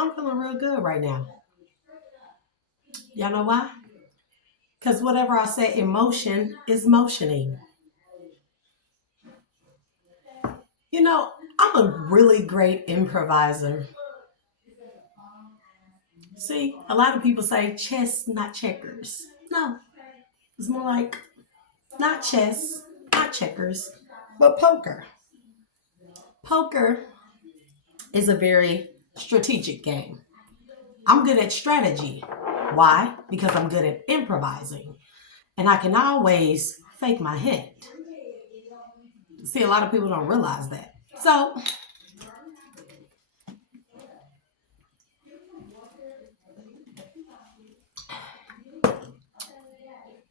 I'm feeling real good right now. Y'all know why? Because whatever I set in motion is motioning. You know, I'm a really great improviser. See, a lot of people say chess, not checkers. No, it's more like not chess, not checkers, but poker. Poker is a very strategic game. I'm good at strategy. Why? Because I'm good at improvising. And I can always fake my head. See, a lot of people don't realize that. So,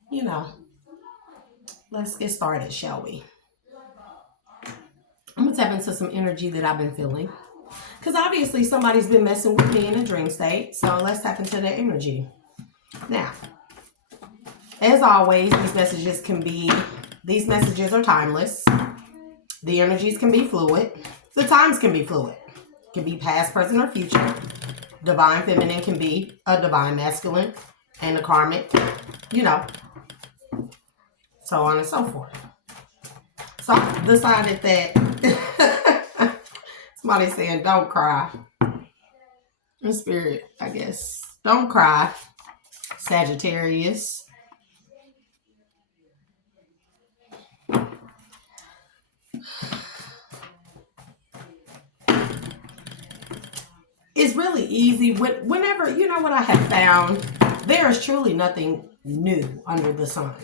you know, let's get started, shall we? I'm going to tap into some energy that I've been feeling. Because obviously somebody's been messing with me in a dream state. So let's tap into that energy. Now, as always, these messages are timeless. The energies can be fluid. The times can be fluid. It can be past, present, or future. Divine feminine can be a divine masculine and a karmic, you know, so on and so forth. So I decided that somebody's saying don't cry. In spirit, I guess. Don't cry, Sagittarius. It's really easy. Whenever, you know what I have found? There is truly nothing new under the sun.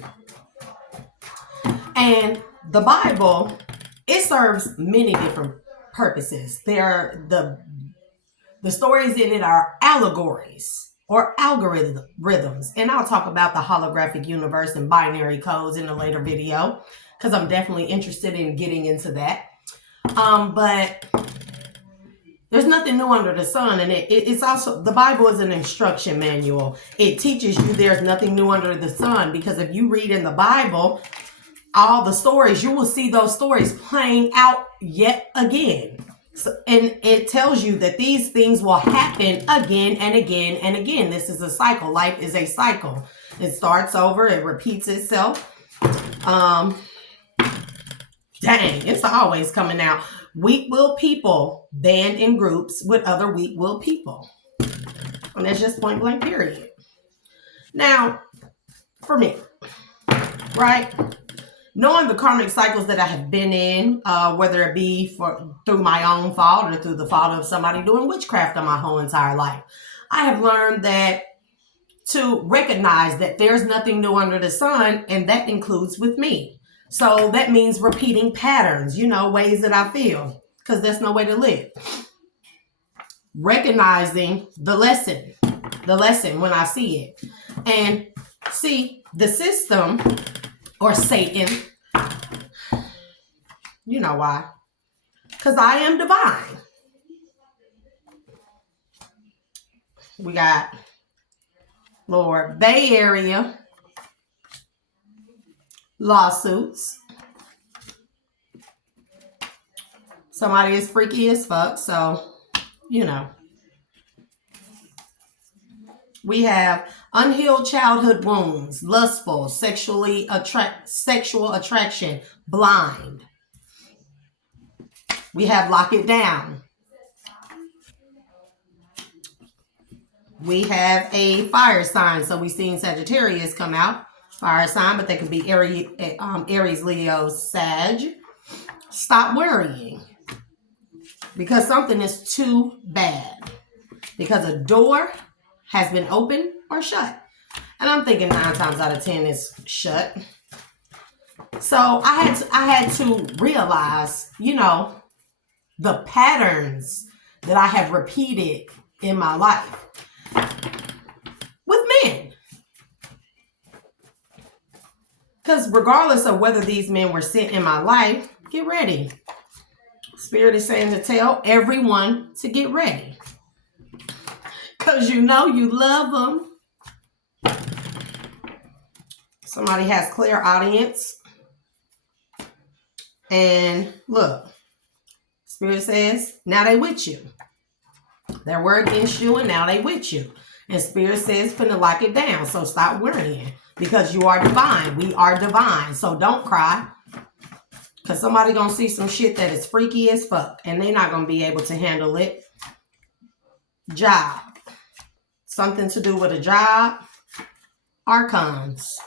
And the Bible, it serves many different purposes. The stories in it are allegories or algorithms. And I'll talk about the holographic universe and binary codes in a later video because I'm definitely interested in getting into that. But there's nothing new under the sun. And it's also, the Bible is an instruction manual. It teaches you there's nothing new under the sun because if you read in the Bible, all the stories, you will see those stories playing out yet again. So, and it tells you that these things will happen again and again and again. This is a cycle. Life is a cycle. It starts over. It repeats itself. It's always coming out. Weak-willed people band in groups with other weak-willed people. And that's just point blank period. Now, for me, right? Knowing the karmic cycles that I have been in, whether it be through my own fault or through the fault of somebody doing witchcraft on my whole entire life, I have learned that to recognize that there's nothing new under the sun, and that includes with me. So that means repeating patterns, ways that I feel, because there's no way to live. Recognizing the lesson when I see it. And see, the system or Satan, you know why? Because I am divine. We got Lord Bay Area lawsuits. Somebody is freaky as fuck, so, We have unhealed childhood wounds, lustful, sexual attraction, blind. We have lock it down. We have a fire sign. So we've seen Sagittarius come out. Fire sign, but they could be Aries, Leo, Sag. Stop worrying. Because something is too bad. Because a door has been open or shut. And I'm thinking 9 times out of 10 is shut. So I had to realize, the patterns that I have repeated in my life with men. Because regardless of whether these men were sent in my life, get ready. Spirit is saying to tell everyone to get ready. Because you love them. Somebody has clear audience. And look, Spirit says, now they with you. They were against you and now they with you. And Spirit says finna lock it down. So stop worrying because you are divine. We are divine. So don't cry. Because somebody gonna see some shit that is freaky as fuck. And they're not gonna be able to handle it. Job. Something to do with a job. Archons.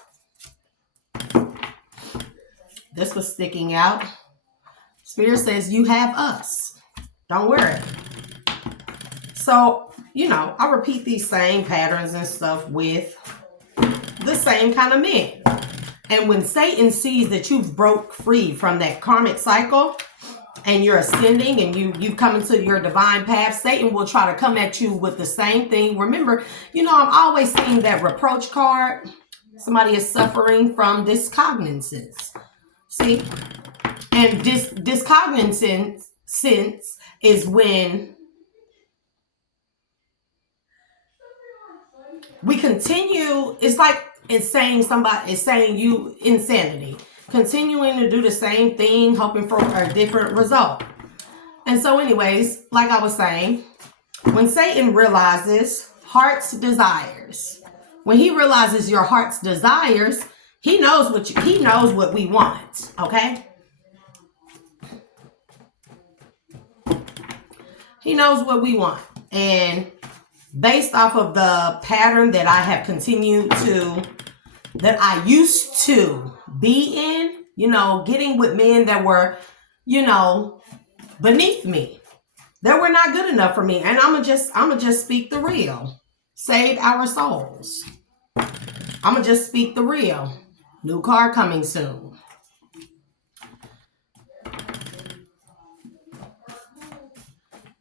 This was sticking out. Spirit says you have us. Don't worry. So, you know, I repeat these same patterns and stuff with the same kind of men. And when Satan sees that you've broke free from that karmic cycle and you're ascending and you come into your divine path, Satan will try to come at you with the same thing. Remember, you know, I'm always seeing that reproach card. Somebody is suffering from discognizance. See? And discognizance is when we continue, it's like it's saying somebody is saying you insanity, continuing to do the same thing, hoping for a different result. And so anyways, like I was saying, when Satan realizes heart's desires, when he realizes your heart's desires, he knows what we want, okay? He knows what we want. And based off of the pattern that I have continued to, that I used to be in, you know, getting with men that were, you know, beneath me. They were not good enough for me. And I'ma just speak the real. Save our souls. I'ma just speak the real. New car coming soon.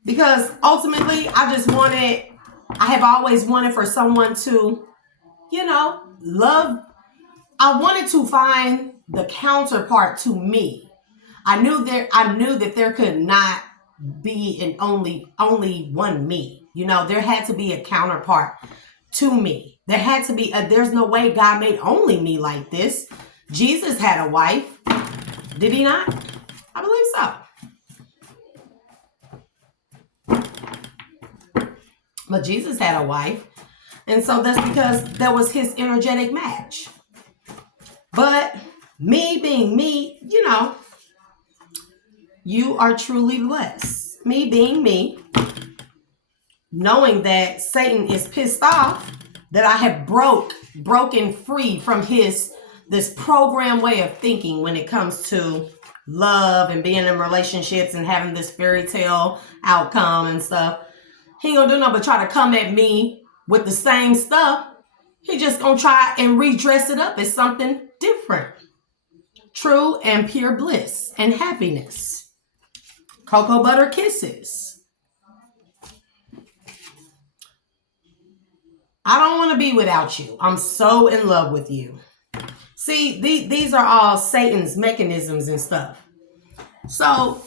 Because ultimately, I have always wanted for someone to, you know, love. I wanted to find the counterpart to me. I knew that there could not be an only one me. You know, there had to be a counterpart to me. There had to be there's no way God made only me like this. Jesus had a wife. Did he not? I believe so. But Jesus had a wife. And so that's because that was his energetic match. But me being me, you know, you are truly blessed. Me being me, knowing that Satan is pissed off that I have broken free from this program way of thinking when it comes to love and being in relationships and having this fairy tale outcome and stuff. He ain't gonna do nothing but try to come at me with the same stuff. He just gonna try and redress it up as something different. True and pure bliss and happiness. Cocoa butter kisses. I don't want to be without you. I'm so in love with you. See, these are all Satan's mechanisms and stuff. So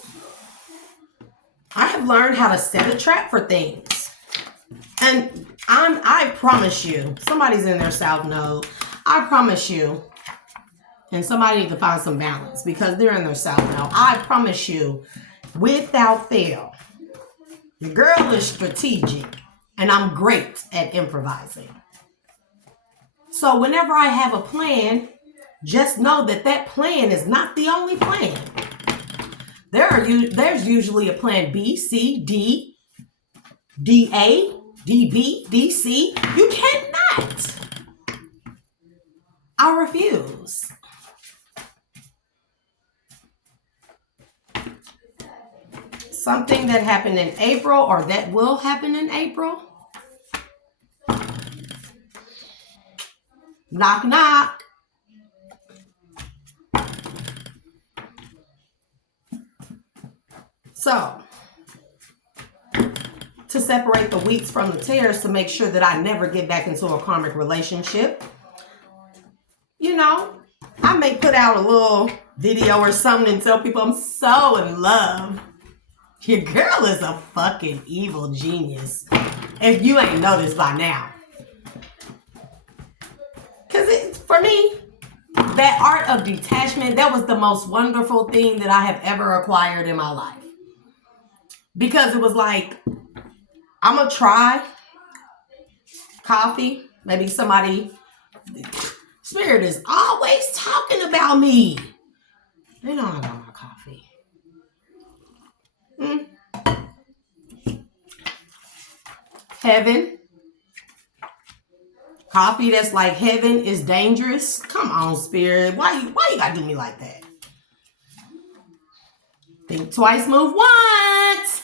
I have learned how to set a trap for things. And I promise you, somebody's in their south node. I promise you, and somebody need to find some balance because they're in their south node. I promise you, without fail, the girl is strategic and I'm great at improvising. So whenever I have a plan, just know that that plan is not the only plan. There's usually a plan B, C, D, DA, DB, DC. You cannot. I refuse. Something that happened in April or that will happen in April. Knock, knock. So, to separate the wheats from the tares to make sure that I never get back into a karmic relationship, you know, I may put out a little video or something and tell people I'm so in love. Your girl is a fucking evil genius. If you ain't noticed by now. Because for me, that art of detachment, that was the most wonderful thing that I have ever acquired in my life. Because it was like, I'm going to try coffee. Maybe somebody, Spirit is always talking about me. They know I got my coffee. Heaven. Coffee that's like heaven is dangerous. Come on, Spirit. Why you gotta do me like that? Think twice, move once.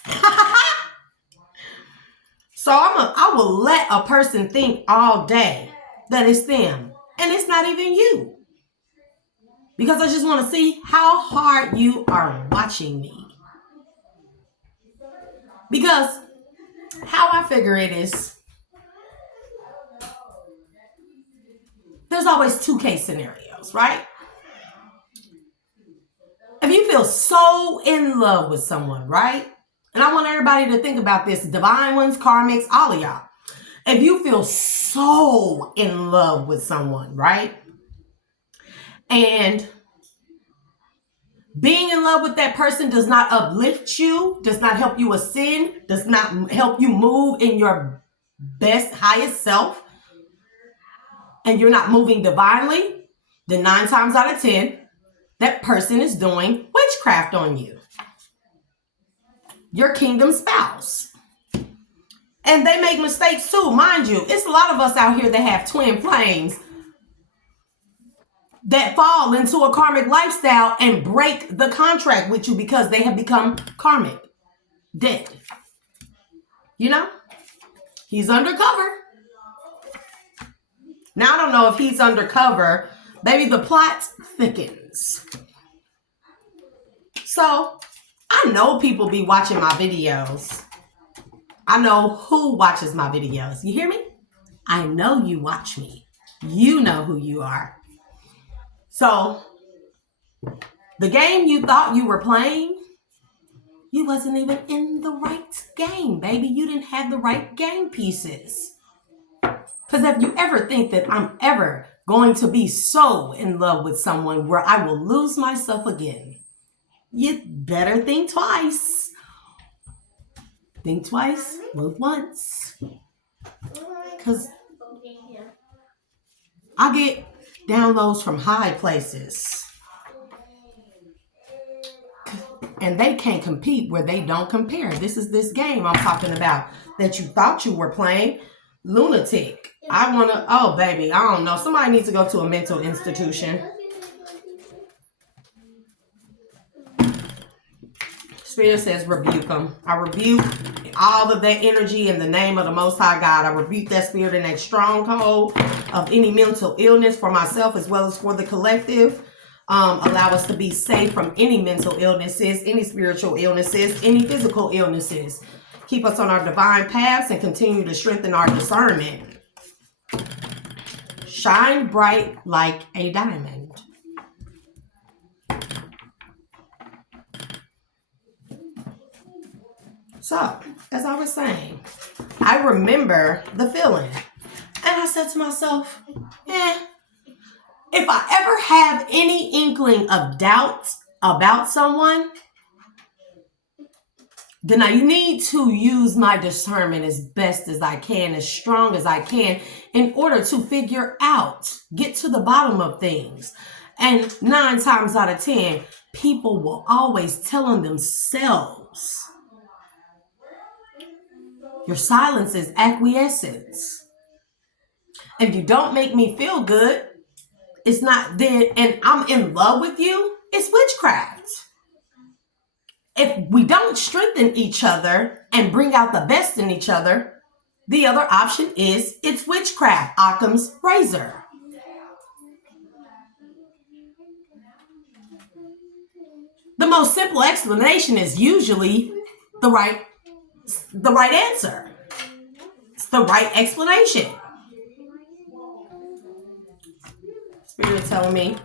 So I will let a person think all day that it's them. And it's not even you. Because I just want to see how hard you are watching me. Because how I figure it is, there's always two case scenarios, right? If you feel so in love with someone, right? And I want everybody to think about this, divine ones, karmics, all of y'all. If you feel so in love with someone, right? And being in love with that person does not uplift you, does not help you ascend, does not help you move in your best, highest self, and you're not moving divinely, then 9 times out of 10, that person is doing witchcraft on you. Your kingdom spouse. And they make mistakes too, mind you. It's a lot of us out here that have twin flames that fall into a karmic lifestyle and break the contract with you because they have become karmic, dead. You know? He's undercover. Now, I don't know if he's undercover. Maybe the plot thickens. So, I know people be watching my videos. I know who watches my videos. You hear me? I know you watch me. You know who you are. So, the game you thought you were playing, you wasn't even in the right game, baby. You didn't have the right game pieces. Because if you ever think that I'm ever going to be so in love with someone where I will lose myself again, you better think twice. Think twice, move once. Because I get downloads from high places. And they can't compete where they don't compare. This is this game I'm talking about that you thought you were playing. Lunatic. I want to, oh, baby, I don't know. Somebody needs to go to a mental institution. Spirit says rebuke them. I rebuke all of that energy in the name of the Most High God. I rebuke that spirit and that stronghold of any mental illness for myself as well as for the collective. Allow us to be safe from any mental illnesses, any spiritual illnesses, any physical illnesses. Keep us on our divine paths and continue to strengthen our discernment. Shine bright like a diamond. So, as I was saying, I remember the feeling. And I said to myself, if I ever have any inkling of doubt about someone, then I need to use my discernment as best as I can, as strong as I can, in order to figure out, get to the bottom of things. And 9 times out of 10, people will always tell on themselves. Your silence is acquiescence. If you don't make me feel good, it's not then, and I'm in love with you, it's witchcraft. If we don't strengthen each other and bring out the best in each other, the other option is it's witchcraft, Occam's razor. The most simple explanation is usually the right answer. It's the right explanation. Spirit telling me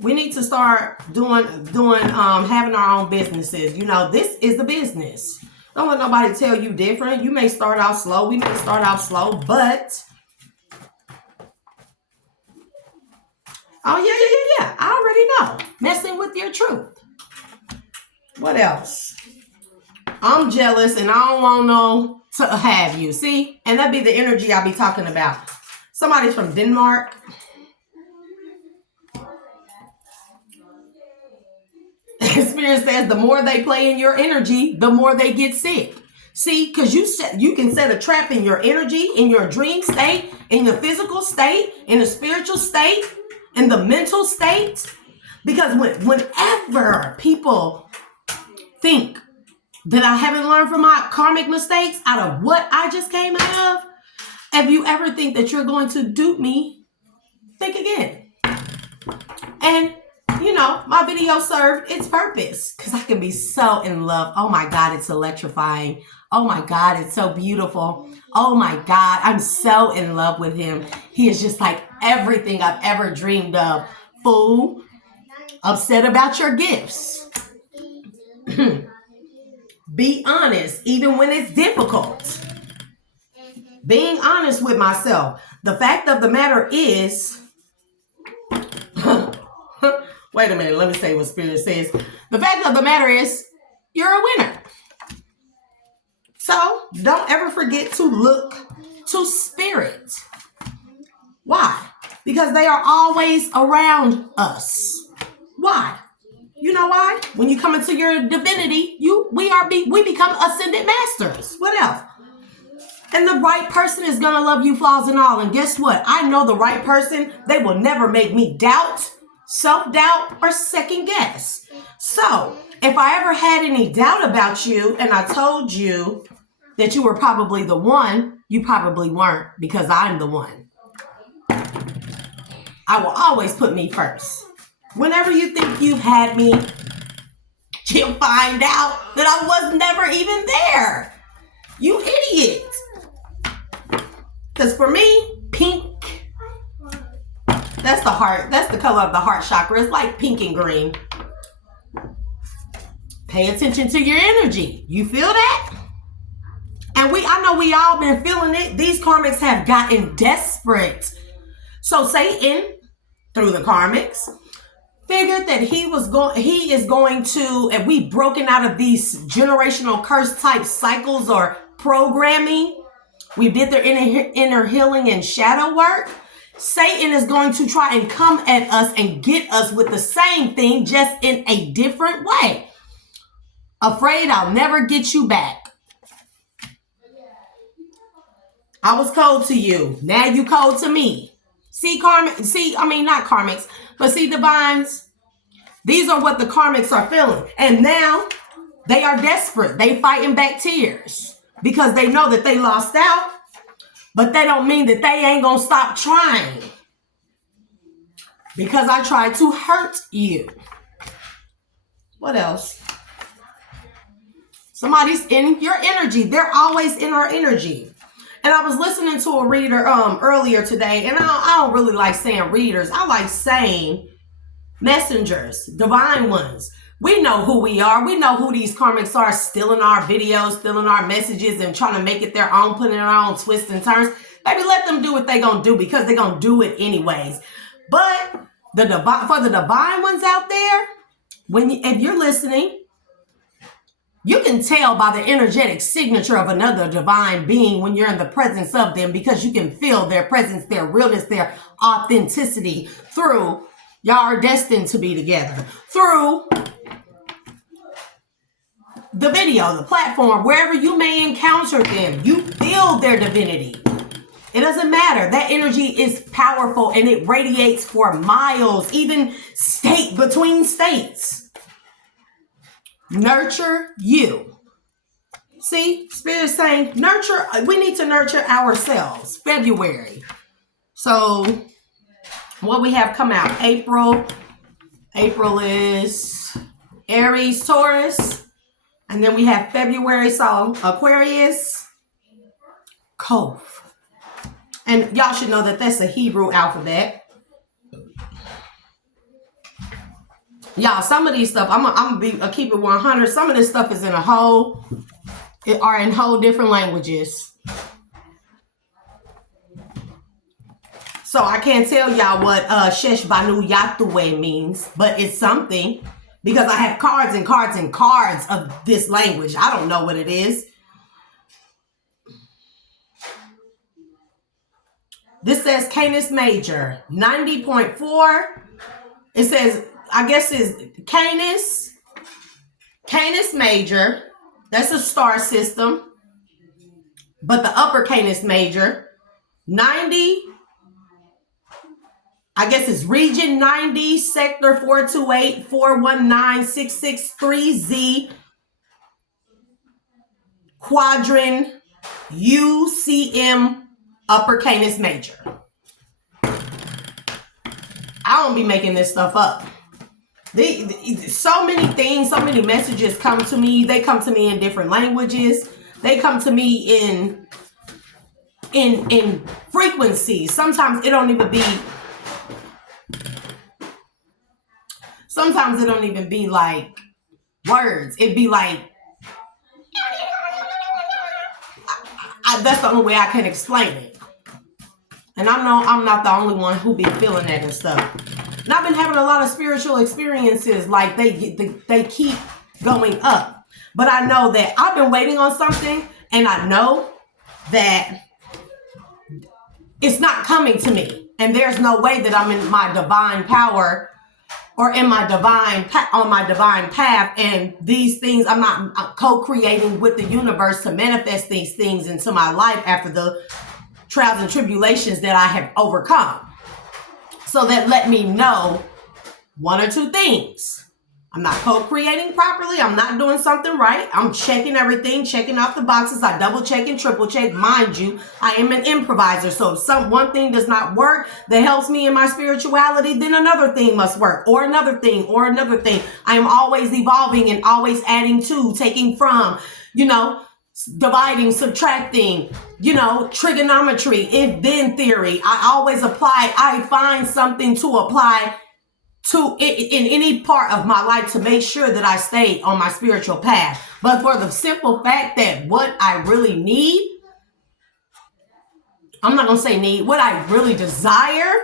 we need to start doing having our own businesses. You know, this is a business. Don't let nobody tell you different. You may start out slow. We may start out slow, but oh yeah. I already know. Messing with your truth. What else? I'm jealous and I don't want no to have you. See? And that'd be the energy I'll be talking about. Somebody's from Denmark. Spirit says the more they play in your energy, the more they get sick. See, because you can set a trap in your energy, in your dream state, in the physical state, in the spiritual state, in the mental state. Because whenever people think that I haven't learned from my karmic mistakes out of what I just came out of, if you ever think that you're going to dupe me, think again. And my video served its purpose because I can be so in love. Oh my God, it's electrifying. Oh my God, it's so beautiful. Oh my God, I'm so in love with him. He is just like everything I've ever dreamed of. Fool, upset about your gifts. Be honest, even when it's difficult. Being honest with myself. The fact of the matter is, wait a minute, let me say what Spirit says. The fact of the matter is, you're a winner. So don't ever forget to look to Spirit. Why? Because they are always around us. Why? You know why? When you come into your divinity, we become ascended masters. What else? And the right person is going to love you, flaws and all. And guess what? I know the right person. They will never make me doubt, self-doubt, or second guess. So if I ever had any doubt about you and I told you that you were probably the one, you probably weren't, because I'm the one. I will always put me first. Whenever you think you've had me, you'll find out that I was never even there. You idiot. Because for me, pink, that's the heart. That's the color of the heart chakra. It's like pink and green. Pay attention to your energy. You feel that? And I know we all been feeling it. These karmics have gotten desperate. So Satan, through the karmics, figured that he is going to, and we broken out of these generational curse type cycles or programming. We did their inner healing and shadow work. Satan is going to try and come at us and get us with the same thing, just in a different way. Afraid I'll never get you back. I was cold to you. Now you cold to me. See, not karmics, but see, divines. These are what the karmics are feeling. And now they are desperate. They fighting back tears because they know that they lost out, but that don't mean that they ain't going to stop trying. Because I tried to hurt you. What else? Somebody's in your energy. They're always in our energy. And I was listening to a reader earlier today, and I don't really like saying readers. I like saying messengers, divine ones. We know who we are. We know who these karmics are, stealing our videos, stealing our messages, and trying to make it their own, putting their own twists and turns. Baby, let them do what they gonna do, because they gonna do it anyways. But for the divine ones out there, if you're listening, you can tell by the energetic signature of another divine being when you're in the presence of them, because you can feel their presence, their realness, their authenticity through y'all are destined to be together. Through the video, the platform, wherever you may encounter them, you feel their divinity. It doesn't matter. That energy is powerful and it radiates for miles, even between states. Nurture you. See, Spirit's saying nurture. We need to nurture ourselves. February. So what we have come out? April is Aries, Taurus. And then we have February, so Aquarius, Cove. And y'all should know that that's the Hebrew alphabet. Y'all, some of these stuff, I'm gonna keep it 100. Some of this stuff is in whole different languages. So I can't tell y'all what Shesh Banu Yahweh means, but it's something. because I have cards and cards and cards of this language. I don't know what it is. This says Canis Major, 90.4. It says, I guess it's Canis Major. That's a star system. But the upper Canis Major, 90, I guess it's region 90, sector 428, 419, 663Z, quadrant UCM, upper Canis Major. I don't be making this stuff up. So many things, so many messages come to me. They come to me in different languages. They come to me in frequencies. Sometimes it don't even be like words. It'd be like, that's the only way I can explain it. And I know I'm not the only one who be feeling that and stuff. And I've been having a lot of spiritual experiences, like they keep going up. But I know that I've been waiting on something, and I know that it's not coming to me. And there's no way that I'm in my divine power or in my on my divine path. And these things, I'm co-creating with the universe to manifest these things into my life after the trials and tribulations that I have overcome. So that let me know one or two things. I'm not co-creating properly. I'm not doing something right. I'm checking everything, checking off the boxes. I double check and triple check. Mind you, I am an improviser. So if one thing does not work that helps me in my spirituality, then another thing must work, or another thing, or another thing. I am always evolving and always adding to, taking from, dividing, subtracting, trigonometry, if-then theory. I find something to apply to in any part of my life to make sure that I stay on my spiritual path. But for the simple fact that what I really need, I'm not going to say need, what I really desire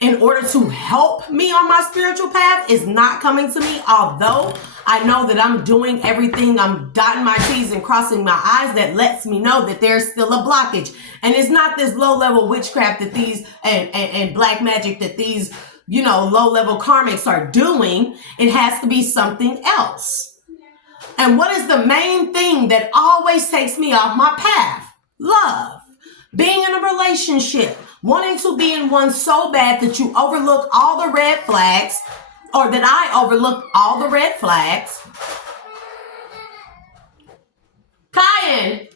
in order to help me on my spiritual path is not coming to me. Although I know that I'm doing everything, I'm dotting my T's and crossing my I's, that lets me know that there's still a blockage. And it's not this low-level witchcraft that these and black magic that these low-level karmics are doing. It has to be something else. And what is the main thing that always takes me off my path? Love. Being in a relationship. Wanting to be in one so bad that you overlook all the red flags, or that I overlook all the red flags. Kyan!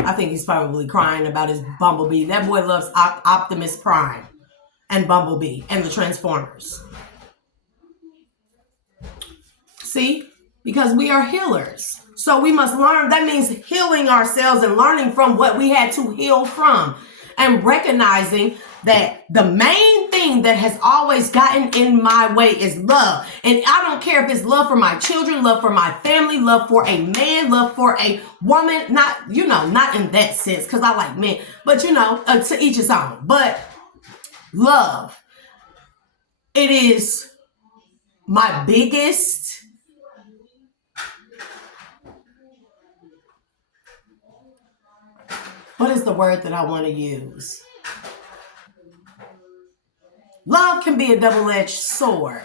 I think he's probably crying about his Bumblebee. That boy loves Optimus Prime and Bumblebee and the Transformers. See? Because we are healers. So we must learn. That means healing ourselves and learning from what we had to heal from. And recognizing that the main thing that has always gotten in my way is love. And I don't care if it's love for my children, love for my family, love for a man, love for a woman. Not in that sense, because I like men. But, to each his own. But love. It is my biggest... What is the word that I want to use? Love can be a double-edged sword,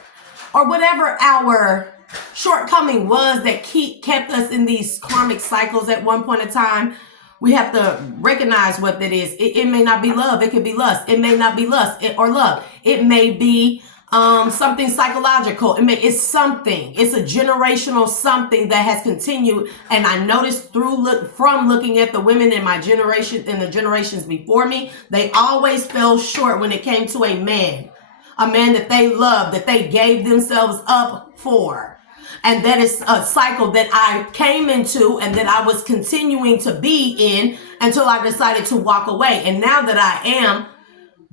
or whatever our shortcoming was that kept us in these karmic cycles at one point in time. We have to recognize what that is. It may not be love. It could be lust. It may not be lust or love. It may be something psychological. It's something. It's a generational something that has continued. And I noticed from looking at the women in my generation and the generations before me, they always fell short when it came to a man that they loved, that they gave themselves up for. And that is a cycle that I came into and that I was continuing to be in until I decided to walk away. And now that I am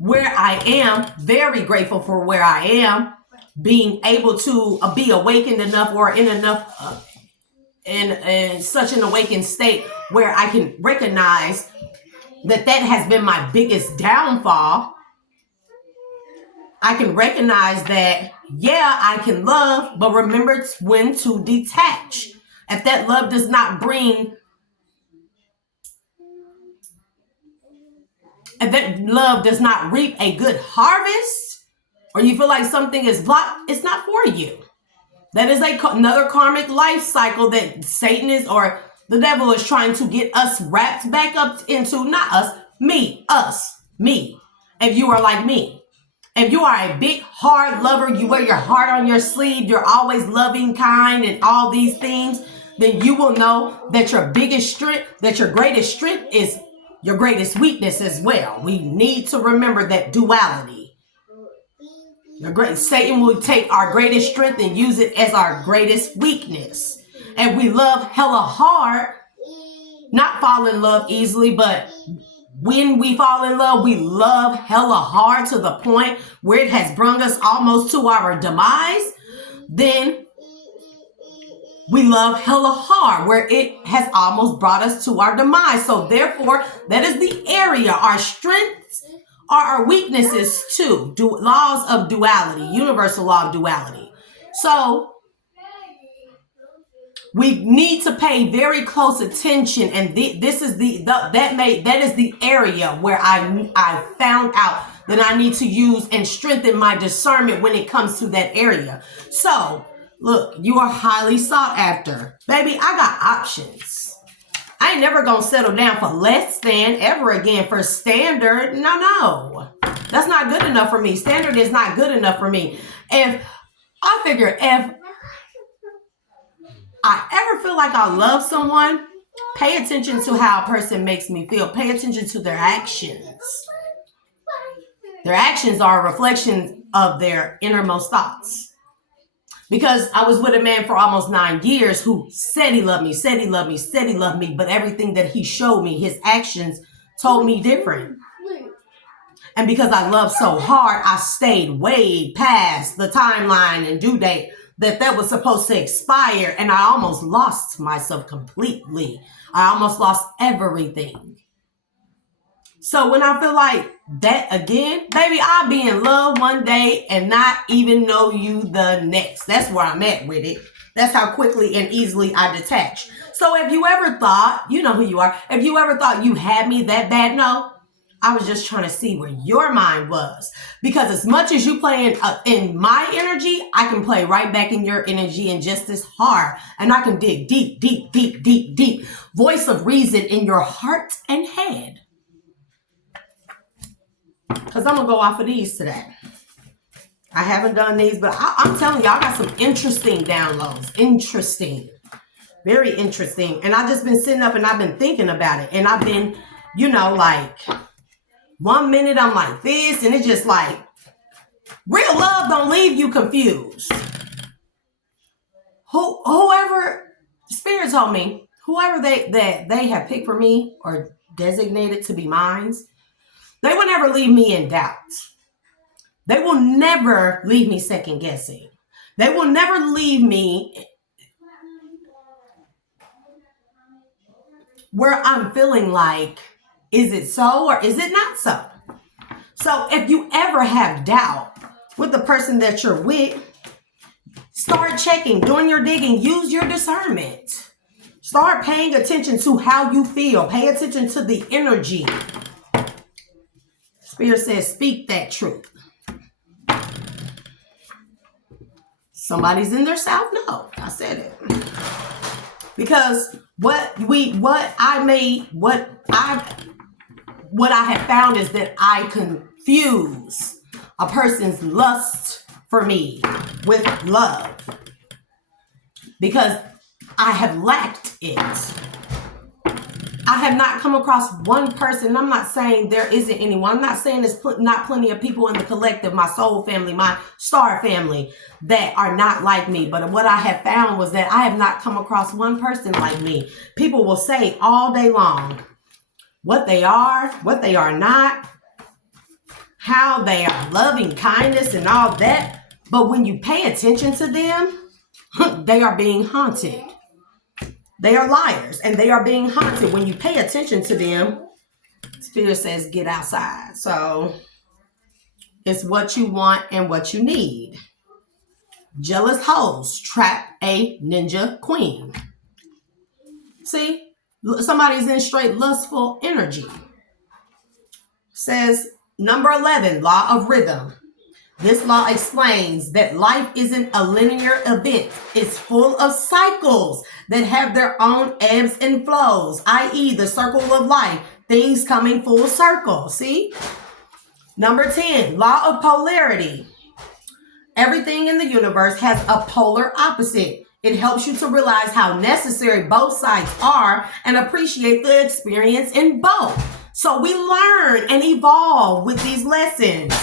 where I am, very grateful for where I am, being able to be awakened enough or in such an awakened state where I can recognize that has been my biggest downfall. I can recognize that, yeah, I can love, but remember when to detach. If that love does not bring, if that love does not reap a good harvest, or you feel like something is blocked, it's not for you. That is another karmic life cycle that Satan is, or the devil is trying to get us wrapped back up into. Not us, me, us, me. If you are like me, if you are a big, hard lover, you wear your heart on your sleeve, you're always loving, kind, and all these things, then you will know that your biggest strength, that your greatest strength is your greatest weakness as well. We need to remember that duality. Satan will take our greatest strength and use it as our greatest weakness. And we love hella hard, not fall in love easily, but when we fall in love, we love hella hard to the point where it has brought us almost to our demise. Then we love hella hard where it has almost brought us to our demise. So therefore, that is the area. Our strengths are our weaknesses too. Laws of duality, universal law of duality. So we need to pay very close attention, and this is that is the area where I found out that I need to use and strengthen my discernment when it comes to that area. So look, you are highly sought after, baby. I got options. I ain't never gonna settle down for less than ever again for standard. No, that's not good enough for me. Standard is not good enough for me. If I ever feel like I love someone, pay attention to how a person makes me feel. Pay attention to their actions. Their actions are a reflection of their innermost thoughts. Because I was with a man for almost 9 years who said he loved me, said he loved me, said he loved me, but everything that he showed me, his actions told me different. And because I loved so hard, I stayed way past the timeline and due date that was supposed to expire, and I almost lost myself completely. I almost lost everything. So when I feel like that again, baby, I'll be in love one day and not even know you the next. That's where I'm at with it. That's how quickly and easily I detach. So if you ever thought, you know who you are, if you ever thought you had me that bad, no. I was just trying to see where your mind was. Because as much as you play in my energy, I can play right back in your energy and just as hard. And I can dig deep, deep, deep, deep, deep. Voice of reason in your heart and head. Because I'm going to go off of these today. I haven't done these, but I'm telling y'all, I got some interesting downloads. Interesting. Very interesting. And I've just been sitting up and I've been thinking about it. And I've been, like... 1 minute I'm like this, and it's just like, real love don't leave you confused. Whoever, Spirit told me, whoever they have picked for me or designated to be mine, they will never leave me in doubt. They will never leave me second guessing. They will never leave me where I'm feeling like, is it so or is it not so? So if you ever have doubt with the person that you're with, start checking, doing your digging, use your discernment. Start paying attention to how you feel. Pay attention to the energy. Spirit says, speak that truth. Somebody's in their south? No, I said it. Because what I have found is that I confuse a person's lust for me with love because I have lacked it. I have not come across one person. I'm not saying there isn't anyone. I'm not saying there's not plenty of people in the collective, my soul family, my star family, that are not like me. But what I have found was that I have not come across one person like me. People will say all day long what they are not, how they are loving kindness and all that. But when you pay attention to them, they are being haunted. They are liars and they are being haunted. When you pay attention to them, Spirit says, get outside. So is what you want and what you need. Jealous hoes trap a ninja queen. See, somebody's in straight lustful energy. Says number 11, law of rhythm. This law explains that life isn't a linear event. It's full of cycles that have their own ebbs and flows, i.e. the circle of life, things coming full circle. See? Number 10, law of polarity. Everything in the universe has a polar opposite. It helps you to realize how necessary both sides are and appreciate the experience in both. So we learn and evolve with these lessons.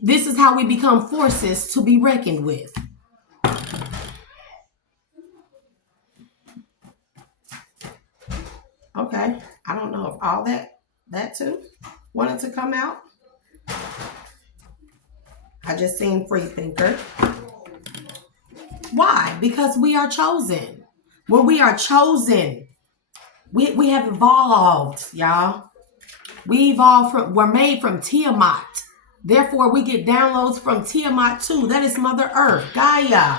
This is how we become forces to be reckoned with. Okay, I don't know if all that too wanted to come out. I just seen free thinker. Why? Because we are chosen. When we are chosen, we have evolved, y'all. We're made from Tiamat. Therefore, we get downloads from Tiamat too. That is Mother Earth, Gaia.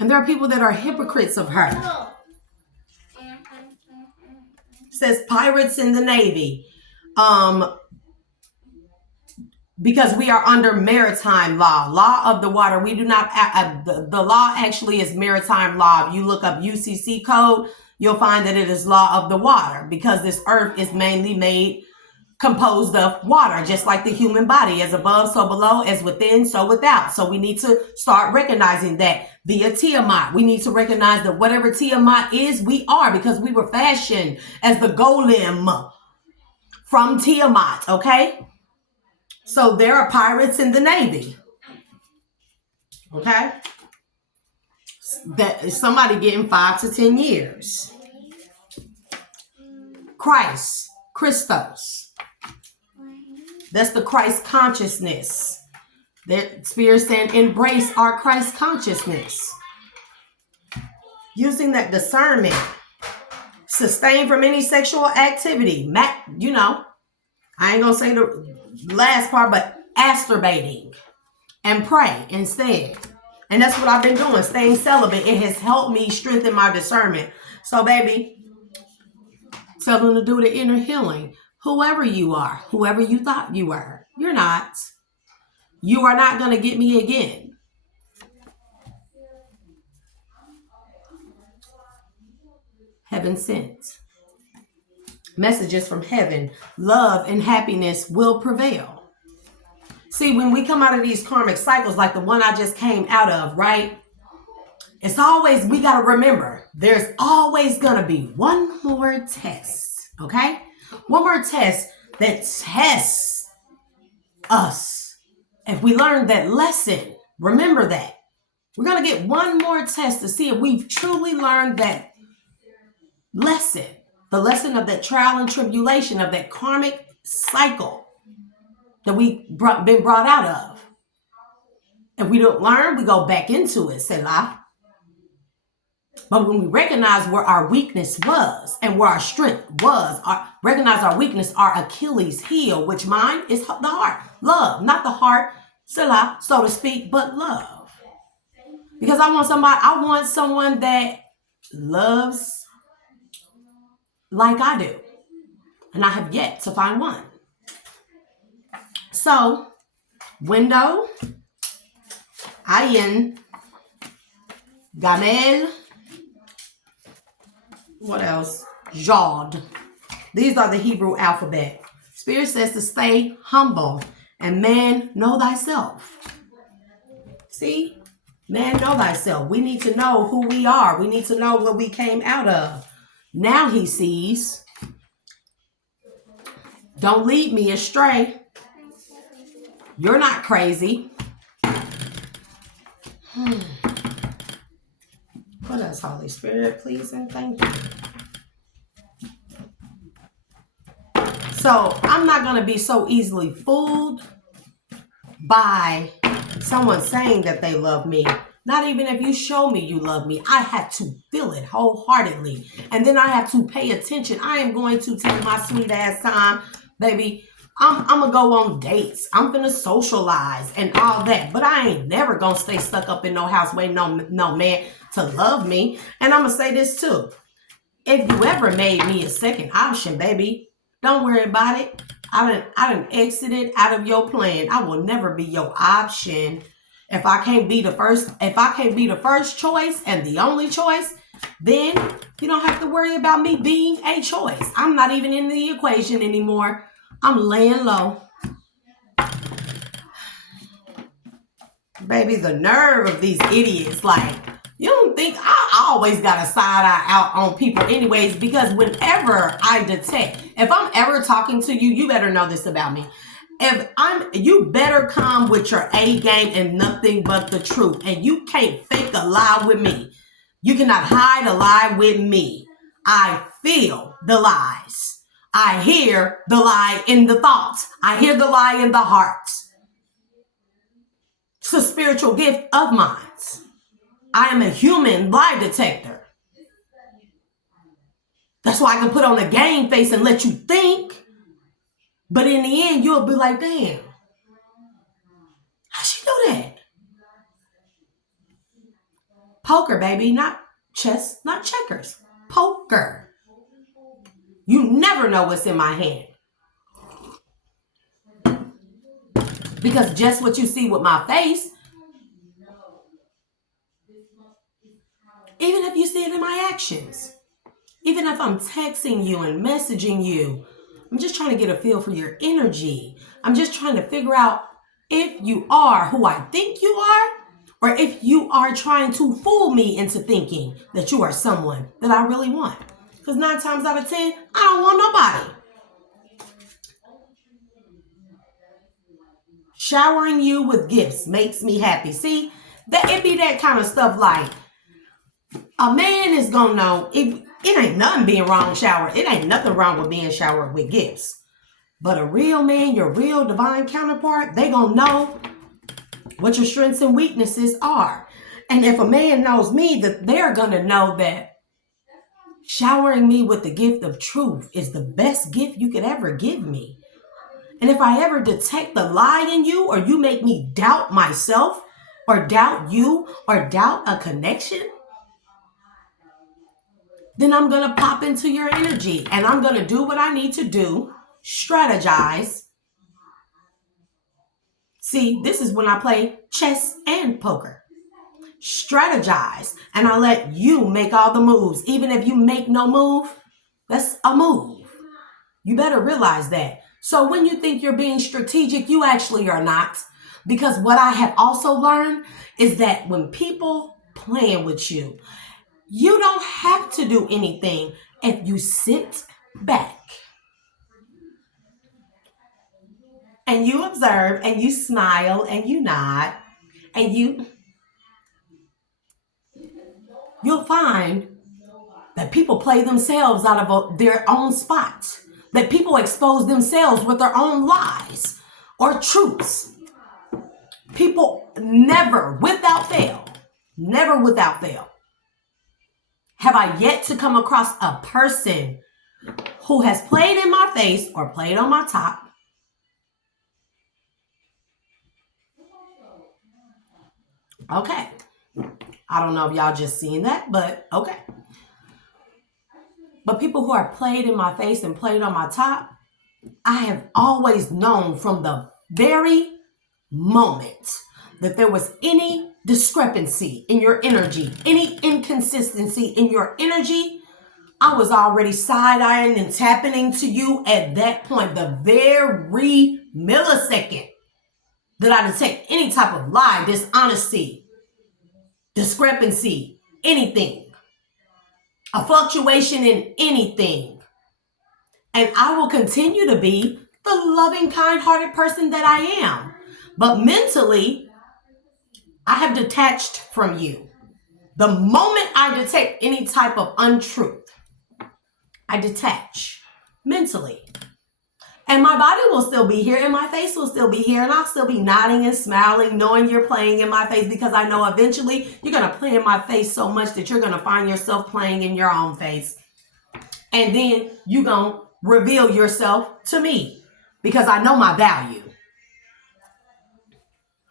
And there are people that are hypocrites of her. It says pirates in the Navy. Because we are under maritime law of the water. We do not, the law actually is maritime law. If you look up UCC code, you'll find that it is law of the water, because this earth is mainly composed of water, just like the human body, as above, so below, as within, so without. So we need to start recognizing that via Tiamat. We need to recognize that whatever Tiamat is, we are, because we were fashioned as the golem from Tiamat, okay? So there are pirates in the Navy, okay? That is somebody getting 5 to 10 years. Christos. That's the Christ consciousness. That Spirit saying, embrace our Christ consciousness. Using that discernment. Sustain from any sexual activity. I ain't gonna say the last part, but masturbating. And pray instead. And that's what I've been doing, staying celibate. It has helped me strengthen my discernment. So, baby, tell them to do the inner healing. Whoever you are, whoever you thought you were, you're not. You are not going to get me again. Heaven sent. Messages from heaven. Love and happiness will prevail. See, when we come out of these karmic cycles, like the one I just came out of, right? It's always, we got to remember, there's always going to be one more test, okay? One more test that tests us. If we learn that lesson, remember that. We're going to get one more test to see if we've truly learned that lesson. The lesson of that trial and tribulation, of that karmic cycle that we've been brought out of. If we don't learn, we go back into it, Selah. But when we recognize where our weakness was and where our strength was, recognize our weakness, our Achilles heel, which mine is the heart. Love, not the heart, Selah, so to speak, but love. Because I want someone that loves like I do. And I have yet to find one. So, window, ayin, gamel, what else? Jod. These are the Hebrew alphabet. Spirit says to stay humble. And man, know thyself. See? Man, know thyself. We need to know who we are. We need to know what we came out of. Now he sees. Don't lead me astray. You're not crazy. What else, Holy Spirit, please and thank you. So I'm not going to be so easily fooled by someone saying that they love me. Not even if you show me you love me. I have to feel it wholeheartedly. And then I have to pay attention. I am going to take my sweet ass time, baby, I'm gonna go on dates. I'm gonna socialize and all that. But I ain't never gonna stay stuck up in no house waiting on no man to love me. And I'm gonna say this too. If you ever made me a second option, baby, don't worry about it. I done exited out of your plan. I will never be your option. If I can't be the first choice and the only choice, then you don't have to worry about me being a choice. I'm not even in the equation anymore. I'm laying low. Baby, the nerve of these idiots. Like, you don't think I always got a side eye out on people anyways, because whenever I detect, if I'm ever talking to you, you better know this about me. You better come with your A game and nothing but the truth. And you can't fake a lie with me. You cannot hide a lie with me. I feel the lies. I hear the lie in the thoughts. I hear the lie in the heart. It's a spiritual gift of mine. I am a human lie detector. That's why I can put on a game face and let you think. But in the end, you'll be like, damn, how'd she do that? Poker, baby, not chess, not checkers. Poker. You never know what's in my hand. Because just what you see with my face, even if you see it in my actions, even if I'm texting you and messaging you, I'm just trying to get a feel for your energy. I'm just trying to figure out if you are who I think you are, or if you are trying to fool me into thinking that you are someone that I really want. Because 9 times out of 10, I don't want nobody. Showering you with gifts makes me happy. See, that it be that kind of stuff. Like, a man is gonna know it ain't nothing being wrong shower. It ain't nothing wrong with being showered with gifts. But a real man, your real divine counterpart, they gonna know what your strengths and weaknesses are. And if a man knows me, that they're gonna know that showering me with the gift of truth is the best gift you could ever give me. And if I ever detect the lie in you, or you make me doubt myself, or doubt you, or doubt a connection, then I'm going to pop into your energy and I'm going to do what I need to do, strategize. See, this is when I play chess and poker. Strategize, and I let you make all the moves. Even if you make no move, that's a move. You better realize that. So when you think you're being strategic, you actually are not. Because what I have also learned is that when people playing with you, you don't have to do anything if you sit back and you observe and you smile and you nod and you'll find that people play themselves out of their own spot, that people expose themselves with their own lies or truths. People never without fail, have I yet to come across a person who has played in my face or played on my top. Okay. I don't know if y'all just seen that, but okay. But people who are played in my face and played on my top, I have always known from the very moment that there was any discrepancy in your energy, any inconsistency in your energy, I was already side-eyeing and tapping into you at that point, the very millisecond that I detect any type of lie, dishonesty, discrepancy, anything, a fluctuation in anything. And I will continue to be the loving, kind-hearted person that I am. But mentally, I have detached from you. The moment I detect any type of untruth, I detach mentally. And my body will still be here and my face will still be here and I'll still be nodding and smiling, knowing you're playing in my face, because I know eventually you're going to play in my face so much that you're going to find yourself playing in your own face. And then you're going to reveal yourself to me. because I know my value.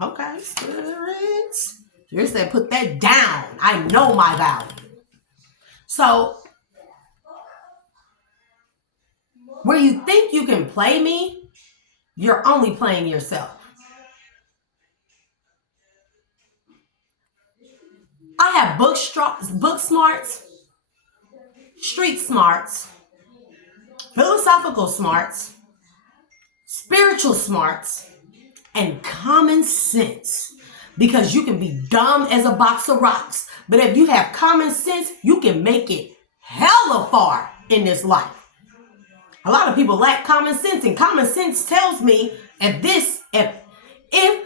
Okay, spirits. Spirit said, put that down. I know my value. So, where you think you can play me, you're only playing yourself. I have book smarts, street smarts, philosophical smarts, spiritual smarts, and common sense. Because you can be dumb as a box of rocks. But if you have common sense, you can make it hella far in this life. A lot of people lack common sense, and common sense tells me if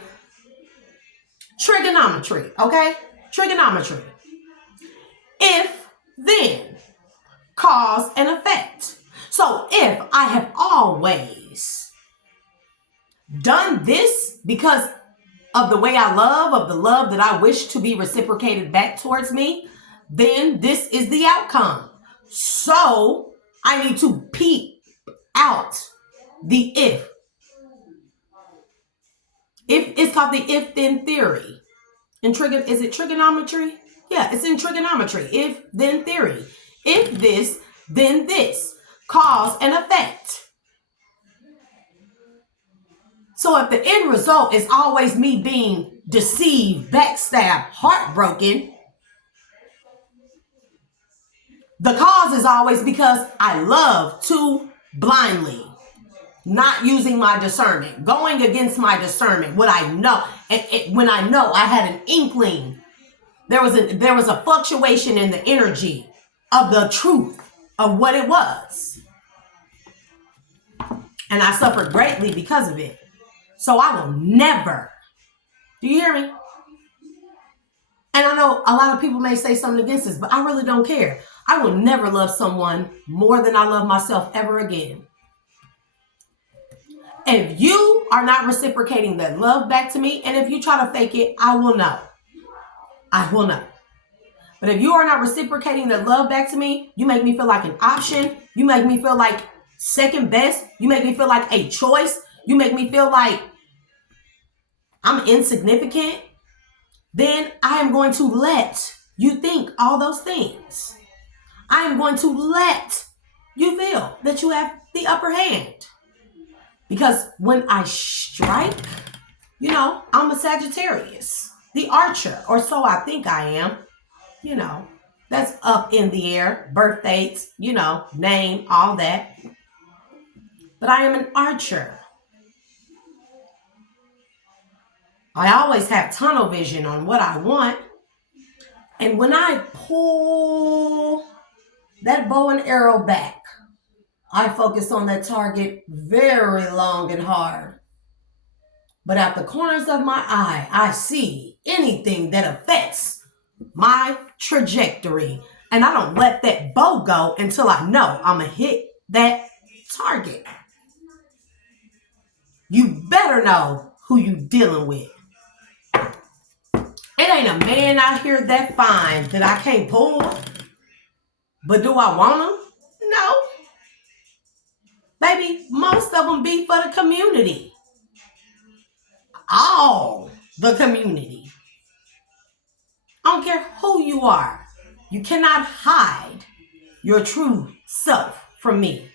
trigonometry, okay? Trigonometry. If, then, cause and effect. So if I have always done this because of the way I love, of the love that I wish to be reciprocated back towards me, then this is the outcome. So I need to peep out the if. If it's called the if-then theory. Is it trigonometry? Yeah, it's in trigonometry. If-then theory. If this, then this. Cause and effect. So if the end result is always me being deceived, backstabbed, heartbroken, the cause is always because I love too blindly, not using my discernment, going against my discernment, what I know. When I know I had an inkling, there was a fluctuation in the energy of the truth of what it was. And I suffered greatly because of it. So I will never, do you hear me? And I know a lot of people may say something against this, but I really don't care. I will never love someone more than I love myself ever again. And if you are not reciprocating that love back to me, and if you try to fake it, I will know. I will know. But if you are not reciprocating that love back to me, you make me feel like an option. You make me feel like second best. You make me feel like a choice. You make me feel like I'm insignificant. Then I am going to let you think all those things. I am going to let you feel that you have the upper hand. Because when I strike, I'm a Sagittarius, the archer, or so I think I am. That's up in the air, birth dates, name, all that. But I am an archer. I always have tunnel vision on what I want. And when I pull that bow and arrow back, I focus on that target very long and hard. But at the corners of my eye, I see anything that affects my trajectory. And I don't let that bow go until I know I'm going to hit that target. You better know who you dealing with. It ain't a man out here that fine that I can't pull. But do I want him? No. Baby, most of them be for the community. All the community. I don't care who you are. You cannot hide your true self from me.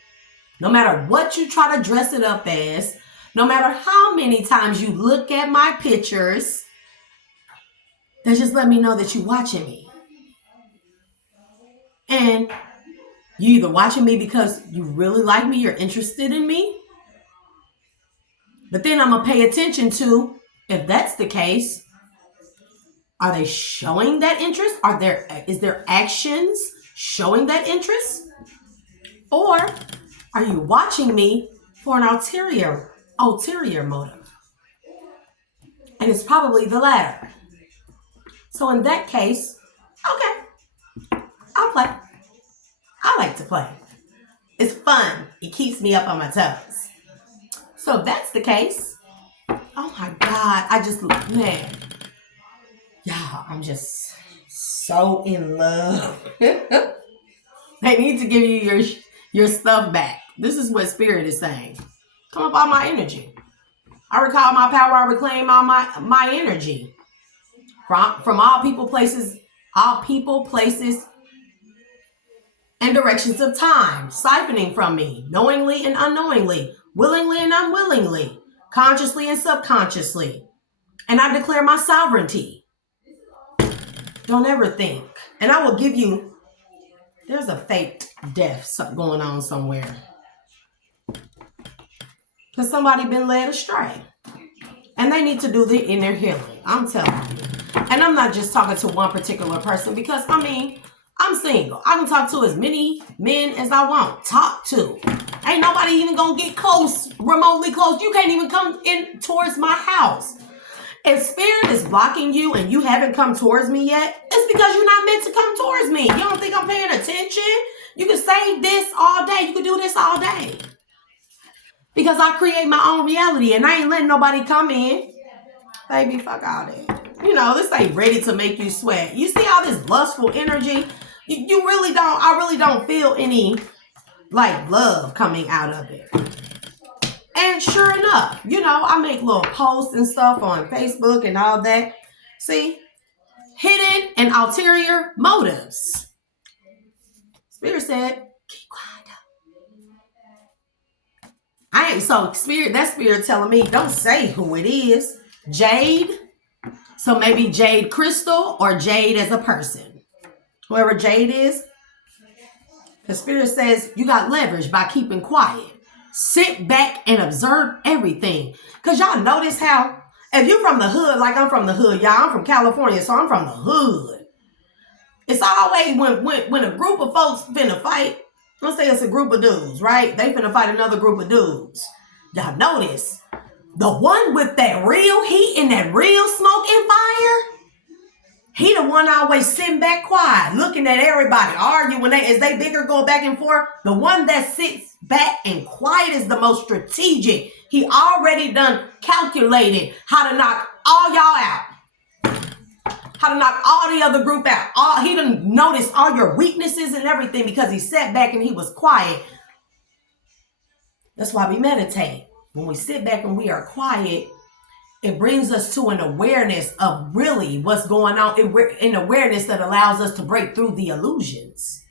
No matter what you try to dress it up as, no matter how many times you look at my pictures, they just let me know that you're watching me. And you either watching me because you really like me, you're interested in me. But then I'm going to pay attention to, if that's the case, are they showing that interest? Is there actions showing that interest? Or are you watching me for an ulterior motive? And it's probably the latter. So in that case, okay, I'll play. I like to play. It's fun. It keeps me up on my toes. So if that's the case, oh my God, y'all, I'm just so in love. They need to give you your stuff back. This is what Spirit is saying. Come up all my energy. I recall my power. I reclaim all my energy from all people, places, and directions of time, siphoning from me, knowingly and unknowingly, willingly and unwillingly, consciously and subconsciously. And I declare my sovereignty. Don't ever think. And I will give you, there's a fake death going on somewhere. Because somebody been led astray. And they need to do the inner healing. I'm telling you. And I'm not just talking to one particular person because, I mean, I'm single. I can talk to as many men as I want. Talk to. Ain't nobody even gonna get close, remotely close. You can't even come in towards my house. If spirit is blocking you and you haven't come towards me yet, it's because you're not meant to come towards me. You don't think I'm paying attention? You can say this all day. You can do this all day. Because I create my own reality and I ain't letting nobody come in. Baby, fuck all that. You know, this ain't ready to make you sweat. You see all this lustful energy? You really don't, I really don't feel any, like, love coming out of it. And sure enough, you know, I make little posts and stuff on Facebook and all that. See? Hidden and ulterior motives. Spirit said, keep quiet. I ain't so spirit, that spirit telling me, don't say who it is. Jade. So maybe Jade Crystal or Jade as a person. Whoever Jade is. The spirit says you got leverage by keeping quiet. Sit back and observe everything. Because y'all notice how, if you're from the hood, like I'm from the hood, y'all, I'm from California, so I'm from the hood. It's always when a group of folks finna fight, let's say it's a group of dudes, right? They finna fight another group of dudes. Y'all notice, the one with that real heat and that real smoke and fire, he the one always sitting back quiet, looking at everybody, arguing as they bigger go back and forth. The one that sits back and quiet is the most strategic. He already done calculated how to knock all y'all out. How to knock all the other group out. He done noticed all your weaknesses and everything because he sat back and he was quiet. That's why we meditate. When we sit back and we are quiet, it brings us to an awareness of really what's going on, an awareness that allows us to break through the illusions.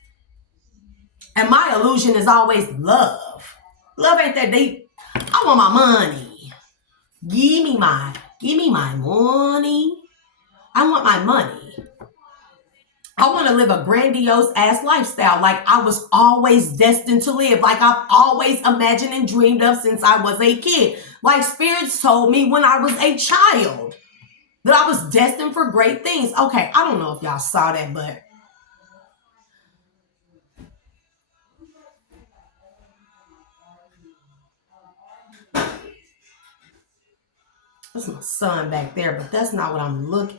And my illusion is always love. Love ain't that deep. I want my money. Give me my money. I want my money. I want to live a grandiose ass lifestyle like I was always destined to live, like I've always imagined and dreamed of since I was a kid. Like spirits told me when I was a child that I was destined for great things. Okay, I don't know if y'all saw that, but that's my son back there, but that's not what I'm looking.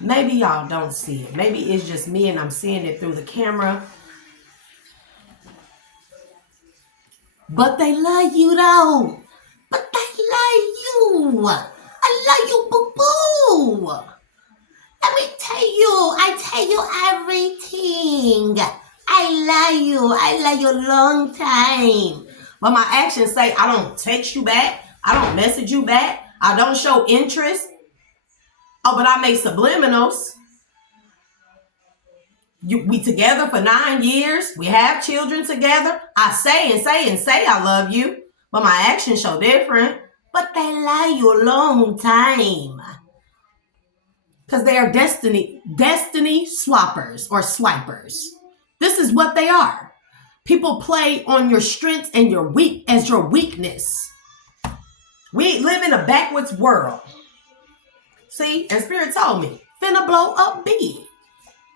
Maybe y'all don't see it. Maybe it's just me and I'm seeing it through the camera. But they love you though. But they love you. I love you, boo-boo. Let me tell you. I tell you everything. I love you. I love you a long time. But my actions say I don't text you back. I don't message you back. I don't show interest. Oh, but I make subliminals. We together for 9 years. We have children together. I say I love you. But my actions show different. But they love you a long time. Because they are destiny swappers or swipers. This is what they are. People play on your strengths and your weakness. We live in a backwards world. See, and Spirit told me, finna blow up big.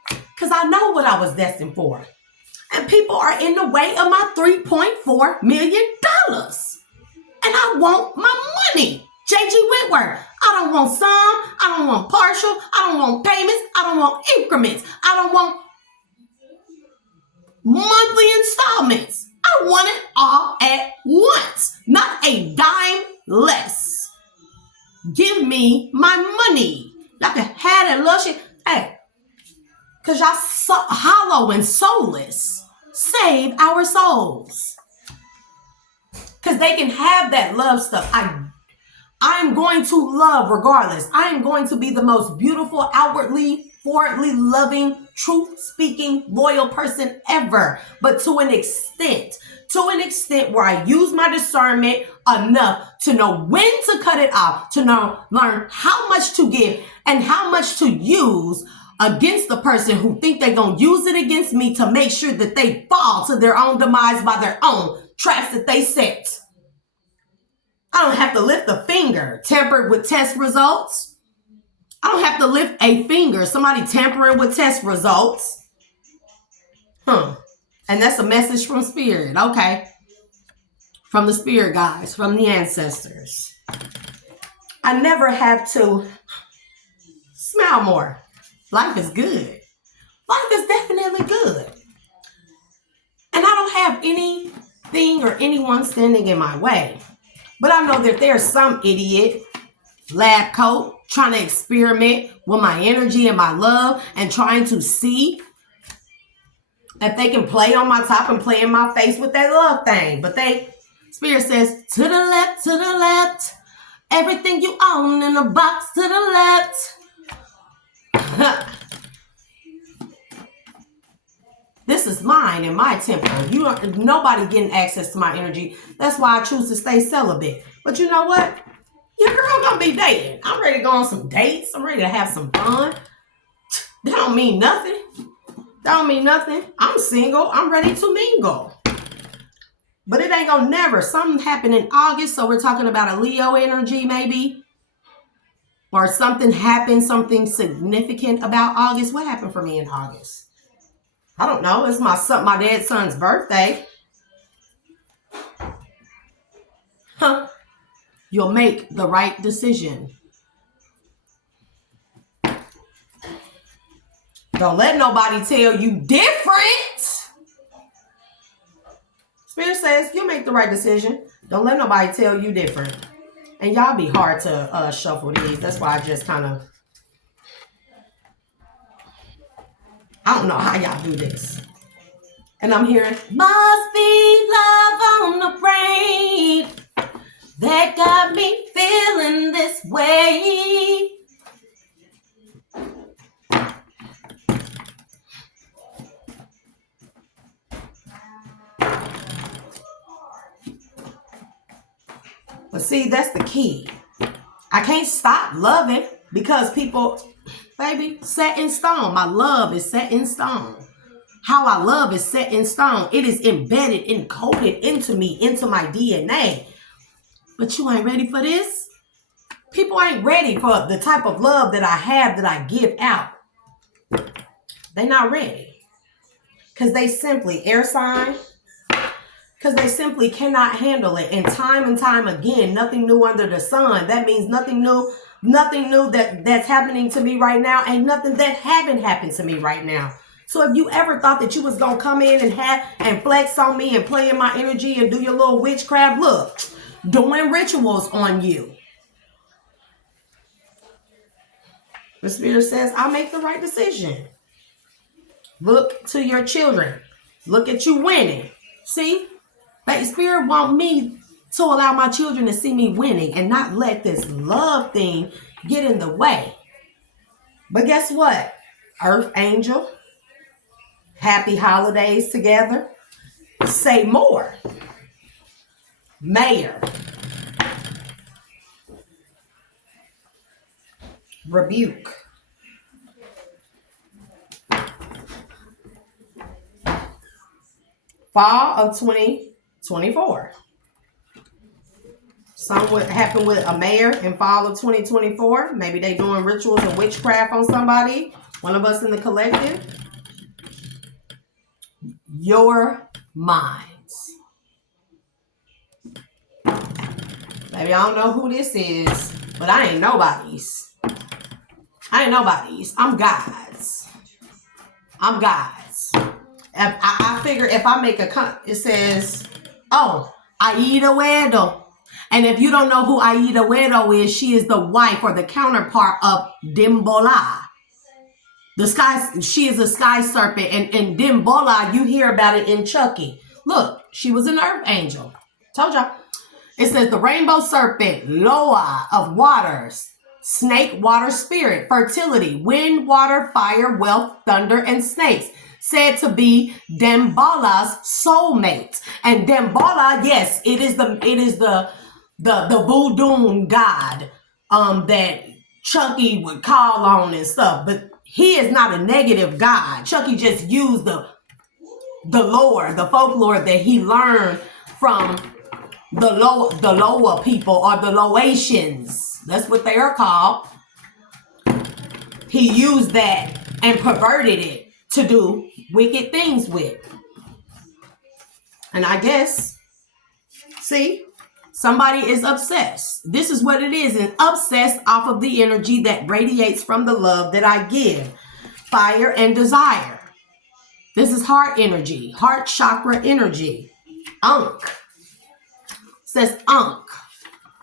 Because I know what I was destined for. And people are in the way of my $3.4 million. And I want my money. J.G. Whitworth. I don't want some. I don't want partial. I don't want payments. I don't want increments. I don't want monthly installments. I want it all at once. Not a dime less. Give me my money. Y'all can have that little shit. Hey, because y'all so hollow and soulless. Save our souls. because they can have that love stuff. I'm going to love regardless. I am going to be the most beautiful, outwardly, forwardly loving, truth-speaking, loyal person ever. But to an extent where I use my discernment enough to know when to cut it off, to learn how much to give and how much to use against the person who think they're going to use it against me to make sure that they fall to their own demise by their own traps that they set. I don't have to lift a finger tampered with test results. I don't have to lift a finger. Somebody tampering with test results. And that's a message from spirit. Okay. From the spirit guides, from the ancestors. I never have to smile more. Life is good. Life is definitely good. And I don't have anything or anyone standing in my way. But I know that there's some idiot lab coat trying to experiment with my energy and my love and trying to see if they can play on my top and play in my face with that love thing. But spirit says, to the left, everything you own in a box to the left. This is mine and my temple. Nobody getting access to my energy. That's why I choose to stay celibate. But you know what? Your girl gonna be dating. I'm ready to go on some dates. I'm ready to have some fun. That don't mean nothing. I'm single. I'm ready to mingle. But it ain't gonna never. Something happened in August, so we're talking about a Leo energy maybe. Or something happened, something significant about August. What happened for me in August? I don't know. It's my dead son's birthday. You'll make the right decision. Don't let nobody tell you different. Spirit says you'll make the right decision. Don't let nobody tell you different. And y'all be hard to shuffle these. That's why I just kind of... I don't know how y'all do this. And I'm hearing, must be love on the brain that got me feeling this way. But see, that's the key. I can't stop loving because people... Baby, set in stone. My love is set in stone. How I love is set in stone. It is embedded, encoded into me, into my DNA. But you ain't ready for this? People ain't ready for the type of love that I have, that I give out. They're not ready. Because they simply, air sign, because they simply cannot handle it. And time again, nothing new under the sun. That means nothing new that's happening to me right now. Ain't nothing that haven't happened to me right now. So if you ever thought that you was going to come in and flex on me and play in my energy and do your little witchcraft, look, doing rituals on you. The spirit says, I'll make the right decision. Look to your children. Look at you winning. See? But the spirit want me to allow my children to see me winning and not let this love thing get in the way. But guess what? Earth angel, happy holidays together. Say more. Mayor. Rebuke. Fall of 2024. Something would happen with a mayor in fall of 2024. Maybe they doing rituals and witchcraft on somebody. One of us in the collective. Your minds. Maybe I don't know who this is, but I ain't nobody's. I'm God's. I'm God's. I figure if I make it says, oh, Aida Wedo. And if you don't know who Aida Wedo is, she is the wife or the counterpart of Dimbola. She is a sky serpent. And Dimbola, you hear about it in Chucky. Look, she was an earth angel. Told y'all. It says the rainbow serpent, Loa of waters, snake, water spirit, fertility, wind, water, fire, wealth, thunder, and snakes. Said to be Dambala's soulmate. And Dambala, yes, it is the voodoo god that Chucky would call on and stuff, but he is not a negative god. Chucky just used the lore, the folklore that he learned from the Loa people, or the Laotians. That's what they are called. He used that and perverted it to do wicked things with. And I guess, see, somebody is obsessed. This is what it is, and obsessed off of the energy that radiates from the love that I give. Fire and desire. This is heart energy, heart chakra energy. Ankh. Says Ankh.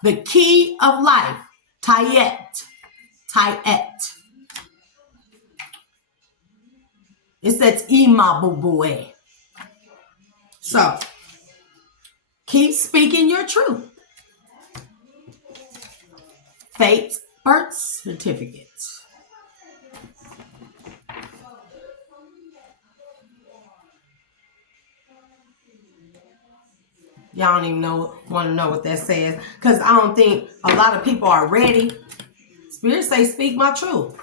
The key of life. Tayet. Tayet. It says Imabubue. So, keep speaking your truth. Fate birth certificate. Y'all don't even want to know what that says, because I don't think a lot of people are ready. Spirit say, speak my truth.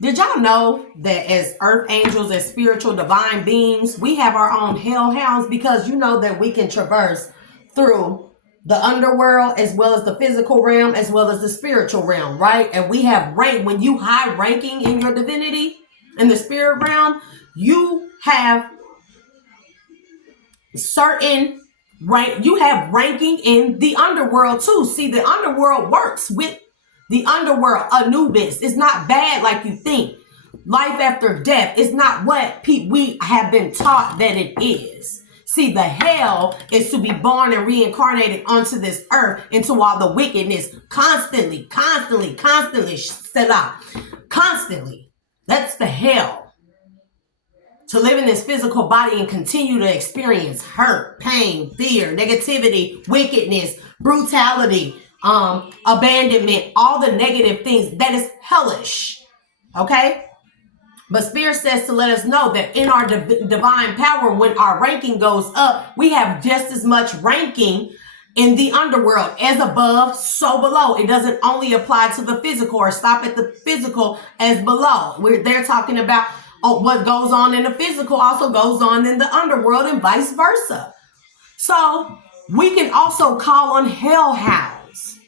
Did y'all know that as earth angels, as spiritual divine beings, we have our own hellhounds? Because you know that we can traverse through the underworld as well as the physical realm as well as the spiritual realm, right? And we have rank. When you high ranking in your divinity in the spirit realm, you have certain rank. You have ranking in the underworld too. See, the underworld works with the underworld. Anubis is not bad like you think. Life after death is not what we have been taught that it is. See, the hell is to be born and reincarnated onto this earth into all the wickedness constantly, Selah. Constantly. That's the hell. To live in this physical body and continue to experience hurt, pain, fear, negativity, wickedness, brutality, abandonment, all the negative things, that is hellish. Okay? But Spirit says to let us know that in our divine power, when our ranking goes up, we have just as much ranking in the underworld. As above, so below. It doesn't only apply to the physical or stop at the physical as below. They're talking about what goes on in the physical also goes on in the underworld and vice versa. So we can also call on hellhounds.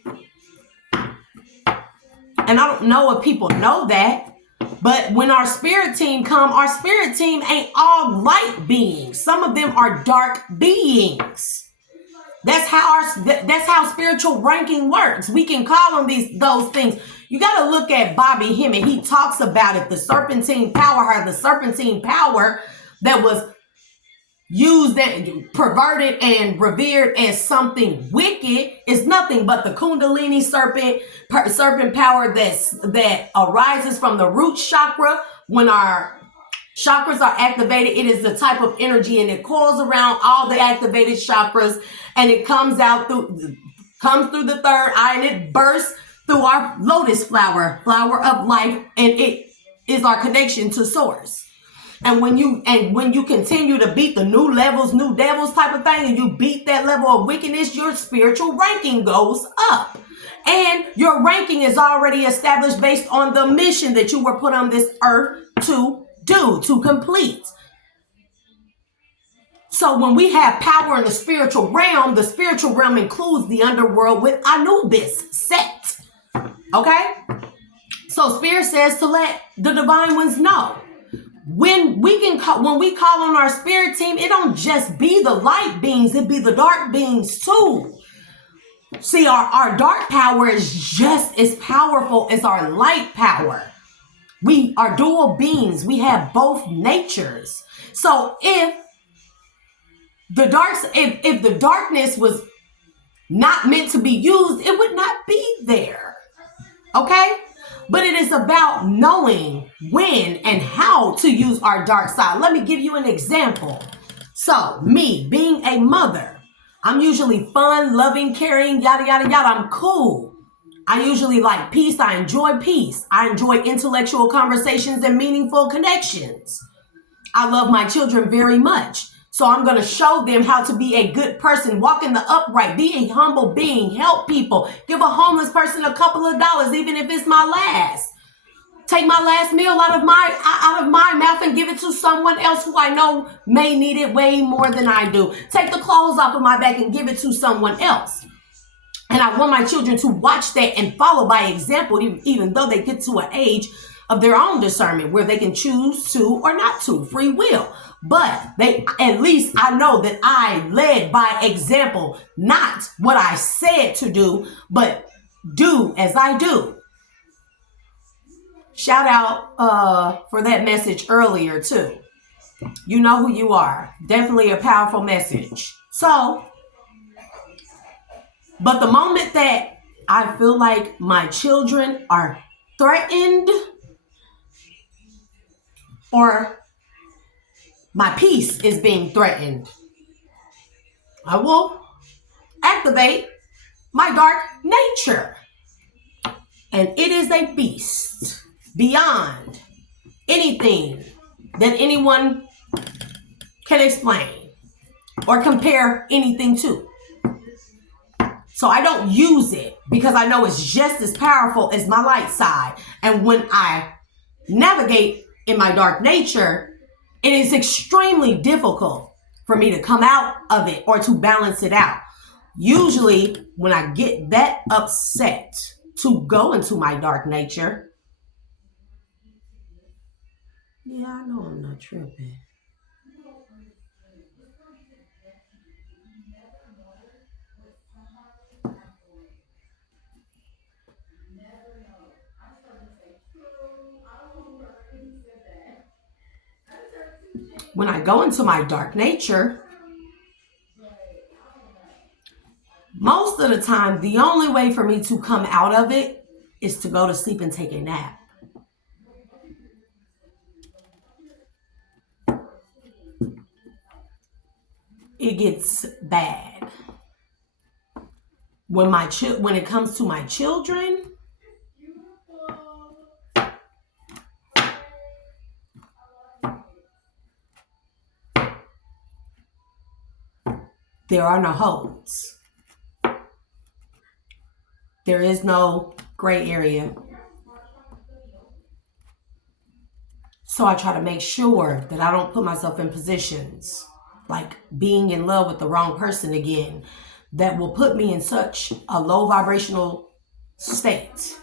And I don't know if people know that. But when our spirit team come, our spirit team ain't all light beings. Some of them are dark beings. That's how spiritual ranking works. We can call on those things. You got to look at Bobby Hemmett. He talks about it. The serpentine power that was used and perverted and revered as something wicked is nothing but the Kundalini serpent power that arises from the root chakra. When our chakras are activated, it is the type of energy, and it coils around all the activated chakras, and it comes through the third eye, and it bursts through our lotus flower of life, and it is our connection to source. And when you continue to beat the new devils type of thing, and you beat that level of wickedness, your spiritual ranking goes up. And your ranking is already established based on the mission that you were put on this earth to do, to complete. So when we have power in the spiritual realm includes the underworld with Anubis set. Okay? So Spirit says to let the divine ones know. When we call on our spirit team, it don't just be the light beings, it be the dark beings too. See, our dark power is just as powerful as our light power. We are dual beings. We have both natures. So if the darkness was not meant to be used, it would not be there. Okay? But it is about knowing when and how to use our dark side. Let me give you an example. So, me being a mother, I'm usually fun, loving, caring, yada, yada, yada. I'm cool. I usually like peace. I enjoy peace. I enjoy intellectual conversations and meaningful connections. I love my children very much. So I'm going to show them how to be a good person, walk in the upright, be a humble being, help people, give a homeless person a couple of dollars, even if it's my last. Take my last meal out of my mouth and give it to someone else who I know may need it way more than I do. Take the clothes off of my back and give it to someone else. And I want my children to watch that and follow by example, even though they get to an age of their own discernment where they can choose to or not to, free will. But at least I know that I led by example, not what I said to do, but do as I do. Shout out for that message earlier too. You know who you are. Definitely a powerful message. So, but the moment that I feel like my children are threatened or my peace is being threatened, I will activate my dark nature. And it is a beast beyond anything that anyone can explain or compare anything to. So I don't use it because I know it's just as powerful as my light side. And when I navigate in my dark nature, it is extremely difficult for me to come out of it or to balance it out. Usually when I get that upset to go into my dark nature, yeah, I know I'm not tripping. When I go into my dark nature, most of the time, the only way for me to come out of it is to go to sleep and take a nap. It gets bad. When it comes to my children, there are no holds. There is no gray area. So I try to make sure that I don't put myself in positions like being in love with the wrong person again that will put me in such a low vibrational state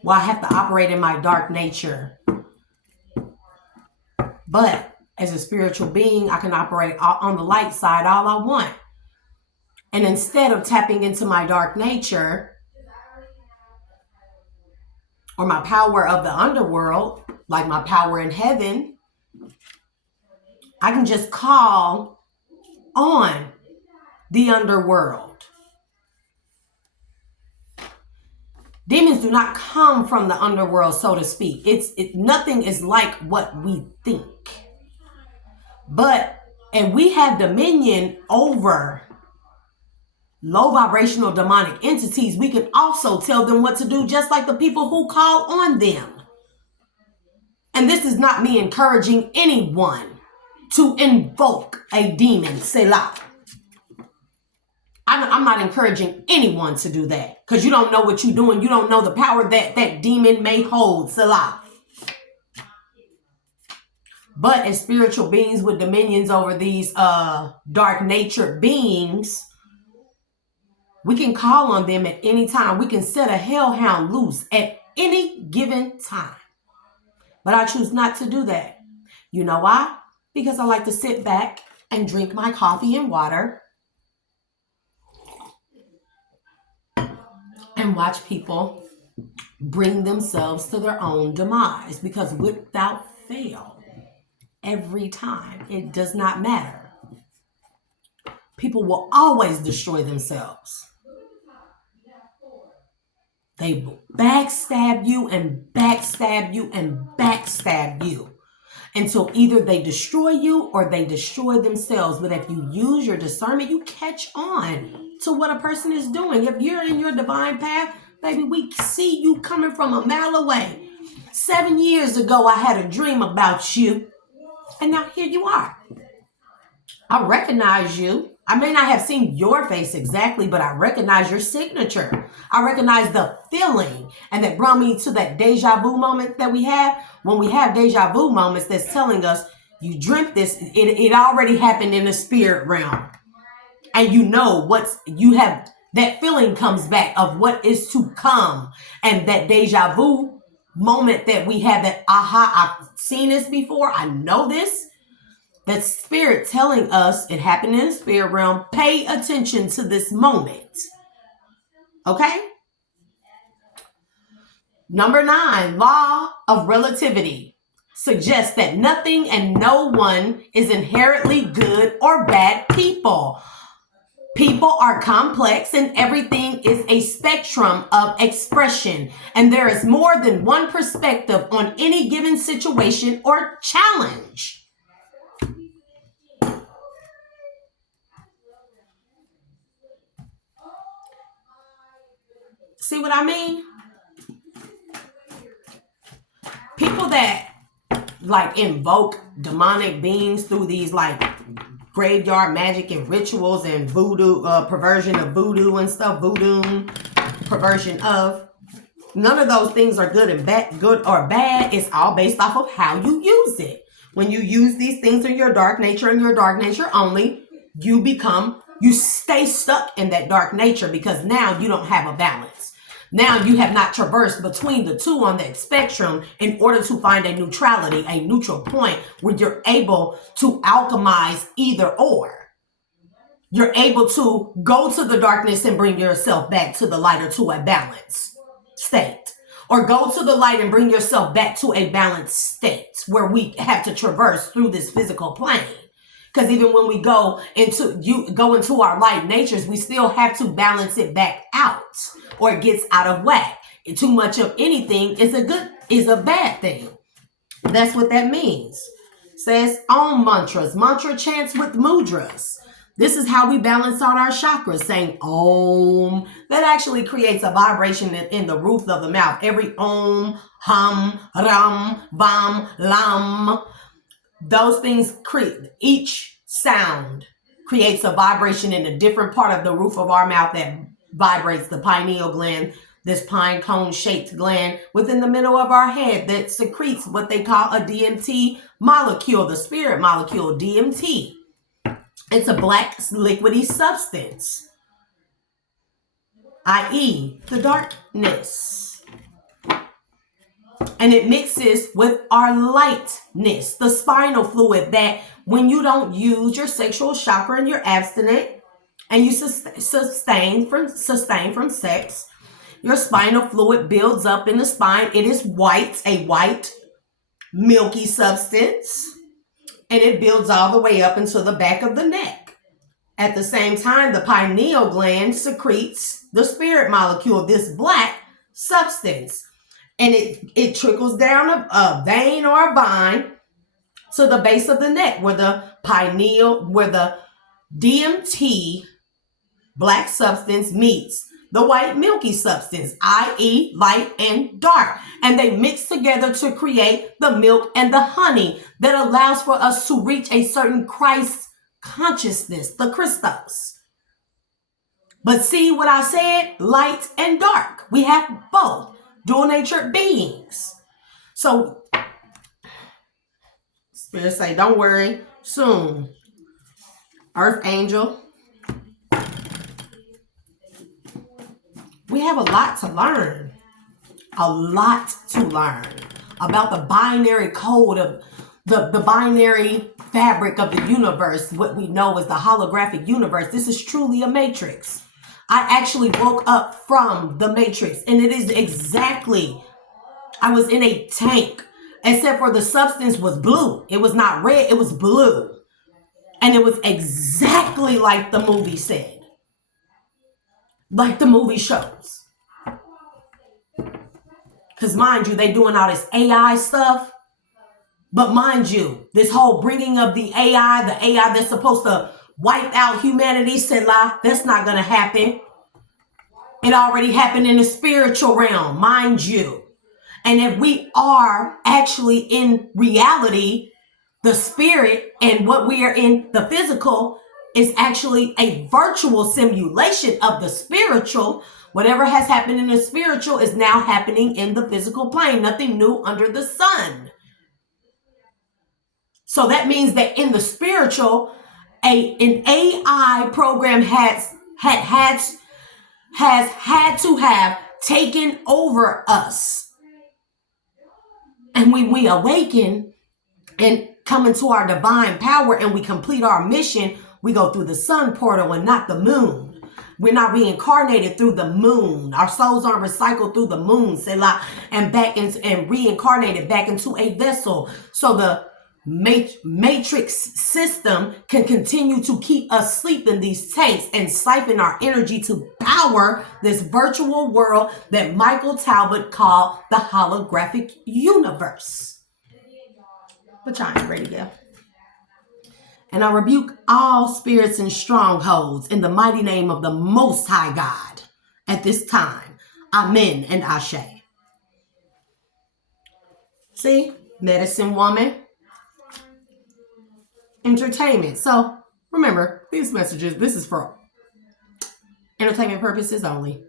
where I have to operate in my dark nature. But as a spiritual being, I can operate on the light side all I want. And instead of tapping into my dark nature or my power of the underworld, like my power in heaven, I can just call on the underworld. Demons do not come from the underworld, so to speak. Nothing is like what we think. And we have dominion over low vibrational demonic entities. We can also tell them what to do, just like the people who call on them. And this is not me encouraging anyone to invoke a demon, Selah. I'm not encouraging anyone to do that because you don't know what you're doing. You don't know the power that demon may hold, Selah. But as spiritual beings with dominions over these dark natured beings, we can call on them at any time. We can set a hellhound loose at any given time. But I choose not to do that. You know why? Because I like to sit back and drink my coffee and water and watch people bring themselves to their own demise. Because without fail, every time, it does not matter. People will always destroy themselves. They will backstab you and backstab you and backstab you. until either they destroy you or they destroy themselves. But if you use your discernment, you catch on to what a person is doing. If you're in your divine path, baby, we see you coming from a mile away. 7 years ago, I had a dream about you, and now here you are. I recognize you. I may not have seen your face exactly, but I recognize your signature. I recognize the feeling. And that brought me to that deja vu moment that we have. When we have deja vu moments, that's telling us you dreamt this. It already happened in the spirit realm. And you know you have that feeling comes back of what is to come. And that deja vu moment that we have, that aha, I've seen this before. I know this. That spirit telling us it happened in the spirit realm. Pay attention to this moment. Okay? Number 9, law of relativity suggests that nothing and no one is inherently good or bad people. People are complex and everything is a spectrum of expression. And there is more than one perspective on any given situation or challenge. See what I mean? People that like invoke demonic beings through these like graveyard magic and rituals and voodoo, perversion of voodoo and stuff, voodoo, perversion of, none of those things are good and bad, good or bad. It's all based off of how you use it. When you use these things in your dark nature and your dark nature only, you stay stuck in that dark nature because now you don't have a balance. Now you have not traversed between the two on that spectrum in order to find a neutrality, a neutral point where you're able to alchemize either or. You're able to go to the darkness and bring yourself back to the light or to a balanced state. Or go to the light and bring yourself back to a balanced state where we have to traverse through this physical plane. Because even when we go into our light natures, we still have to balance it back out, or it gets out of whack. And too much of anything is a bad thing. That's what that means. It says Om mantras, mantra chants with mudras. This is how we balance out our chakras, saying Om. That actually creates a vibration in the roof of the mouth. Every Om, Hum, Ram, Vam, Lam. Those things each sound creates a vibration in a different part of the roof of our mouth that vibrates the pineal gland, this pine cone shaped gland within the middle of our head that secretes what they call a DMT molecule, the spirit molecule, DMT. It's a black liquidy substance, i.e. the darkness. And it mixes with our lightness, the spinal fluid, that when you don't use your sexual chakra and you're abstinent and you sustain from sex, your spinal fluid builds up in the spine. It is white, a white, milky substance, and it builds all the way up into the back of the neck. At the same time, the pineal gland secretes the spirit molecule, this black substance. And it trickles down a vein or a vine to the base of the neck where the DMT black substance meets the white milky substance, i.e. light and dark. And they mix together to create the milk and the honey that allows for us to reach a certain Christ consciousness, the Christos. But see what I said? Light and dark. We have both. Dual natured beings. So Spirit say, don't worry, soon. Earth angel. We have a lot to learn. A lot to learn about the binary code of the binary fabric of the universe, what we know as the holographic universe. This is truly a matrix. I actually woke up from the matrix, and it is exactly, I was in a tank, except for the substance was blue. It was not red, it was blue. And it was exactly like the movie said. Like the movie shows. Because mind you, they doing all this AI stuff. But mind you, this whole bringing of the AI that's supposed to wipe out humanity, Selah, that's not going to happen. It already happened in the spiritual realm, mind you. And if we are actually in reality, the spirit and what we are in the physical is actually a virtual simulation of the spiritual. Whatever has happened in the spiritual is now happening in the physical plane. Nothing new under the sun. So that means that in the spiritual, an AI program has had to have taken over us. And when we awaken and come into our divine power and we complete our mission, we go through the sun portal and not the moon. We're not reincarnated through the moon. Our souls aren't recycled through the moon, Selah, and back into and reincarnated back into a vessel. So the matrix system can continue to keep us asleep in these tanks and siphon our energy to power this virtual world that Michael Talbot called the holographic universe. But y'all ain't ready yet. And I rebuke all spirits and strongholds in the mighty name of the Most High God at this time. Amen and Ashe. See, medicine woman. Entertainment. So remember, these messages, this is for entertainment purposes only.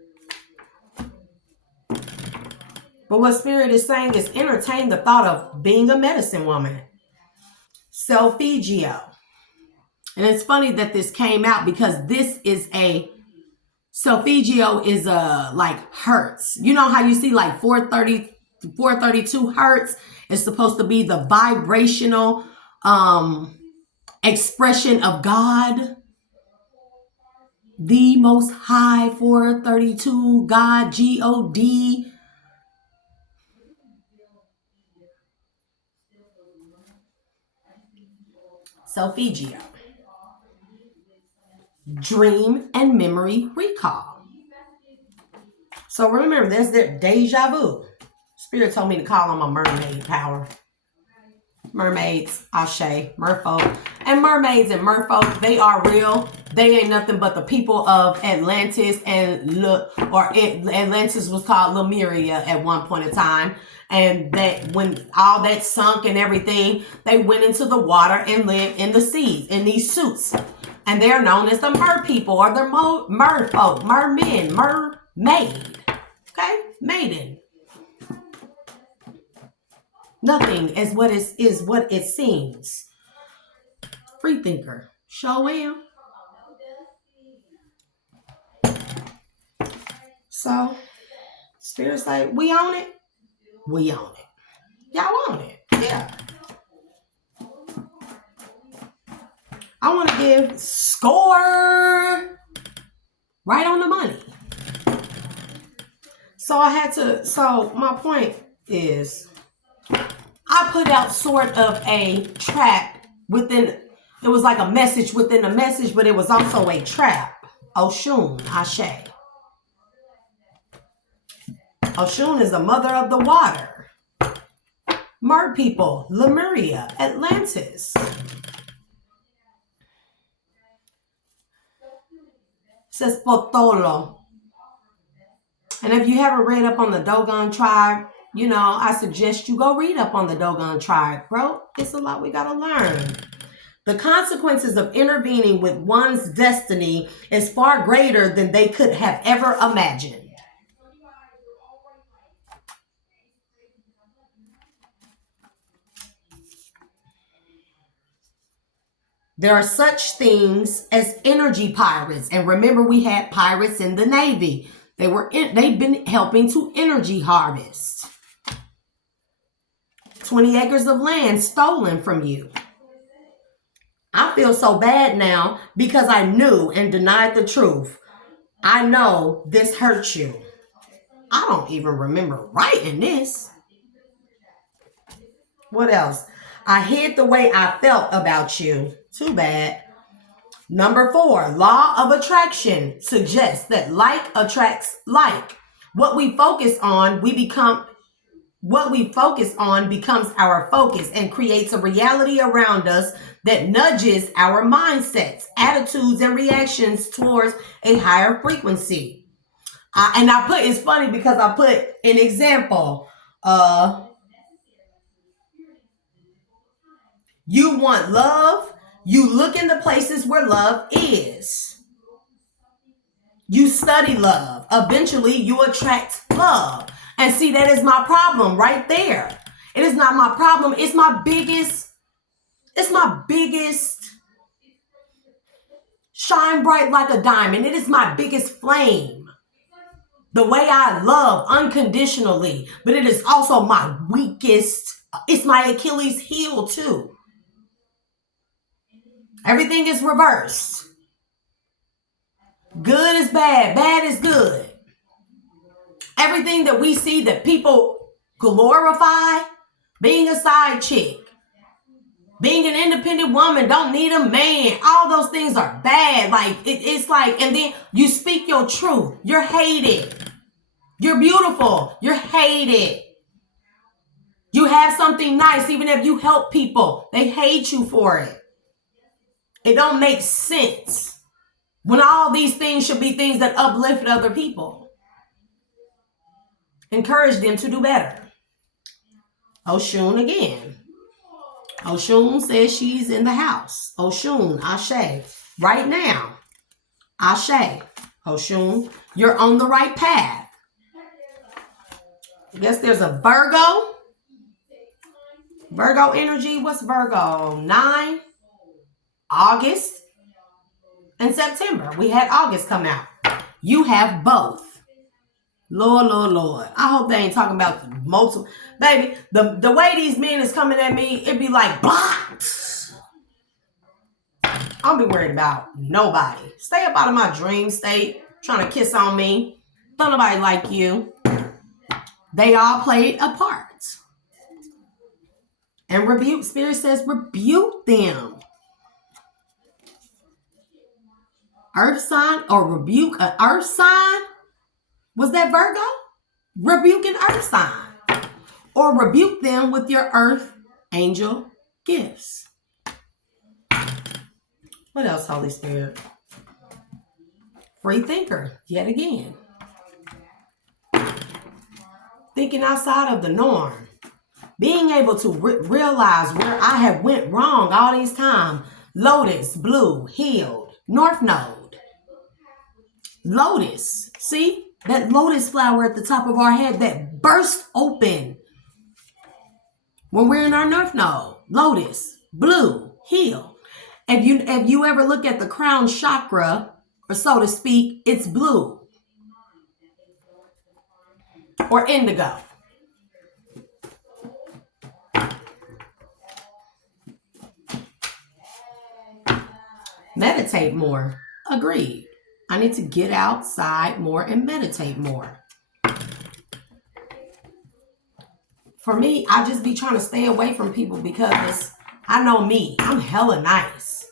But what Spirit is saying is entertain the thought of being a medicine woman. Solfeggio. And it's funny that this came out because this is solfeggio is like hertz. You know how you see like 432 hertz is supposed to be the vibrational expression of God, the Most High, 432, God, G-O-D. Solfeggio. Dream and memory recall. So remember, there's their deja vu. Spirit told me to call on my mermaid power. Mermaids, Ashe, merfolk. And mermaids and merfolk, they are real. They ain't nothing but the people of Atlantis Atlantis was called Lemuria at one point in time. And that when all that sunk and everything, they went into the water and lived in the seas in these suits. And they're known as the mer people or the merfolk, mermen, mermaid. Okay? Maiden. Nothing is what it seems. Free thinker. Show am. So, Spirit's like, we own it. We own it. Y'all own it. Yeah. I want to give score right on the money. So my point is, I put out sort of a trap within, it was like a message within a message, but it was also a trap. Oshun, Ashe. Oshun is the mother of the water. Mer people, Lemuria, Atlantis. Says Potolo. And if you haven't read up on the Dogon tribe, you know, I suggest you go read up on the Dogon tribe, bro. It's a lot we gotta learn. The consequences of intervening with one's destiny is far greater than they could have ever imagined. There are such things as energy pirates. And remember, we had pirates in the Navy. They've been helping to energy harvest. 20 acres of land stolen from you. I feel so bad now because I knew and denied the truth. I know this hurts you. I don't even remember writing this. What else? I hid the way I felt about you. Too bad. Number 4, law of attraction suggests that like attracts like. What we focus on, we become what we focus on becomes our focus and creates a reality around us that nudges our mindsets, attitudes, and reactions towards a higher frequency. It's funny because I put an example. You want love, you look in the places where love is. You study love. Eventually, you attract love. And see, that is my problem right there. It is not my problem. It's my biggest shine bright like a diamond. It is my biggest flame. The way I love unconditionally, but it is also my weakest. It's my Achilles heel too. Everything is reversed. Good is bad. Bad is good. Everything that we see that people glorify, being a side chick, being an independent woman, don't need a man. All those things are bad. Like, it's like, and then you speak your truth. You're hated. You're beautiful. You're hated. You have something nice, even if you help people, they hate you for it. It don't make sense when all these things should be things that uplift other people. Encourage them to do better. Oshun again. Oshun says she's in the house. Oshun, Ashe. Right now. Ashe. Oshun, you're on the right path. I guess there's a Virgo. Virgo energy. What's Virgo? 9, August, and September. We had August come out. You have both. Lord, Lord, Lord. I hope they ain't talking about multiple. Baby, the way these men is coming at me, it'd be like, blocks. I don't be worried about nobody. Stay up out of my dream state, trying to kiss on me. Don't nobody like you. They all played a part. And rebuke, Spirit says, rebuke them. Earth sign or rebuke an earth sign? Was that Virgo? Rebuke an earth sign. Or rebuke them with your earth angel gifts. What else, Holy Spirit? Free thinker, yet again. Thinking outside of the norm. Being able to realize where I have went wrong all these time. Lotus, blue, healed, north node. Lotus, see? That lotus flower at the top of our head that bursts open when we're in our north node. Lotus, blue, heal. If you ever look at the crown chakra, or so to speak, it's blue or indigo. Meditate more. Agreed. I need to get outside more and meditate more. For me, I just be trying to stay away from people because I know me. I'm hella nice.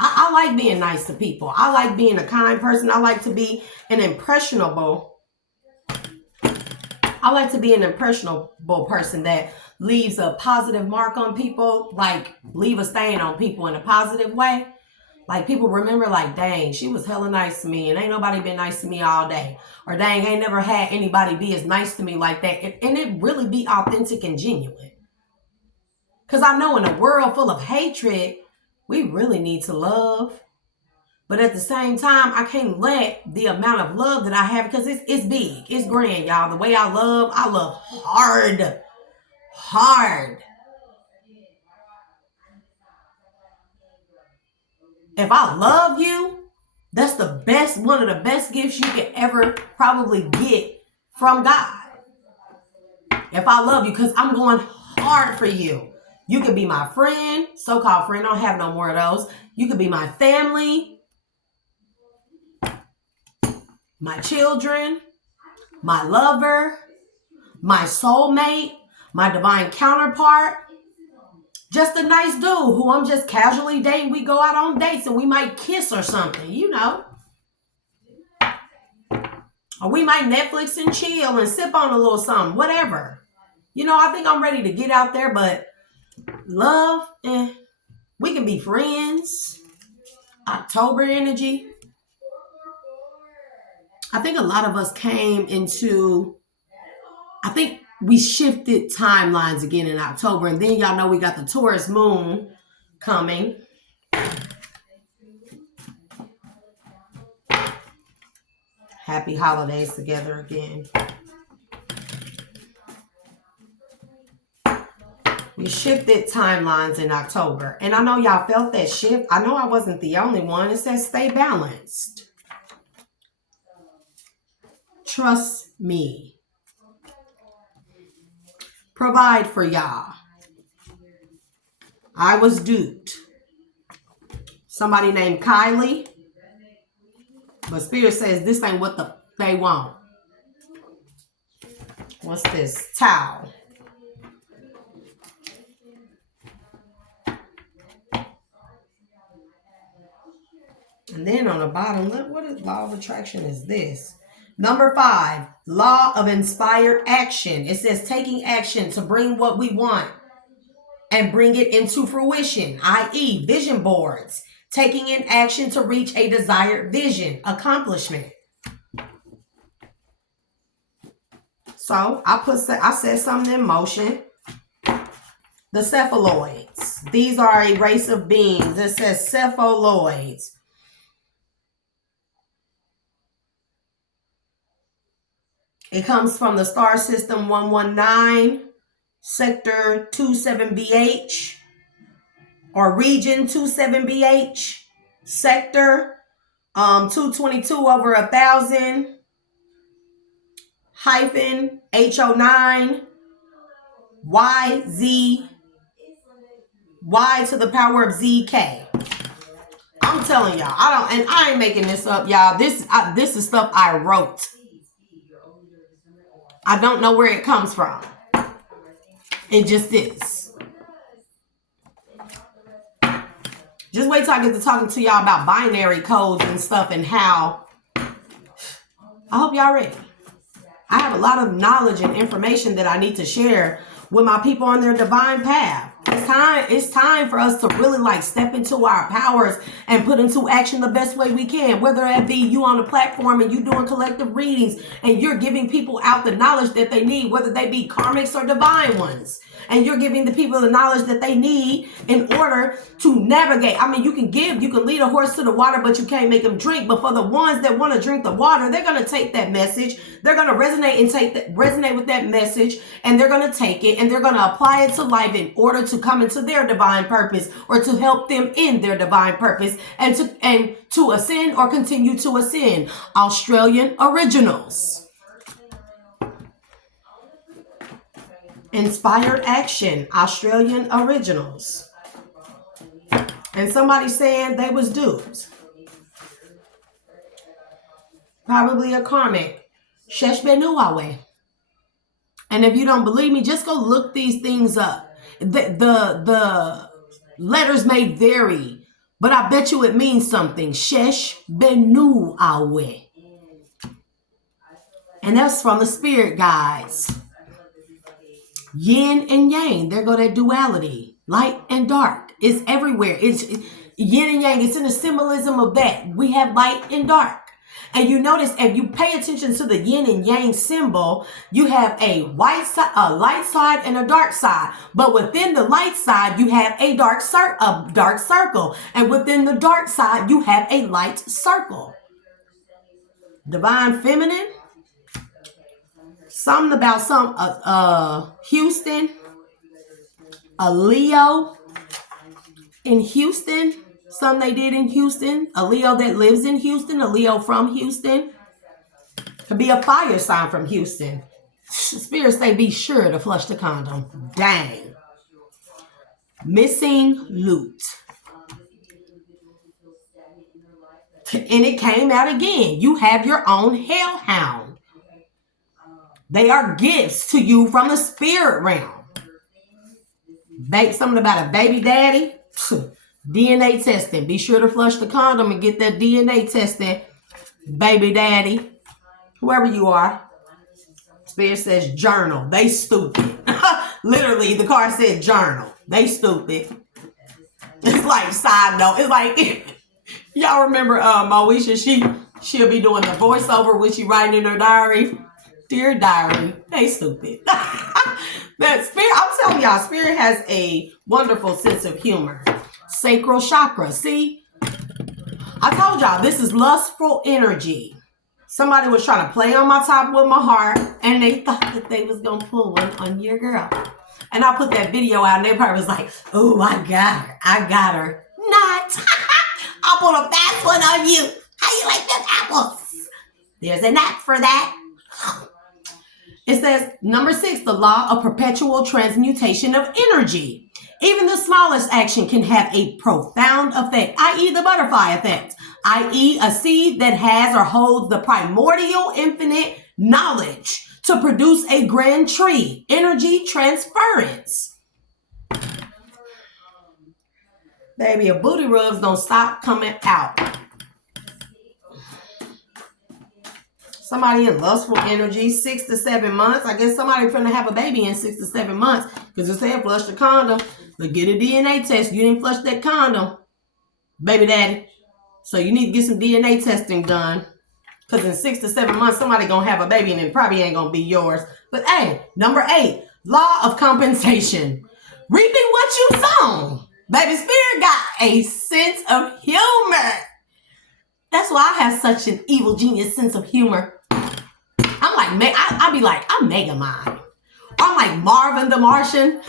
I like being nice to people. I like being a kind person. I like to be an impressionable person that leaves a positive mark on people, like leave a stain on people in a positive way. Like people remember like, dang, she was hella nice to me and ain't nobody been nice to me all day. Or dang, ain't never had anybody be as nice to me like that. And it really be authentic and genuine. Because I know in a world full of hatred, we really need to love. But at the same time, I can't let the amount of love that I have, because it's big, it's grand, y'all. The way I love hard. Hard. If I love you, that's the best, one of the best gifts you can ever probably get from God. If I love you, because I'm going hard for you. You could be my friend, so-called friend. I don't have no more of those. You could be my family, my children, my lover, my soulmate, my divine counterpart. Just a nice dude who I'm just casually dating. We go out on dates and we might kiss or something, you know. Or we might Netflix and chill and sip on a little something, whatever. I think I'm ready to get out there, but love, we can be friends. October energy. I think a lot of us I think we shifted timelines again in October. And then y'all know we got the Taurus moon coming. Happy holidays together again. We shifted timelines in October. And I know y'all felt that shift. I know I wasn't the only one. It says stay balanced. Trust me. Provide for y'all. I was duped. Somebody named Kylie. But Spirit says this ain't what they want. What's this? Towel. And then on the bottom, look, what is law of attraction is this? Number 5, law of inspired action. It says taking action to bring what we want and bring it into fruition, i.e. vision boards. Taking in action to reach a desired vision, accomplishment. So I set something in motion. The cephaloids. These are a race of beings. It says cephaloids. It comes from the star system 119, sector 27BH, or region 27BH, sector 222/1000, hyphen HO9, YZ, Y to the power of ZK. I'm telling y'all, I ain't making this up, y'all. This is stuff I wrote. I don't know where it comes from. It just is. Just wait till I get to talking to y'all about binary codes and stuff and how. I hope y'all ready. I have a lot of knowledge and information that I need to share with my people on their divine path. It's time for us to really step into our powers and put into action the best way we can. Whether that be you on the platform and you doing collective readings and you're giving people out the knowledge that they need, whether they be karmics or divine ones. And you're giving the people the knowledge that they need in order to navigate. I mean, you can lead a horse to the water, but you can't make them drink. But for the ones that want to drink the water, they're going to take that message. They're going to resonate with that message, and they're going to take it and they're going to apply it to life in order to come into their divine purpose or to help them in their divine purpose and to ascend or continue to ascend. Australian originals. Inspired action, Australian originals. And somebody saying they was duped. Probably a karmic. Shesh Benuawe. And if you don't believe me, just go look these things up. The letters may vary, but I bet you it means something. Shesh Benuawe. And that's from the spirit guides. Yin and yang, there go that duality. Light and dark. It's everywhere. It's yin and yang. It's in the symbolism of that. We have light and dark. And you notice if you pay attention to the yin and yang symbol, you have a light side and a dark side. But within the light side, you have a dark circle. And within the dark side, you have a light circle. Divine feminine. Something about Houston, a Leo in Houston. Something they did in Houston. A Leo that lives in Houston. A Leo from Houston. Could be a fire sign from Houston. Spirits say be sure to flush the condom. Dang. Missing loot. And it came out again. You have your own hellhound. They are gifts to you from the spirit realm. Something about a baby daddy. DNA testing. Be sure to flush the condom and get that DNA testing. Baby daddy. Whoever you are. Spirit says journal. They stupid. Literally, the card said journal. They stupid. It's like side note. It's like y'all remember Moesha, she'll be doing the voiceover when she writing in her diary. Dear diary, they stupid. That spirit, I'm telling y'all, spirit has a wonderful sense of humor. Sacral chakra. See, I told y'all this is lustful energy. Somebody was trying to play on my top with my heart, and they thought that they was gonna pull one on your girl. And I put that video out, and they probably was like, "Oh, I got her." Not. I'll put a fast one on you. How you like them apples? There's an app for that. It says, number 6, the law of perpetual transmutation of energy. Even the smallest action can have a profound effect, i.e. the butterfly effect, i.e. a seed that has or holds the primordial infinite knowledge to produce a grand tree. Energy transference. Baby, your booty rubs don't stop coming out. Somebody in lustful energy, 6 to 7 months. I guess somebody finna have a baby in 6 to 7 months because it said flush the condom. But get a DNA test. You didn't flush that condom, baby daddy. So you need to get some DNA testing done. Because in 6 to 7 months, somebody gonna have a baby and it probably ain't gonna be yours. But hey, number 8, law of compensation. Reaping what you sow. Baby, spirit got a sense of humor. That's why I have such an evil genius sense of humor. I'm like, I'll be like, I'm Megamind. I'm like Marvin the Martian.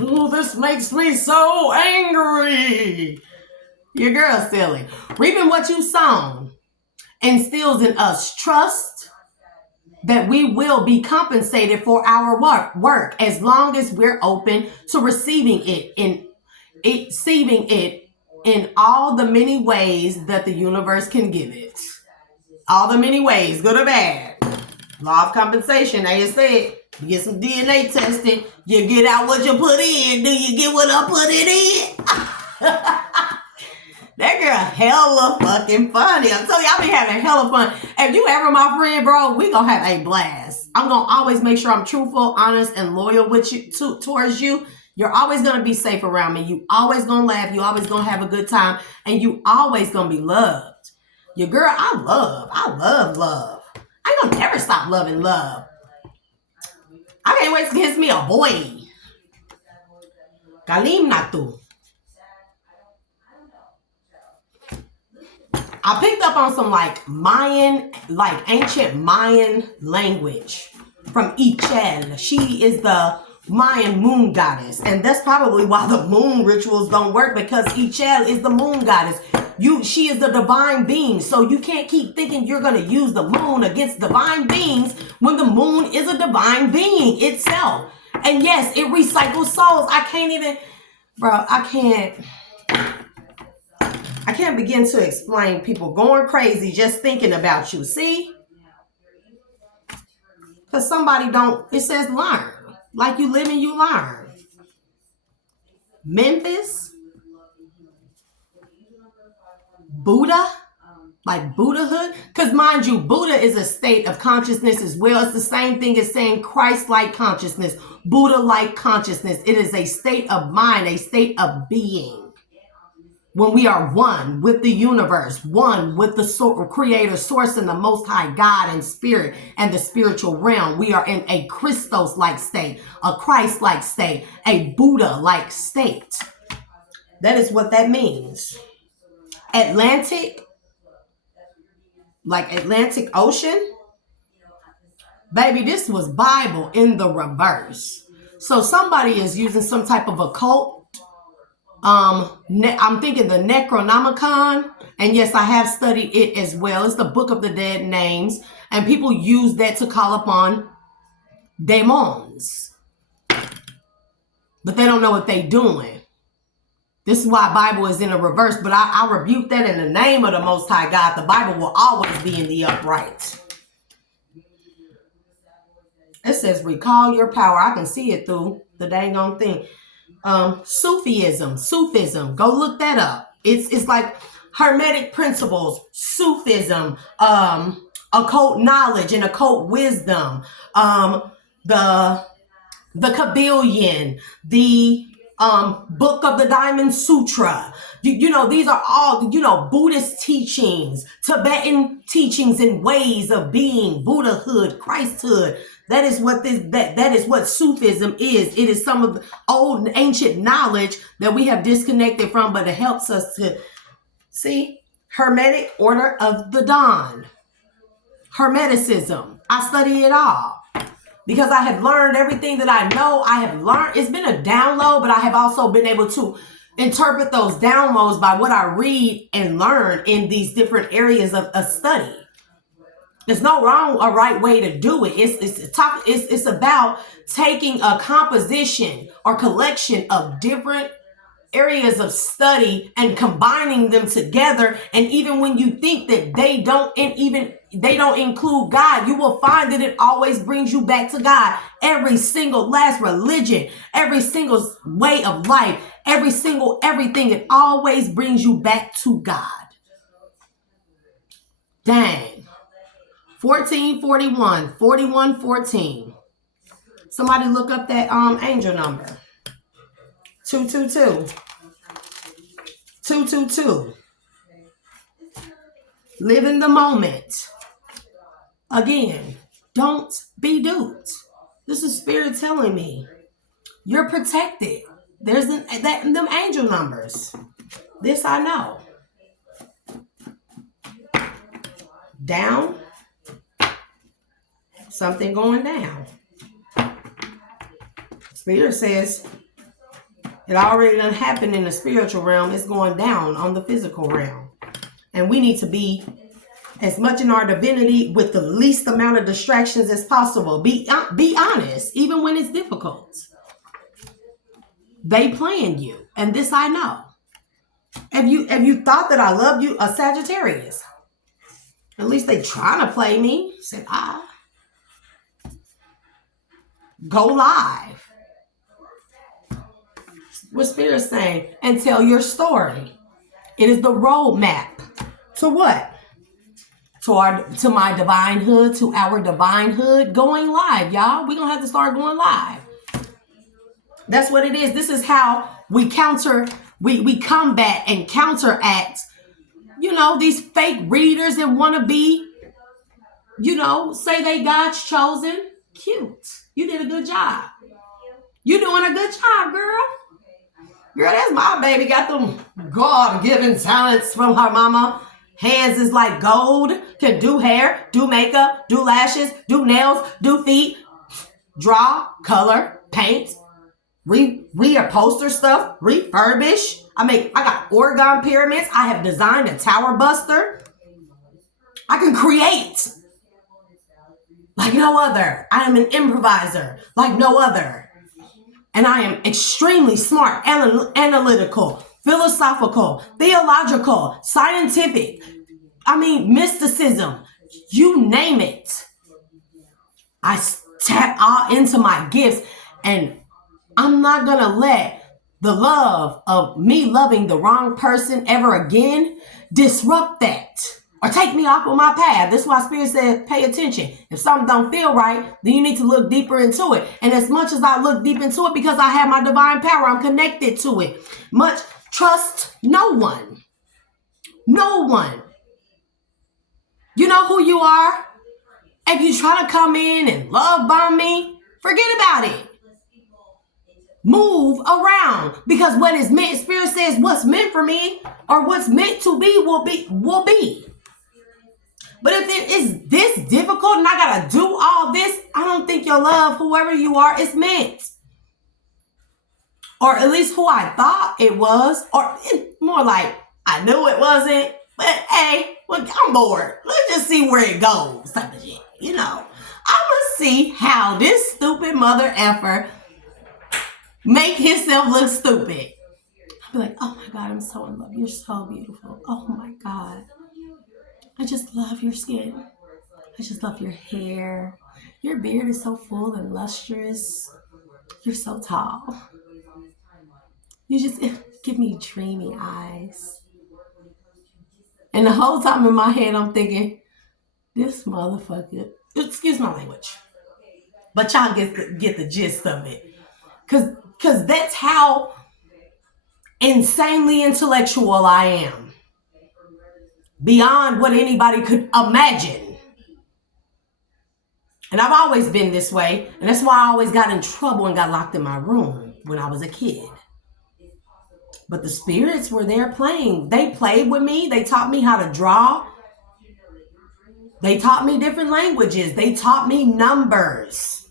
Ooh, this makes me so angry. Your girl's silly. Reaping what you sown instills in us trust that we will be compensated for our work as long as we're open to receiving it in all the many ways that the universe can give it. All the many ways, good or bad. Law of compensation, as you said, you get some DNA testing, you get out what you put in. Do you get what I put it in? That girl hella fucking funny. I'm telling you, I be having hella fun. If you ever my friend, bro, we gonna have a blast. I'm gonna always make sure I'm truthful, honest, and loyal with you towards you. You're always going to be safe around me. You always going to laugh. You always going to have a good time. And you always going to be loved. Your girl, I love love. I ain't going to never stop loving love. I can't wait to kiss me a boy. Kalim Natu. I picked up on some Mayan, ancient Mayan language from Ichel. She is the Mayan moon goddess, and that's probably why the moon rituals don't work, because Ichel is the moon goddess. She is the divine being, so you can't keep thinking you're going to use the moon against divine beings when the moon is a divine being itself. And yes, it recycles souls. I can't begin to explain people going crazy just thinking about you. See? Because somebody it says learn. Like you live and you learn. Memphis. Buddha. Like Buddhahood. Because mind you, Buddha is a state of consciousness as well. It's the same thing as saying Christ-like consciousness. Buddha-like consciousness. It is a state of mind, a state of being. When we are one with the universe, one with the creator, source, and the most high God and spirit and the spiritual realm, we are in a Christos-like state, a Christ-like state, a Buddha-like state. That is what that means. Atlantic, like Atlantic Ocean. Baby, this was Bible in the reverse. So somebody is using some type of occult. I'm thinking the Necronomicon, and yes, I have studied it as well. It's the Book of the Dead names, and people use that to call upon demons, but they don't know what they're doing. This is why Bible is in the reverse, but I rebuke that in the name of the Most High God. The Bible will always be in the upright. It says, recall your power. I can see it through the dang on thing. Sufism. Go look that up. It's like Hermetic principles, Sufism, occult knowledge and occult wisdom, the Kabbalion, the Book of the Diamond Sutra. These are all, Buddhist teachings, Tibetan teachings and ways of being, Buddhahood, Christhood. That is what that is what Sufism is. It is some of the old ancient knowledge that we have disconnected from, but it helps us to see Hermetic Order of the Dawn, Hermeticism. I study it all because I have learned everything that I know. I have learned. It's been a download, but I have also been able to interpret those downloads by what I read and learn in these different areas of study. There's no wrong or right way to do it. It's about taking a composition or collection of different areas of study and combining them together. And even when you think that they don't include God, you will find that it always brings you back to God. Every single last religion, every single way of life, everything, it always brings you back to God. Dang. 1441, 4114. Somebody look up that angel number. 222. 222. Live in the moment. Again, don't be duped. This is Spirit telling me you're protected. There's them angel numbers. This I know. Down. Something going down. Spirit says it already done happened in the spiritual realm. It's going down on the physical realm. And we need to be as much in our divinity with the least amount of distractions as possible. Be honest, even when it's difficult. They playing you. And this I know. Have you thought that I loved you? A Sagittarius. At least they trying to play me. Said, go live. What Spirit's saying, and tell your story. It is the roadmap to what? To my divine hood, to our divine hood, going live, y'all. We're gonna have to start going live. That's what it is. This is how we we combat and counteract, these fake readers that want to be, say they God's chosen. Cute. You did a good job. You doing a good job, girl. Girl, that's my baby. Got them God-given talents from her mama. Hands is like gold. Can do hair, do makeup, do lashes, do nails, do feet, draw, color, paint, reupholster stuff, refurbish. I got origami pyramids. I have designed a tower buster. I can create like no other. I am an improviser like no other. And I am extremely smart, analytical, philosophical, theological, scientific. Mysticism. You name it. I tap all into my gifts, and I'm not going to let the love of me loving the wrong person ever again disrupt that or take me off of my path. That's why Spirit said, pay attention. If something don't feel right, then you need to look deeper into it. And as much as I look deep into it, because I have my divine power, I'm connected to it. Much trust no one. No one. You know who you are? If you try to come in and love bomb me, forget about it. Move around, because what is meant, Spirit says, what's meant for me or what's meant to be will be. But if it is this difficult and I gotta do all this, I don't think your love, whoever you are, is meant. Or at least who I thought it was, or more like I knew it wasn't. But hey, look, I'm bored. Let's just see where it goes, type of shit. I'ma see how this stupid mother effer make himself look stupid. I'll be like, oh my God, I'm so in love. You're so beautiful. Oh my God. I just love your skin. I just love your hair. Your beard is so full and lustrous. You're so tall. You just give me dreamy eyes. And the whole time in my head, I'm thinking, This motherfucker. Excuse my language. But y'all get the gist of it. Cause that's how insanely intellectual I am. Beyond what anybody could imagine. And I've always been this way. And that's why I always got in trouble and got locked in my room when I was a kid. But the spirits were there playing. They played with me. They taught me how to draw. They taught me different languages. They taught me numbers.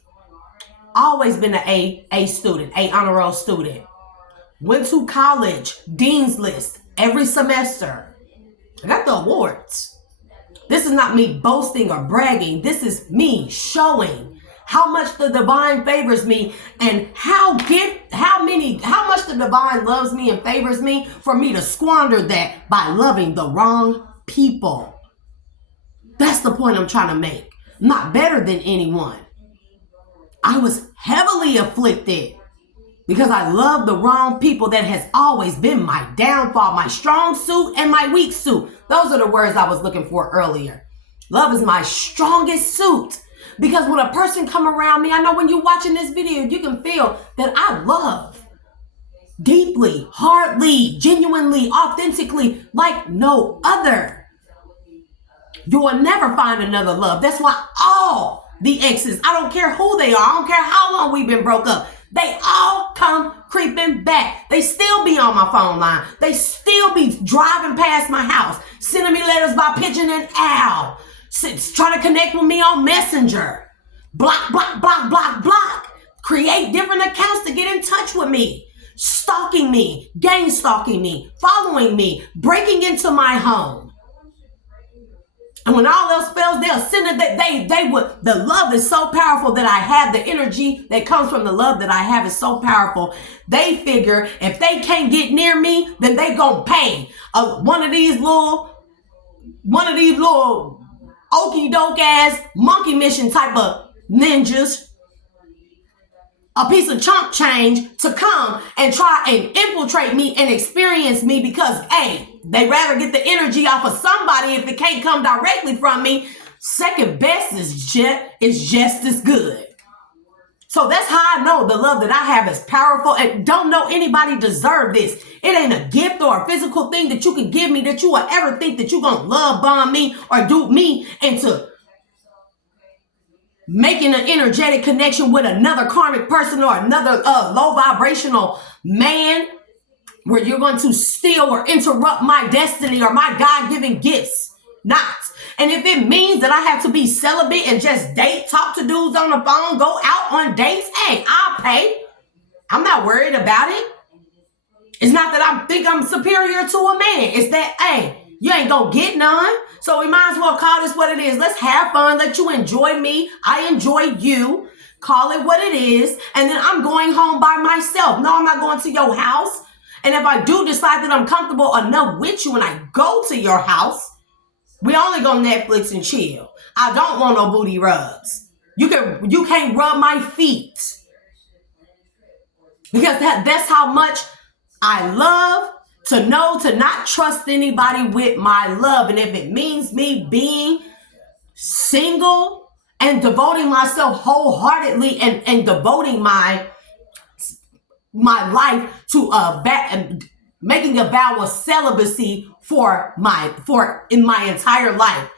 Always been an A student, A honor roll student. Went to college, dean's list, every semester. I got the awards. This is not me boasting or bragging. This is me showing how much the divine favors me and how much the divine loves me and favors me for me to squander that by loving the wrong people. That's the point I'm trying to make. I'm not better than anyone. I was heavily afflicted because I love the wrong people. That has always been my downfall, my strong suit and my weak suit. Those are the words I was looking for earlier. Love is my strongest suit because when a person come around me, I know when you're watching this video, you can feel that I love deeply, hardly, genuinely, authentically, like no other. You will never find another love. That's why all the exes, I don't care who they are, I don't care how long we've been broke up, they all come creeping back. They still be on my phone line. They still be driving past my house, sending me letters by Pigeon and Owl, trying to connect with me on Messenger. Block, block, block, block, block. Create different accounts to get in touch with me. Stalking me, gang stalking me, following me, breaking into my home. And when all else fails, they'll send it. They would. The love is so powerful that I have. The energy that comes from the love that I have is so powerful. They figure if they can't get near me, then they gonna pay one of these little okey doke ass monkey mission type of ninjas, a piece of chump change to come and try and infiltrate me and experience me because, hey, they rather get the energy off of somebody if it can't come directly from me. Second best is just as good. So that's how I know the love that I have is powerful and don't know anybody deserve this. It ain't a gift or a physical thing that you can give me that you will ever think that you're going to love bomb me or do me into making an energetic connection with another karmic person or another low vibrational man where you're going to steal or interrupt my destiny or my God-given gifts. Not. And if it means that I have to be celibate and just date, talk to dudes on the phone, go out on dates, hey, I'll pay. I'm not worried about it. It's not that I think I'm superior to a man. It's that, hey, you ain't gonna get none. So we might as well call this what it is. Let's have fun. Let you enjoy me. I enjoy you. Call it what it is. And then I'm going home by myself. No, I'm not going to your house. And if I do decide that I'm comfortable enough with you and I go to your house, we only go Netflix and chill. I don't want no booty rubs. You can't rub my feet. Because that's how much I love to know to not trust anybody with my love. And if it means me being single and devoting myself wholeheartedly and devoting my life to making a vow of celibacy in my entire life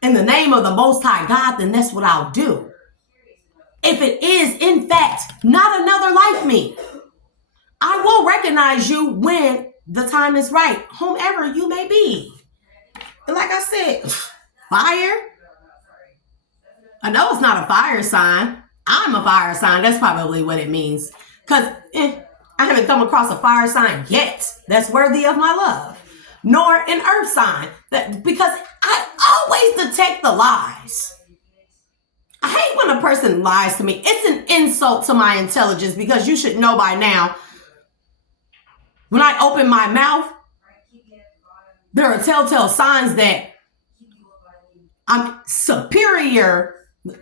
in the name of the Most High God, then that's what I'll do. If it is in fact not another like me, I will recognize you when the time is right, whomever you may be. And like I said, fire. I know it's not a fire sign. I'm a fire sign. That's probably what it means. Because I haven't come across a fire sign yet that's worthy of my love. Nor an earth sign. Because I always detect the lies. I hate when a person lies to me. It's an insult to my intelligence because you should know by now. When I open my mouth, there are telltale signs that I'm superior.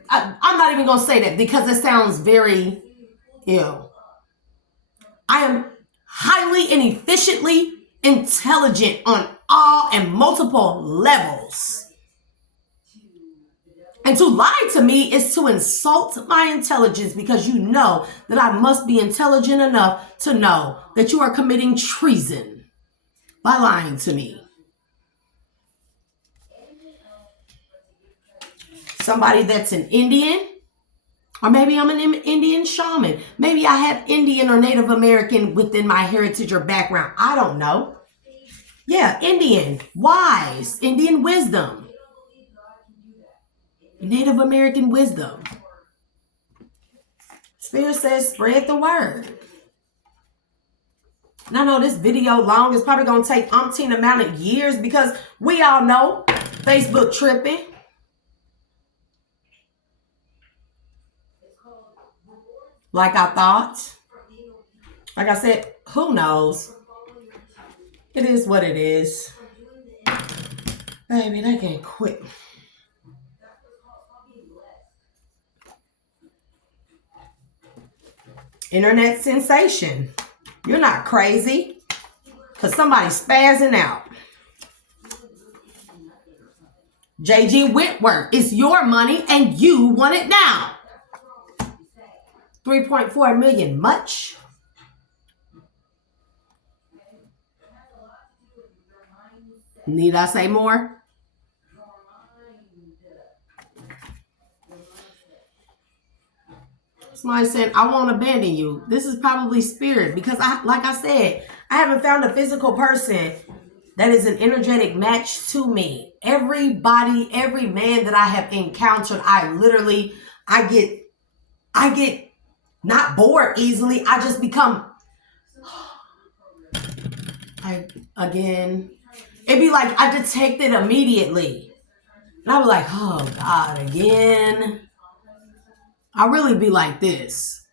I'm not even going to say that because it sounds very ill. I am highly and efficiently intelligent on all and multiple levels. And to lie to me is to insult my intelligence, because you know that I must be intelligent enough to know that you are committing treason by lying to me. Somebody that's an Indian, or maybe I'm an Indian shaman. Maybe I have Indian or Native American within my heritage or background. I don't know. Yeah, Indian, wise, Indian wisdom, Native American wisdom. Spirit says, spread the word. And I know this video long. It's probably going to take umpteen amount of years, because we all know Facebook tripping. Like I thought. Like I said, who knows? It is what it is. Baby, they can't quit. Internet sensation. You're not crazy, because somebody's spazzing out. JG Whitworth, it's your money and you want it now. 3.4 million, much? Need I say more? Somebody said, I won't abandon you. This is probably spirit, because like I said, I haven't found a physical person that is an energetic match to me. Everybody, every man that I have encountered, I get not bored easily. I just become, it'd be like I detect it immediately. And I be like, oh God, again. I really be like this.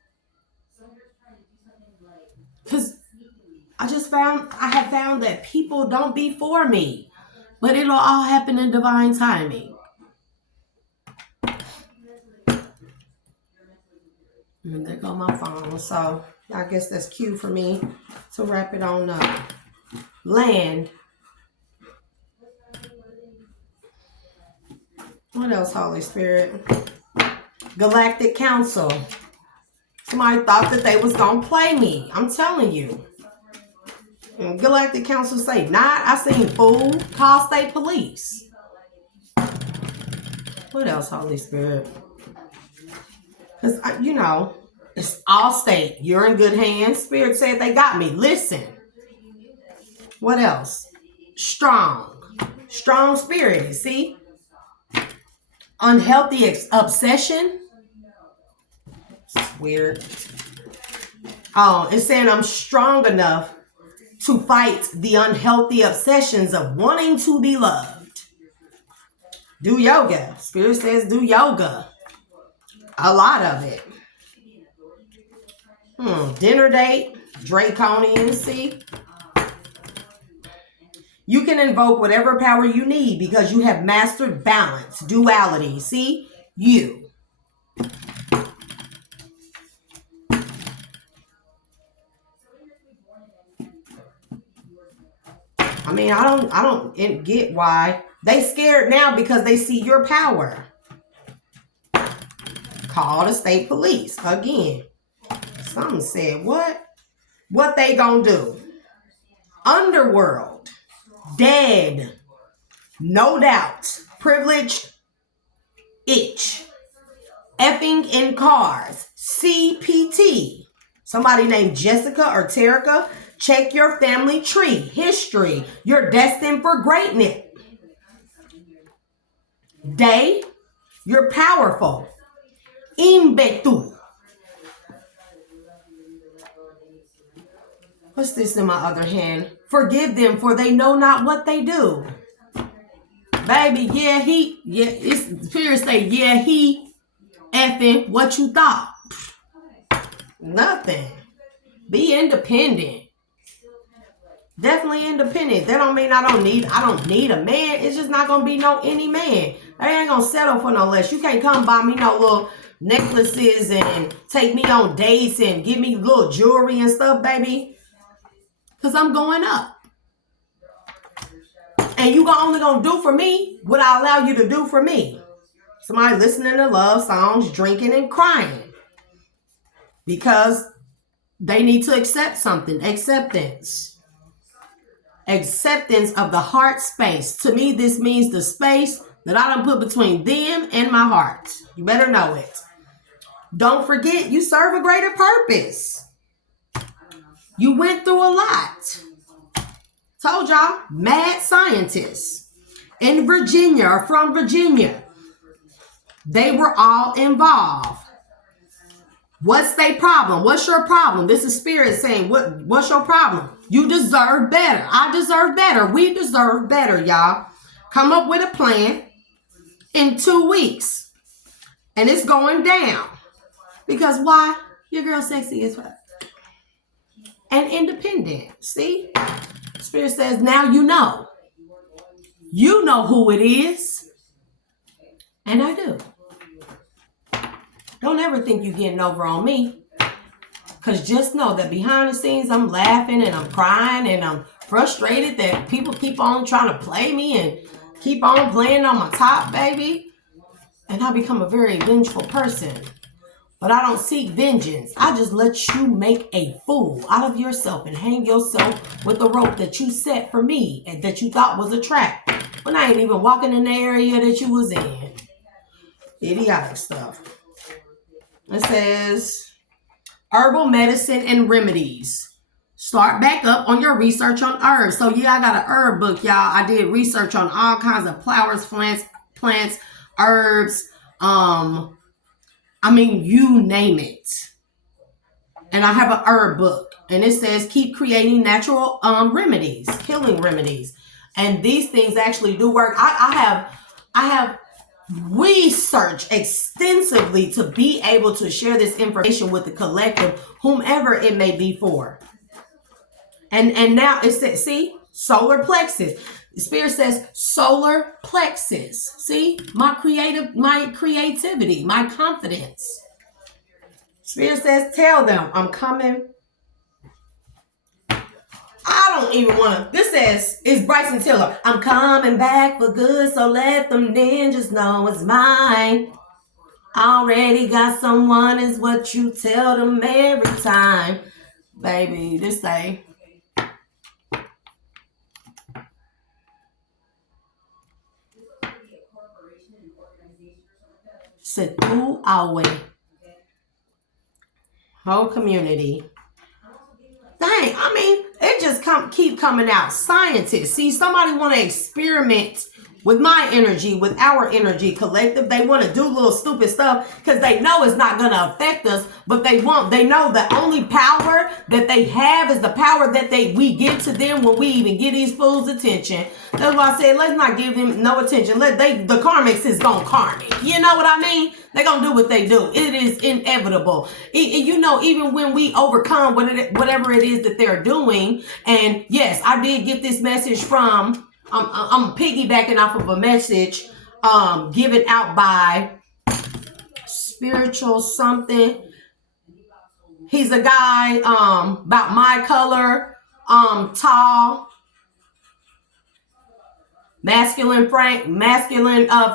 Because I have found that people don't be for me. But it'll all happen in divine timing. And there go my phone. So I guess that's cue for me to wrap it on up. Land. What else, Holy Spirit? Galactic Council. Somebody thought that they was going to play me. I'm telling you. And Galactic Council say, not. I seen fool. Call state police. What else, Holy Spirit? Because, it's all state. You're in good hands. Spirit said they got me. Listen. What else? Strong. Strong spirit. See? Unhealthy obsession. It's weird. Oh, it's saying I'm strong enough to fight the unhealthy obsessions of wanting to be loved. Do yoga. Spirit says do yoga. A lot of it. Dinner date. Draconian. See? You can invoke whatever power you need because you have mastered balance, duality. See? You. I mean, I don't get why. They scared now because they see your power. Call the state police. Again. Something said, what? What they gonna do? Underworld. Dead. No doubt. Privilege. Itch. Effing in cars. CPT. Somebody named Jessica or Terica. Check your family tree. History. You're destined for greatness. Day. You're powerful. Imbetu. What's this in my other hand? Forgive them, for they know not what they do. Baby, it's Spirit say, he effing what you thought. Nothing. Be independent. Definitely independent. That don't mean I don't need a man. It's just not gonna be any man. I ain't gonna settle for no less. You can't come buy me no little necklaces and take me on dates and give me little jewelry and stuff, baby. Because I'm going up. And you only gonna do for me what I allow you to do for me. Somebody listening to love songs, drinking and crying because they need to accept something. Acceptance of the heart space. To me, this means the space that I done put between them and my heart. You better know it. Don't forget, you serve a greater purpose. You went through a lot. Told y'all, mad scientists in Virginia or from Virginia. They were all involved. What's their problem? What's your problem? This is spirit saying, what's your problem? You deserve better. I deserve better. We deserve better, y'all. Come up with a plan in 2 weeks. And it's going down. Because why? Your girl sexy as well. And independent. See? Spirit says, now you know. You know who it is. And I do. Don't ever think you're getting over on me. Because just know that behind the scenes, I'm laughing and I'm crying and I'm frustrated that people keep on trying to play me and keep on playing on my top, baby. And I become a very vengeful person. But I don't seek vengeance. I just let you make a fool out of yourself and hang yourself with the rope that you set for me and that you thought was a trap. When I ain't even walking in the area that you was in. Idiotic stuff. It says, herbal medicine and remedies. Start back up on your research on herbs. So yeah, I got an herb book, y'all. I did research on all kinds of flowers, plants, herbs, you name it. And I have an herb book. And it says, keep creating natural remedies, healing remedies. And these things actually do work. I have researched extensively to be able to share this information with the collective, whomever it may be for. And now it says, see, solar plexus. The spirit says solar plexus. See, my creativity, my confidence. Spirit says, tell them I'm coming. I don't even want to. This says, it's Bryson Tiller. I'm coming back for good, so let them ninjas know it's mine. Already got someone is what you tell them every time. Baby, this say. Sit through our way. Whole community. Dang, it just keep coming out. Scientists. See, somebody want to experiment with my energy, with our energy collective. They want to do little stupid stuff because they know it's not going to affect us, but they know the only power that they have is the power that we give to them when we even get these fools' attention. That's why I said, let's not give them no attention. The karmics is going to karmic. You know what I mean? They're going to do what they do. It is inevitable. Even when we overcome whatever it is that they're doing. And yes, I did get this message from, I'm piggybacking off of a message given out by Spiritual something. He's a guy about my color, tall, masculine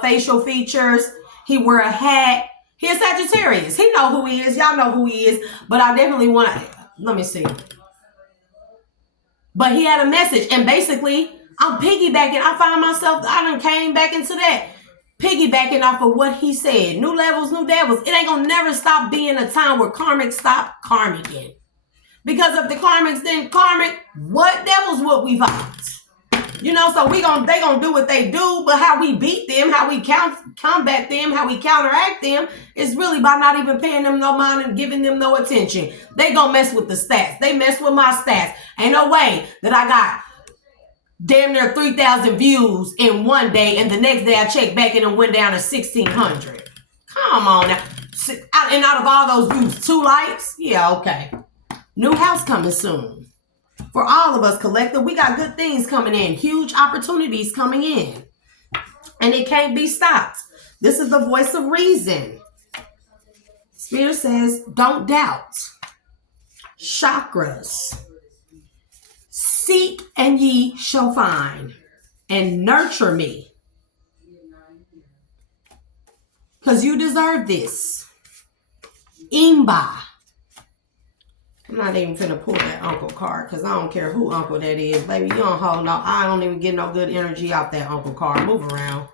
facial features. He wear a hat. He's Sagittarius. He know who he is. Y'all know who he is. But I definitely want to, let me see. But he had a message. And basically, I'm piggybacking. I find myself, I done came back into that. Piggybacking off of what he said. New levels, new devils. It ain't going to never stop being a time where karmics stop karmicking. Because if the karmics didn't karmic, what devils would we fight? So they gonna do what they do, but how we beat them, how we combat them, how we counteract them is really by not even paying them no mind and giving them no attention. They gonna mess with the stats. They mess with my stats. Ain't no way that I got damn near 3,000 views in one day, and the next day I checked back and it went down to 1,600. Come on now. And out of all those views, 2 likes? Yeah, okay. New house coming soon. For all of us collective, we got good things coming in. Huge opportunities coming in. And it can't be stopped. This is the voice of reason. Spirit says, don't doubt. Chakras. Seek and ye shall find. And nurture me. Because you deserve this. Imba. I'm not even finna pull that uncle card because I don't care who uncle that is. Baby, you don't hold no. I don't even get no good energy off that uncle card. Move around.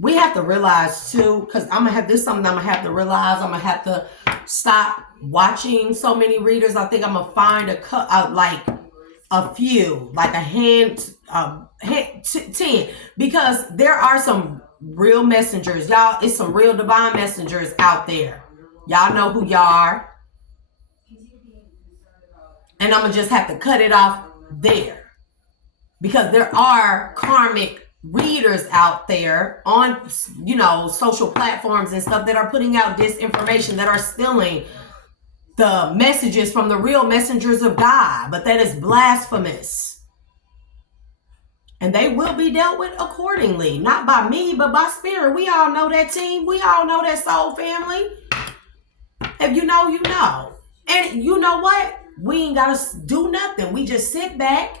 We have to realize too, because this is something I'm gonna have to realize. I'm gonna have to stop watching so many readers. I think I'm gonna find like a few, like a hand, 10, because there are some real messengers, y'all. It's some real divine messengers out there. Y'all know who y'all are, and I'm gonna just have to cut it off there, because there are karmic readers out there on, social platforms and stuff that are putting out disinformation, that are stealing the messages from the real messengers of God, but that is blasphemous. And they will be dealt with accordingly, not by me, but by spirit. We all know that team. We all know that soul family. If you know, you know. And you know what? We ain't got to do nothing. We just sit back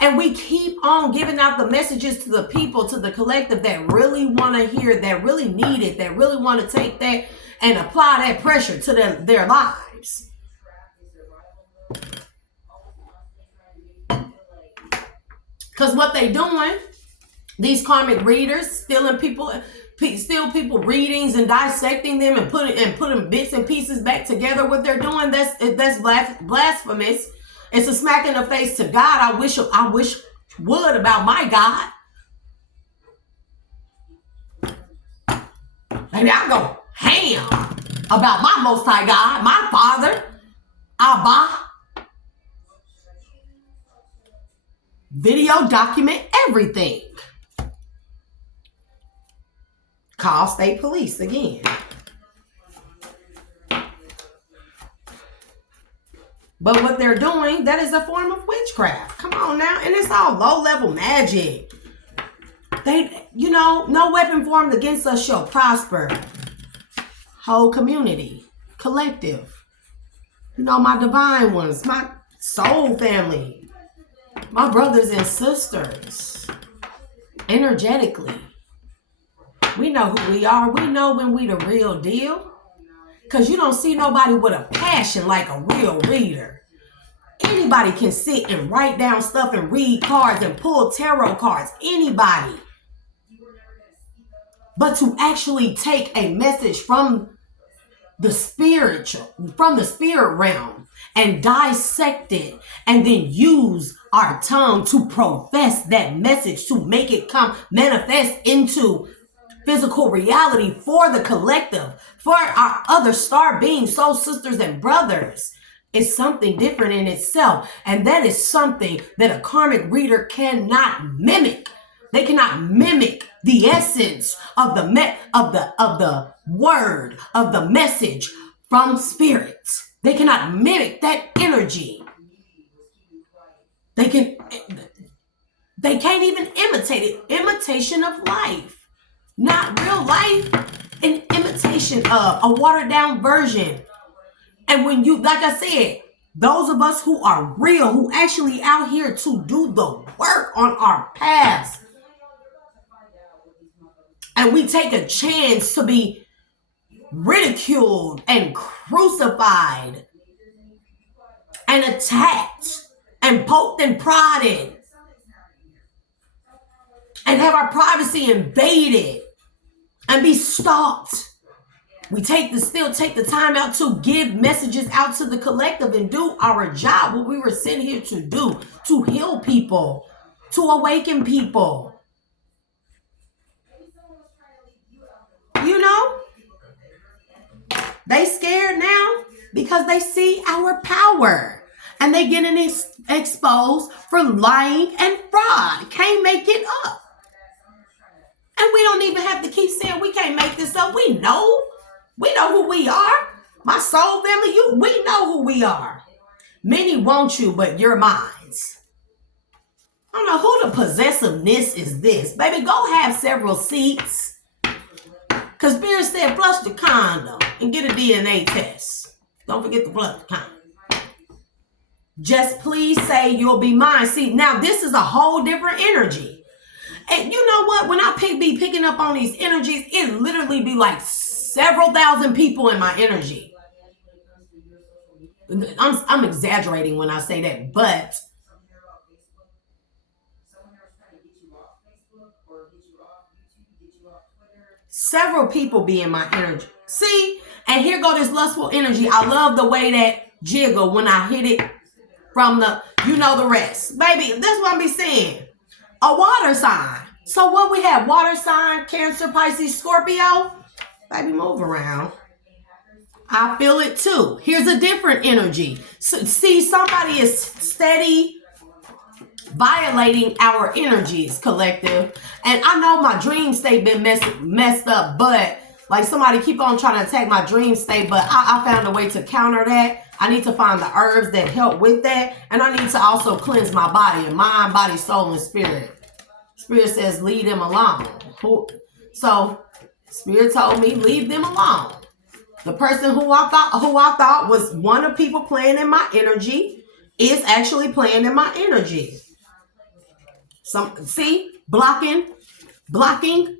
and we keep on giving out the messages to the people, to the collective that really want to hear, that really need it, that really want to take that and apply that pressure to their lives. Because what they doing, these karmic readers, steal people readings and dissecting them and putting bits and pieces back together. What they're doing, that's blasphemous. It's a smack in the face to God. I wish would about my God. Maybe I go ham about my Most High God, my Father, Abba. Video document everything. Call state police again. But what they're doing, that is a form of witchcraft. Come on now. And it's all low-level magic. No weapon formed against us shall prosper. Whole community, collective. My divine ones, my soul family, my brothers and sisters. Energetically. We know who we are. We know when we the real deal. Because you don't see nobody with a passion like a real reader. Anybody can sit and write down stuff and read cards and pull tarot cards. Anybody. But to actually take a message from the spirit realm and dissect it and then use our tongue to profess that message, to make it come manifest into physical reality for the collective, for our other star beings, soul sisters and brothers, is something different in itself. And that is something that a karmic reader cannot mimic. They cannot mimic the essence of the word, of the message from spirits. They cannot mimic that energy. They can't even imitate it. Imitation of life. Not real life, an imitation of a watered down version. And when like I said, those of us who are real, who actually out here to do the work on our paths, and we take a chance to be ridiculed and crucified and attacked and poked and prodded and have our privacy invaded and be stalked. We still take the time out to give messages out to the collective and do our job, what we were sent here to do, to heal people, to awaken people. They scared now because they see our power and they getting exposed for lying and fraud. Can't make it up. And we don't even have to keep saying we can't make this up. We know who we are. My soul family, we know who we are. Many want you, but you're mine. I don't know who the possessiveness is this. Baby, go have several seats. Because Spirit said flush the condom and get a DNA test. Don't forget to flush the condom. Just please say you'll be mine. See, now this is a whole different energy. And you know what? When I be picking up on these energies, it literally be like several thousand people in my energy. I'm exaggerating when I say that, but several people be in my energy. See? And here go this lustful energy. I love the way that jiggle when I hit it from the, you know the rest. Baby, that's what I be saying. A water sign. So what we have? Water sign, Cancer, Pisces, Scorpio. Baby, move around. I feel it too. Here's a different energy. So, see, somebody is steady violating our energies, collective. And I know my dream state been messed up, but like somebody keep on trying to attack my dream state, but I found a way to counter that. I need to find the herbs that help with that. And I need to also cleanse my body and mind, body, soul, and spirit. Spirit says, leave them alone. So Spirit told me, leave them alone. The person who I thought was one of people playing in my energy is actually playing in my energy. See, blocking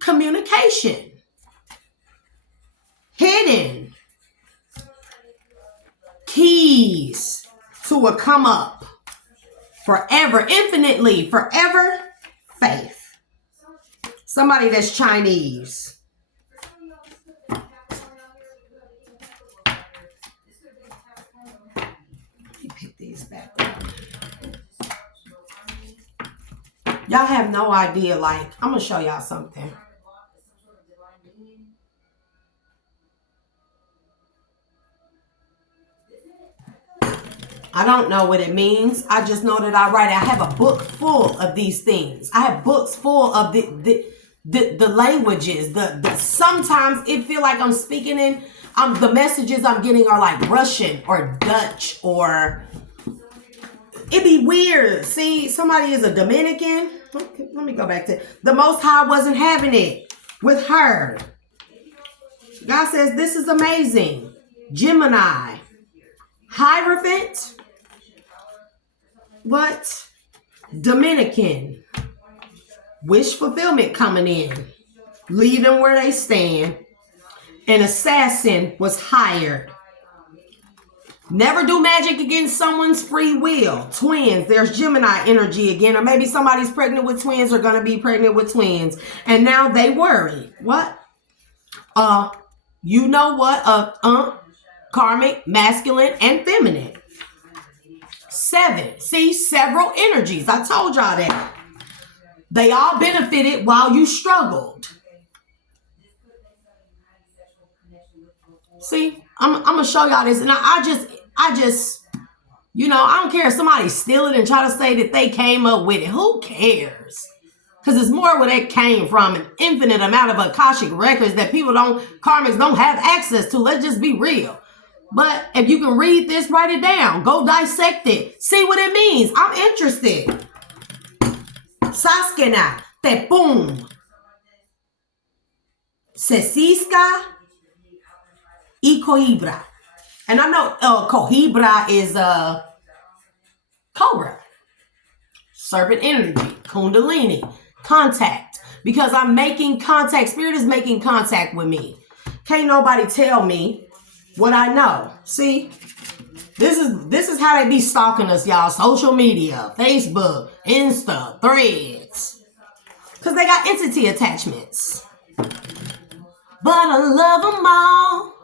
communication. Hidden keys to a come up. Forever, infinitely, forever, faith. Somebody that's Chinese. Pick these back up. Y'all have no idea. Like, I'm gonna show y'all something. I don't know what it means. I just know that I write. I have a book full of these things. I have books full of the languages. The sometimes it feel like I'm speaking in. The messages I'm getting are like Russian or Dutch or it be weird. See, somebody is a Dominican. Let me go back to the Most High wasn't having it with her. God says this is amazing. Gemini, Hierophant. What? Dominican. Wish fulfillment coming in. Leave them where they stand. An assassin was hired. Never do magic against someone's free will. Twins. There's Gemini energy again. Or maybe somebody's pregnant with twins or going to be pregnant with twins. And now they worry. What? You know what? Karmic, masculine, and feminine. 7. See, several energies. I told y'all that. They all benefited while you struggled. See, I'm going to show y'all this. And I just, you know, I don't care if somebody steal it and try to say that they came up with it. Who cares? Because it's more where that came from. An infinite amount of Akashic records that karmics don't have access to. Let's just be real. But if you can read this, write it down. Go dissect it. See what it means. I'm interested. Saskena, Tepum, Sesiska, y Cohibra. And I know Cohibra is Cobra. Serpent energy, Kundalini, contact. Because I'm making contact. Spirit is making contact with me. Can't nobody tell me what I know. See, this is how they be stalking us, y'all. Social media, Facebook, Insta, Threads. Because they got entity attachments. But I love them all.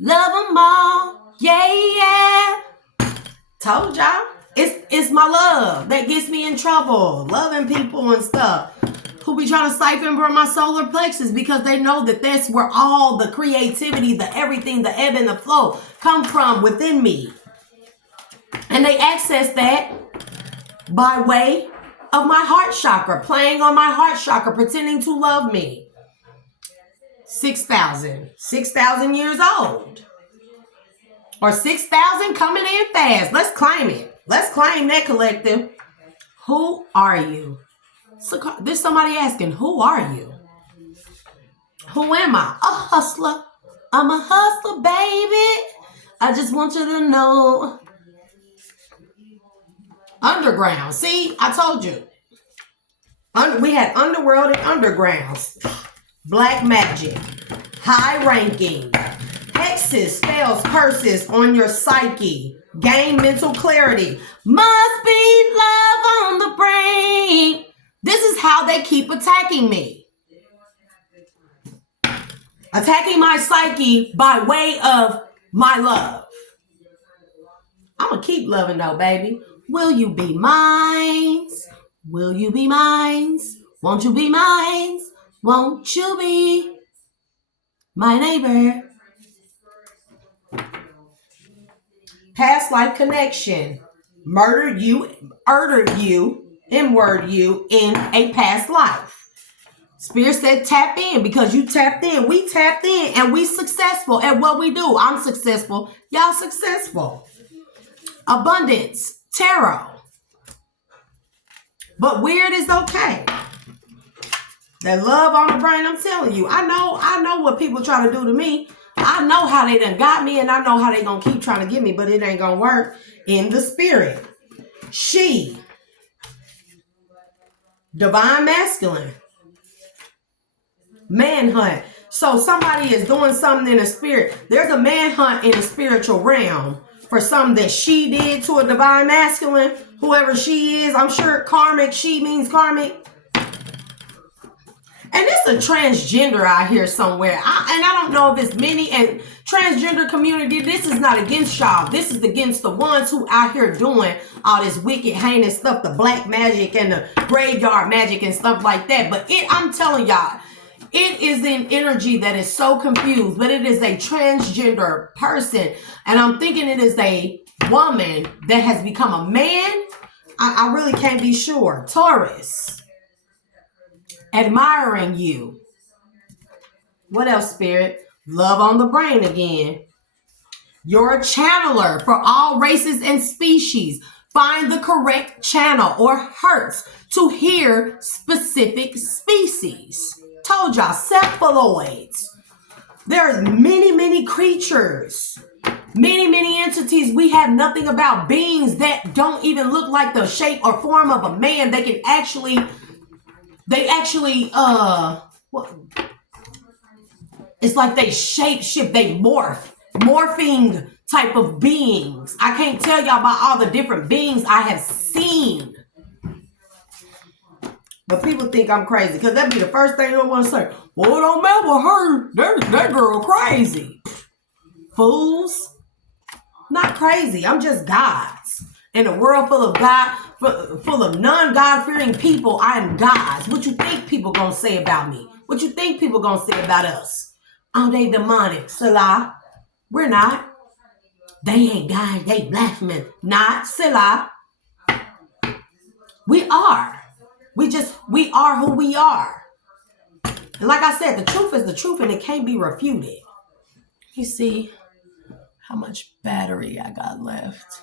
Love them all. Yeah. Told y'all. It's my love that gets me in trouble. Loving people and stuff. Who be trying to siphon from my solar plexus because they know that that's where all the creativity, the everything, the ebb and the flow come from within me. And they access that by way of my heart chakra, playing on my heart chakra, pretending to love me. 6,000 years old. Or 6,000 coming in fast. Let's claim it. Let's claim that, collective. Who are you? So there's somebody asking, who are you? Who am I? A hustler. I'm a hustler, baby. I just want you to know. Underground. See, I told you. We had underworld and undergrounds. Black magic. High ranking. Hexes, spells, curses on your psyche. Gain mental clarity. Must be love on the brain. This is how they keep attacking me. Attacking my psyche by way of my love. I'm going to keep loving though, baby. Will you be mine? Will you be mine? Won't you be mine? Won't you be my neighbor? Past life connection. Murdered you, inward you in a past life. Spirit said tap in because you tapped in. We tapped in and we successful at what we do. I'm successful. Y'all successful. Abundance. Tarot. But weird is okay. That love on the brain, I'm telling you. I know what people try to do to me. I know how they done got me and I know how they gonna keep trying to get me, but it ain't gonna work in the spirit. She. Divine masculine. Manhunt. So somebody is doing something in the spirit. There's a manhunt in the spiritual realm for something that she did to a divine masculine. Whoever she is, I'm sure karmic, she means karmic. And it's a transgender out here somewhere. I don't know if it's many. And transgender community, this is not against y'all. This is against the ones who out here doing all this wicked, heinous stuff, the black magic and the graveyard magic and stuff like that. But I'm telling y'all, it is an energy that is so confused. But it is a transgender person. And I'm thinking it is a woman that has become a man. I really can't be sure. Taurus. Admiring you. What else, Spirit? Love on the brain again. You're a channeler for all races and species. Find the correct channel or hertz to hear specific species. Told y'all, cephaloids. There's many creatures. Many entities we have nothing about. Beings that don't even look like the shape or form of a man. They actually, it's like they shape shift, they morphing type of beings. I can't tell y'all about all the different beings I have seen. But people think I'm crazy because that'd be the first thing they want to say. Well, it don't matter her. That girl crazy. Fools. Not crazy. I'm just gods. In a world full of full of non-God-fearing people, I am gods. What you think people gonna say about me? What you think people gonna say about us? Are they demonic? Salah. We're not. They ain't God. They blasphemous. Not Salah. We are. We are who we are. And like I said, the truth is the truth and it can't be refuted. You see how much battery I got left.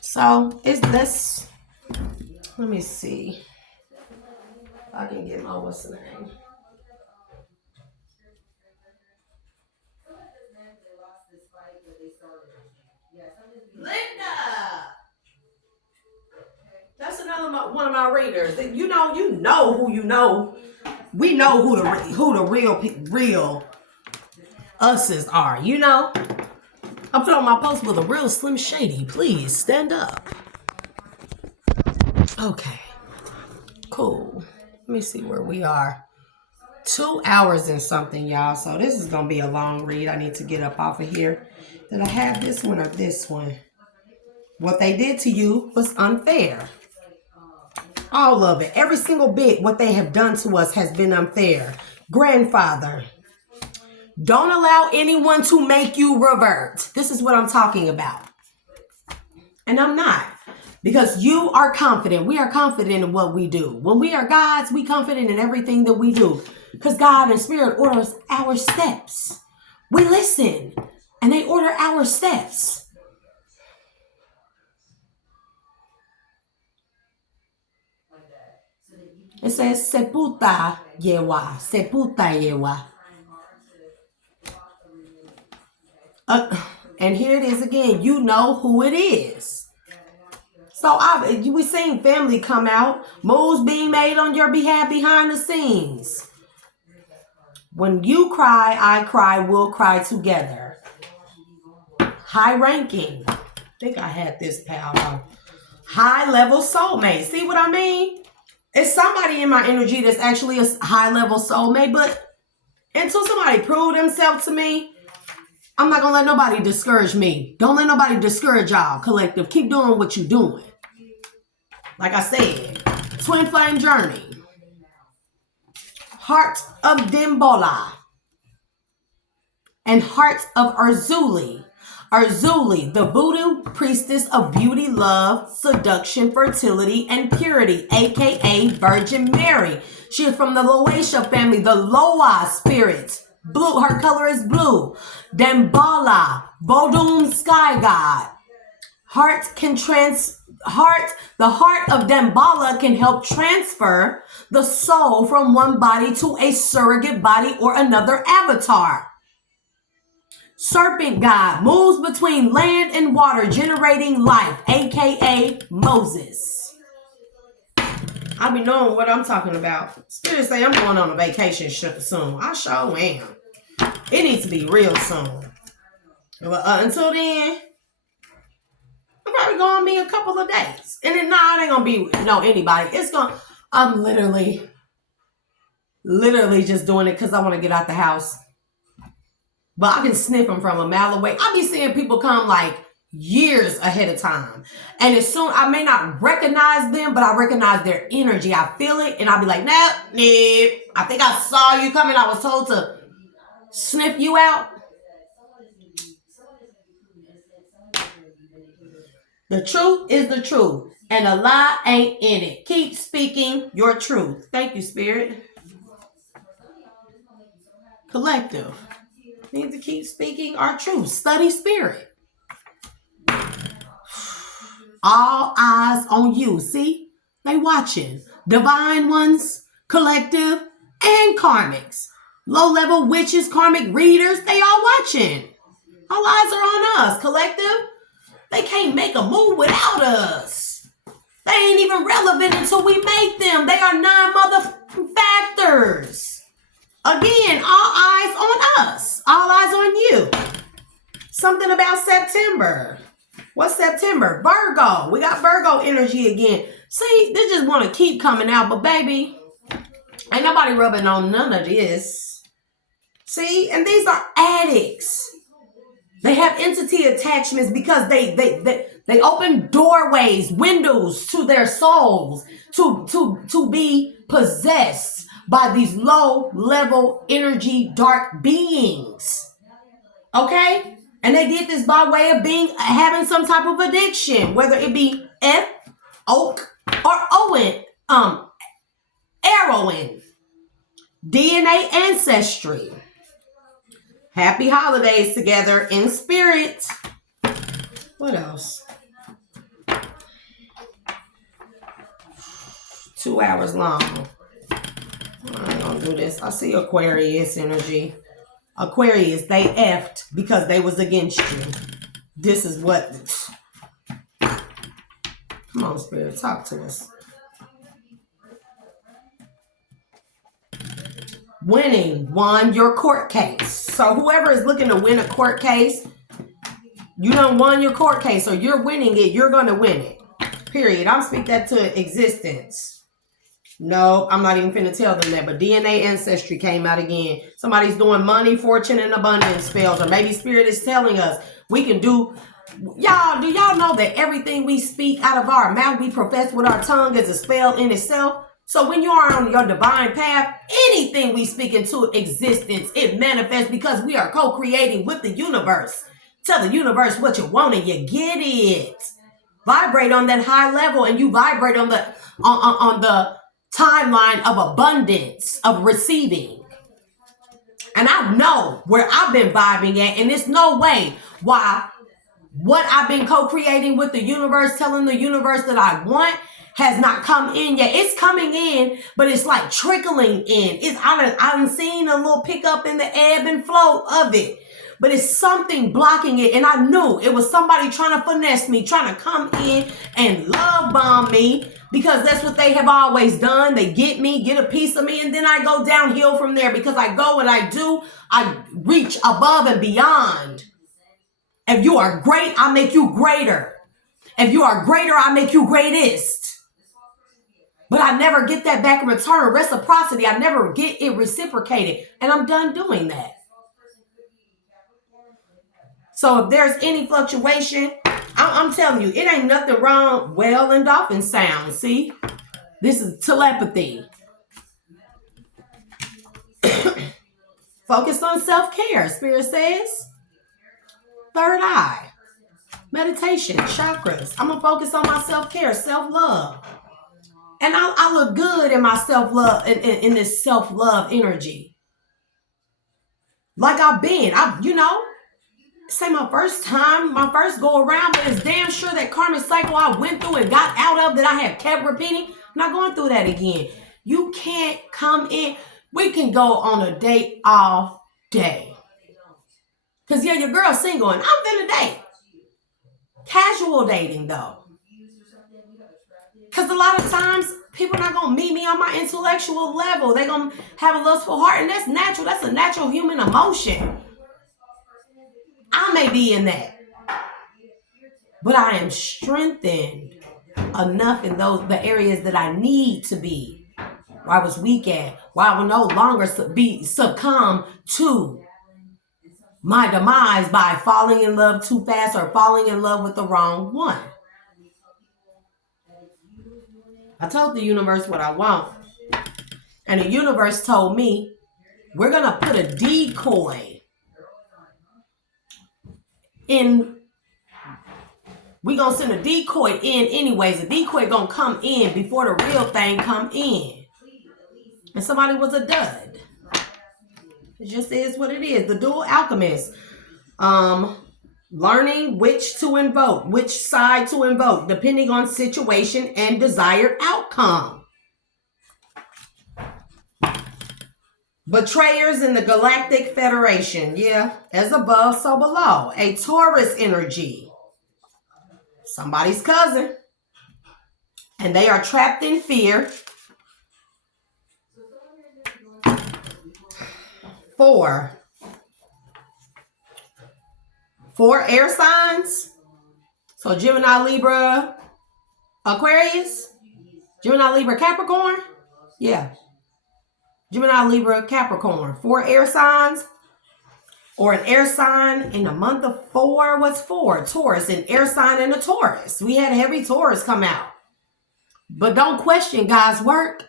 So it's this. Let me see if I can get my what's the name. Linda. That's another one of my readers. You know who you know. We know who the real us's are. You know. I'm throwing my post with a real Slim Shady. Please stand up. Okay. Cool. Let me see where we are. 2 hours and something, y'all. So this is going to be a long read. I need to get up off of here. Did I have this one or this one? What they did to you was unfair. All of it. Every single bit what they have done to us has been unfair. Grandfather. Don't allow anyone to make you revert. This is what I'm talking about. And I'm not. Because you are confident. We are confident in what we do. When we are gods, we confident in everything that we do. Because God and Spirit orders our steps. We listen. And they order our steps. It says, Seputa Yewa. Seputa Yewa. And here it is again. You know who it is. So we seen family come out, moves being made on your behalf behind the scenes. When you cry, I cry, we'll cry together. High ranking. I think I had this pal. High level soulmate. See what I mean? It's somebody in my energy that's actually a high level soulmate, but until somebody prove themselves to me, I'm not gonna let nobody discourage me. Don't let nobody discourage y'all, collective. Keep doing what you're doing. Like I said, twin flame journey. Heart of Dimbola and heart of Arzuli. Arzuli, the voodoo priestess of beauty, love, seduction, fertility, and purity, aka Virgin Mary. She is from the Loatia family, the Loa spirit. Blue, her color is blue. Dambala, Vodun sky god. The heart of Dambala can help transfer the soul from one body to a surrogate body or another avatar. Serpent god moves between land and water, generating life, aka Moses. I be knowing what I'm talking about. Spirit say I'm going on a vacation soon. I sure am. It needs to be real soon. But until then, I'm probably gonna be a couple of days. And then it ain't gonna be anybody. I'm literally just doing it because I want to get out the house. But I can sniff them from a mile away. I be seeing people come like years ahead of time. And as soon, I may not recognize them, but I recognize their energy. I feel it. And I'll be like, nope. I think I saw you coming. I was told to sniff you out. The truth is the truth. And a lie ain't in it. Keep speaking your truth. Thank you, Spirit. Collective. Need to keep speaking our truth. Study spirit. All eyes on you. See? They watching. Divine ones, collective, and karmics. Low-level witches, karmic readers, they all watching. All eyes are on us, collective. They can't make a move without us. They ain't even relevant until we make them. They are non-factors. Again, all eyes on us. All eyes on you. Something about September. What's September? Virgo. We got Virgo energy again. See, they just want to keep coming out. But baby, ain't nobody rubbing on none of this. See, and these are addicts. They have entity attachments because they open doorways, windows to their souls to be possessed by these low-level energy dark beings. Okay? And they did this by way of having some type of addiction, whether it be oak, or heroin. DNA ancestry. Happy holidays together in spirit. What else? 2 hours long. I ain't gonna do this. I see Aquarius energy. Aquarius, they effed because they was against you. This is what... Come on, Spirit, talk to us. Won your court case. So whoever is looking to win a court case, you done won your court case, so you're winning it. You're going to win it. Period. I'm speaking that to existence. No, I'm not even finna tell them that, but DNA ancestry came out again. Somebody's doing money, fortune, and abundance spells, or maybe Spirit is telling us we can do... Y'all, do y'all know that everything we speak out of our mouth, we profess with our tongue is a spell in itself? So when you are on your divine path, anything we speak into existence, it manifests because we are co-creating with the universe. Tell the universe what you want and you get it. Vibrate on that high level and you vibrate on the timeline of abundance, of receiving. And I know where I've been vibing at, and there's no way why what I've been co-creating with the universe, telling the universe that I want, has not come in yet. It's coming in, but it's like trickling in. I've seen a little pickup in the ebb and flow of it. but it's something blocking it. And I knew it was somebody trying to finesse me, trying to come in and love bomb me, because that's what they have always done. They get me, get a piece of me, and then I go downhill from there, because I go and I do, I reach above and beyond. If you are great, I make you greater. If you are greater, I make you greatest. But I never get that back in return. Reciprocity, I never get it reciprocated. And I'm done doing that. So if there's any fluctuation, I'm telling you, it ain't nothing wrong. Whale and dolphin sound. See? This is telepathy. Focus on self-care, Spirit says. Third eye. Meditation, chakras. I'm going to focus on my self-care, self-love. And I look good in my self-love, in this self-love energy. Like I've been. Say my first time, my first go around, but it's damn sure that karmic cycle I went through and got out of that I have kept repeating. I'm not going through that again. You can't come in. We can go on a date all day. Because, yeah, your girl's single and I'm finna date. Casual dating, though. Because a lot of times, people are not going to meet me on my intellectual level. They're going to have a lustful heart, and that's natural. That's a natural human emotion. I may be in that. But I am strengthened enough in the areas that I need to be. Where I was weak at. Where I will no longer succumb to my demise by falling in love too fast or falling in love with the wrong one. I told the universe what I want. And the universe told me, we're going to put a decoy in. We're going to send a decoy in anyways. The decoy going to come in before the real thing come in. And somebody was a dud. It just is what it is. The dual alchemist. Learning which to invoke, which side to invoke, depending on situation and desired outcome. Betrayers in the Galactic Federation. Yeah, as above, so below. A Taurus energy. Somebody's cousin. And they are trapped in fear. 4 air signs. So Gemini, Libra, Aquarius. Gemini, Libra, Capricorn. Yeah. Gemini, Libra, Capricorn. 4 air signs. Or an air sign in the month of 4. What's 4? Taurus. An air sign in a Taurus. We had heavy Taurus come out. But don't question God's work.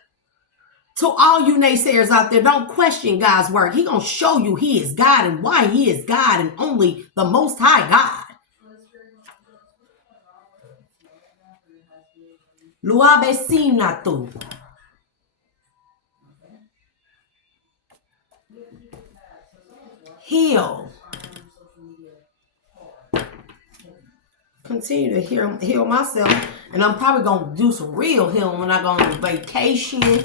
To all you naysayers out there, don't question God's work. He's going to show you he is God and why he is God and only the Most High God. Luabesina tu. Heal. Continue to heal myself. And I'm probably going to do some real healing when I go on vacation.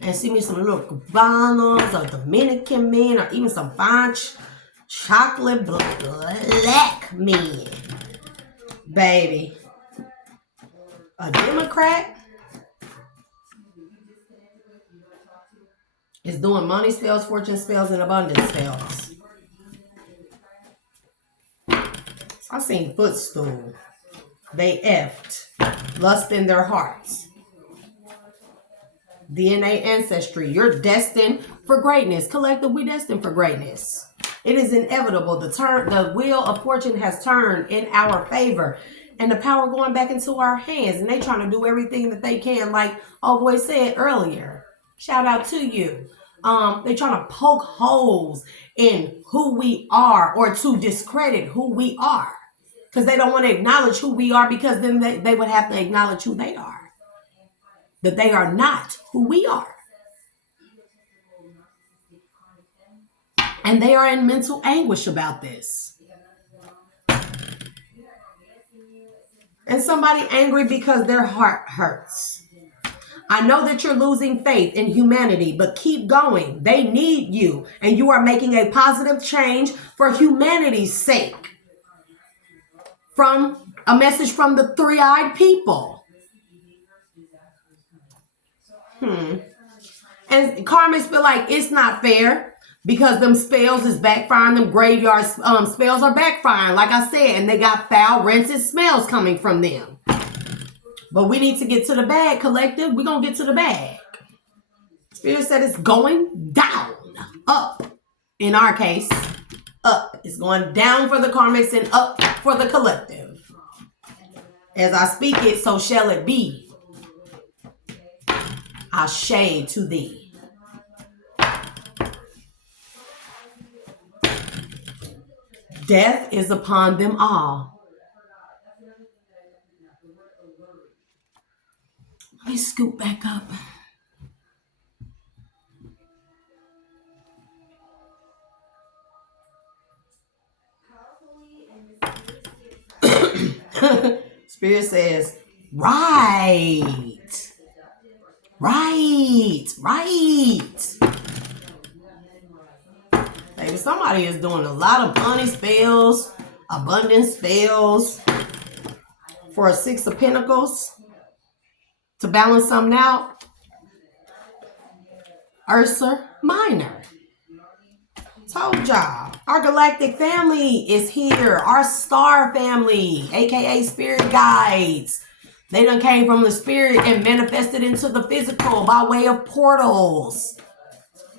And see me some little Cubanos or Dominican men or even some fine chocolate black men. Baby. A Democrat is doing money spells, fortune spells, and abundance spells. I seen footstool. They effed. Lust in their hearts. DNA ancestry. You're destined for greatness. Collective, we destined for greatness. It is inevitable. The wheel of fortune has turned in our favor. And the power going back into our hands. And they trying to do everything that they can, like Old Boy said earlier. Shout out to you. They trying to poke holes in who we are or to discredit who we are. Because they don't want to acknowledge who we are, because then they would have to acknowledge who they are. That they are not who we are. And they are in mental anguish about this. And somebody angry because their heart hurts. I know that you're losing faith in humanity, but keep going. They need you, and you are making a positive change for humanity's sake. From a message from the three-eyed people. And karmics feel like it's not fair because them spells is backfiring. Them graveyard spells are backfiring, like I said, and they got foul, rancid smells coming from them. But we need to get to the bag, collective. We're going to get to the bag. Spirit said it's going down, up. In our case, up. It's going down for the karmics and up for the collective. As I speak it, so shall it be. Ashe to thee. Death is upon them all. Let me scoot back up. Spirit says, right. Maybe somebody is doing a lot of money spells, abundance spells for a 6 of Pentacles to balance something out. Ursa Minor. Told y'all. Our galactic family is here. Our star family, aka spirit guides. They done came from the spirit and manifested into the physical by way of portals.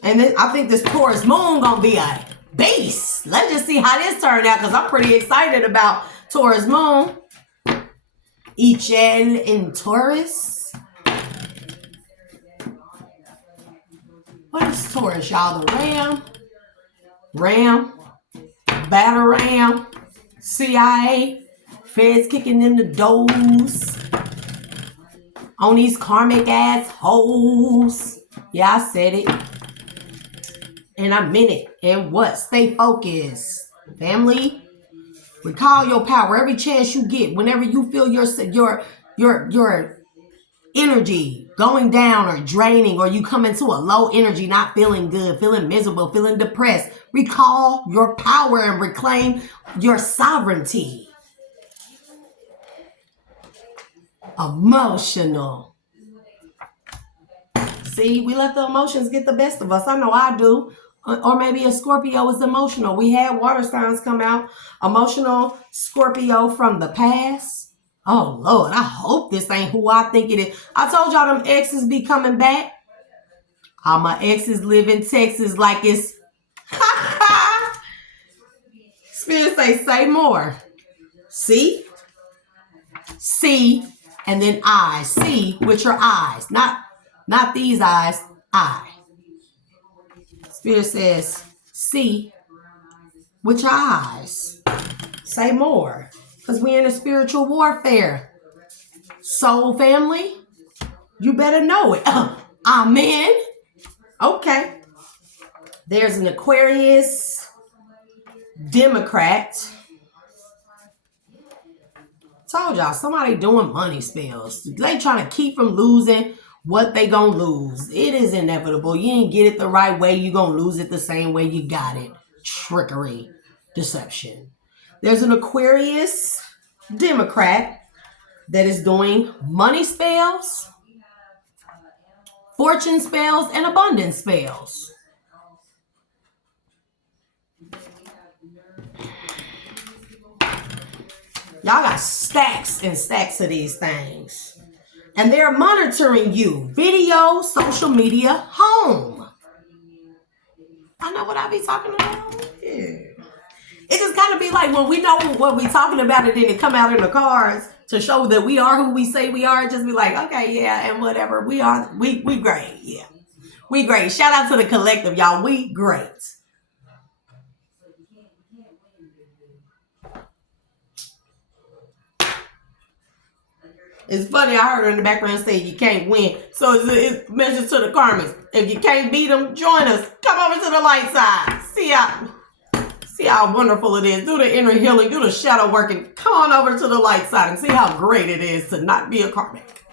And then I think this Taurus moon gonna be a beast. Let's just see how this turned out because I'm pretty excited about Taurus moon. Ichel in Taurus. What is Taurus, y'all? The Ram, Battle Ram, CIA, Feds kicking in the doors on these karmic ass hoes. Yeah, I said it. And I meant it. And what? Stay focused. Family, recall your power every chance you get. Whenever you feel your energy going down or draining, or you come into a low energy, not feeling good, feeling miserable, feeling depressed, recall your power and reclaim your sovereignty. Emotional. See, we let the emotions get the best of us. I know I do. Or maybe a Scorpio is emotional. We had water signs come out. Emotional Scorpio from the past. Oh, Lord, I hope this ain't who I think it is. I told y'all them exes be coming back. All my exes live in Texas like it's... Spirit say more. See, and then eyes. See with your eyes. Not these eyes, I. Spirit says, see with your eyes. Say more. Because we're in a spiritual warfare. Soul family, you better know it. Amen. Okay. There's an Aquarius Democrat. Told y'all, somebody doing money spells. They trying to keep from losing what they gonna lose. It is inevitable. You ain't get it the right way, you gonna lose it the same way you got it. Trickery. Deception. There's an Aquarius Democrat that is doing money spells, fortune spells, and abundance spells. Y'all got stacks and stacks of these things. And they're monitoring you. Video, social media, home. I know what I be talking about. Yeah. It just kind of be like when we know what we talking about and then it come out in the cards to show that we are who we say we are. Just be like, okay, yeah, and whatever. We great. Yeah. We great. Shout out to the collective, y'all. We great. It's funny, I heard her in the background say you can't win. So it's message to the karmics. If you can't beat them, join us. Come over to the light side. See how wonderful it is. Do the inner healing, do the shadow working. Come on over to the light side and see how great it is to not be a karmic.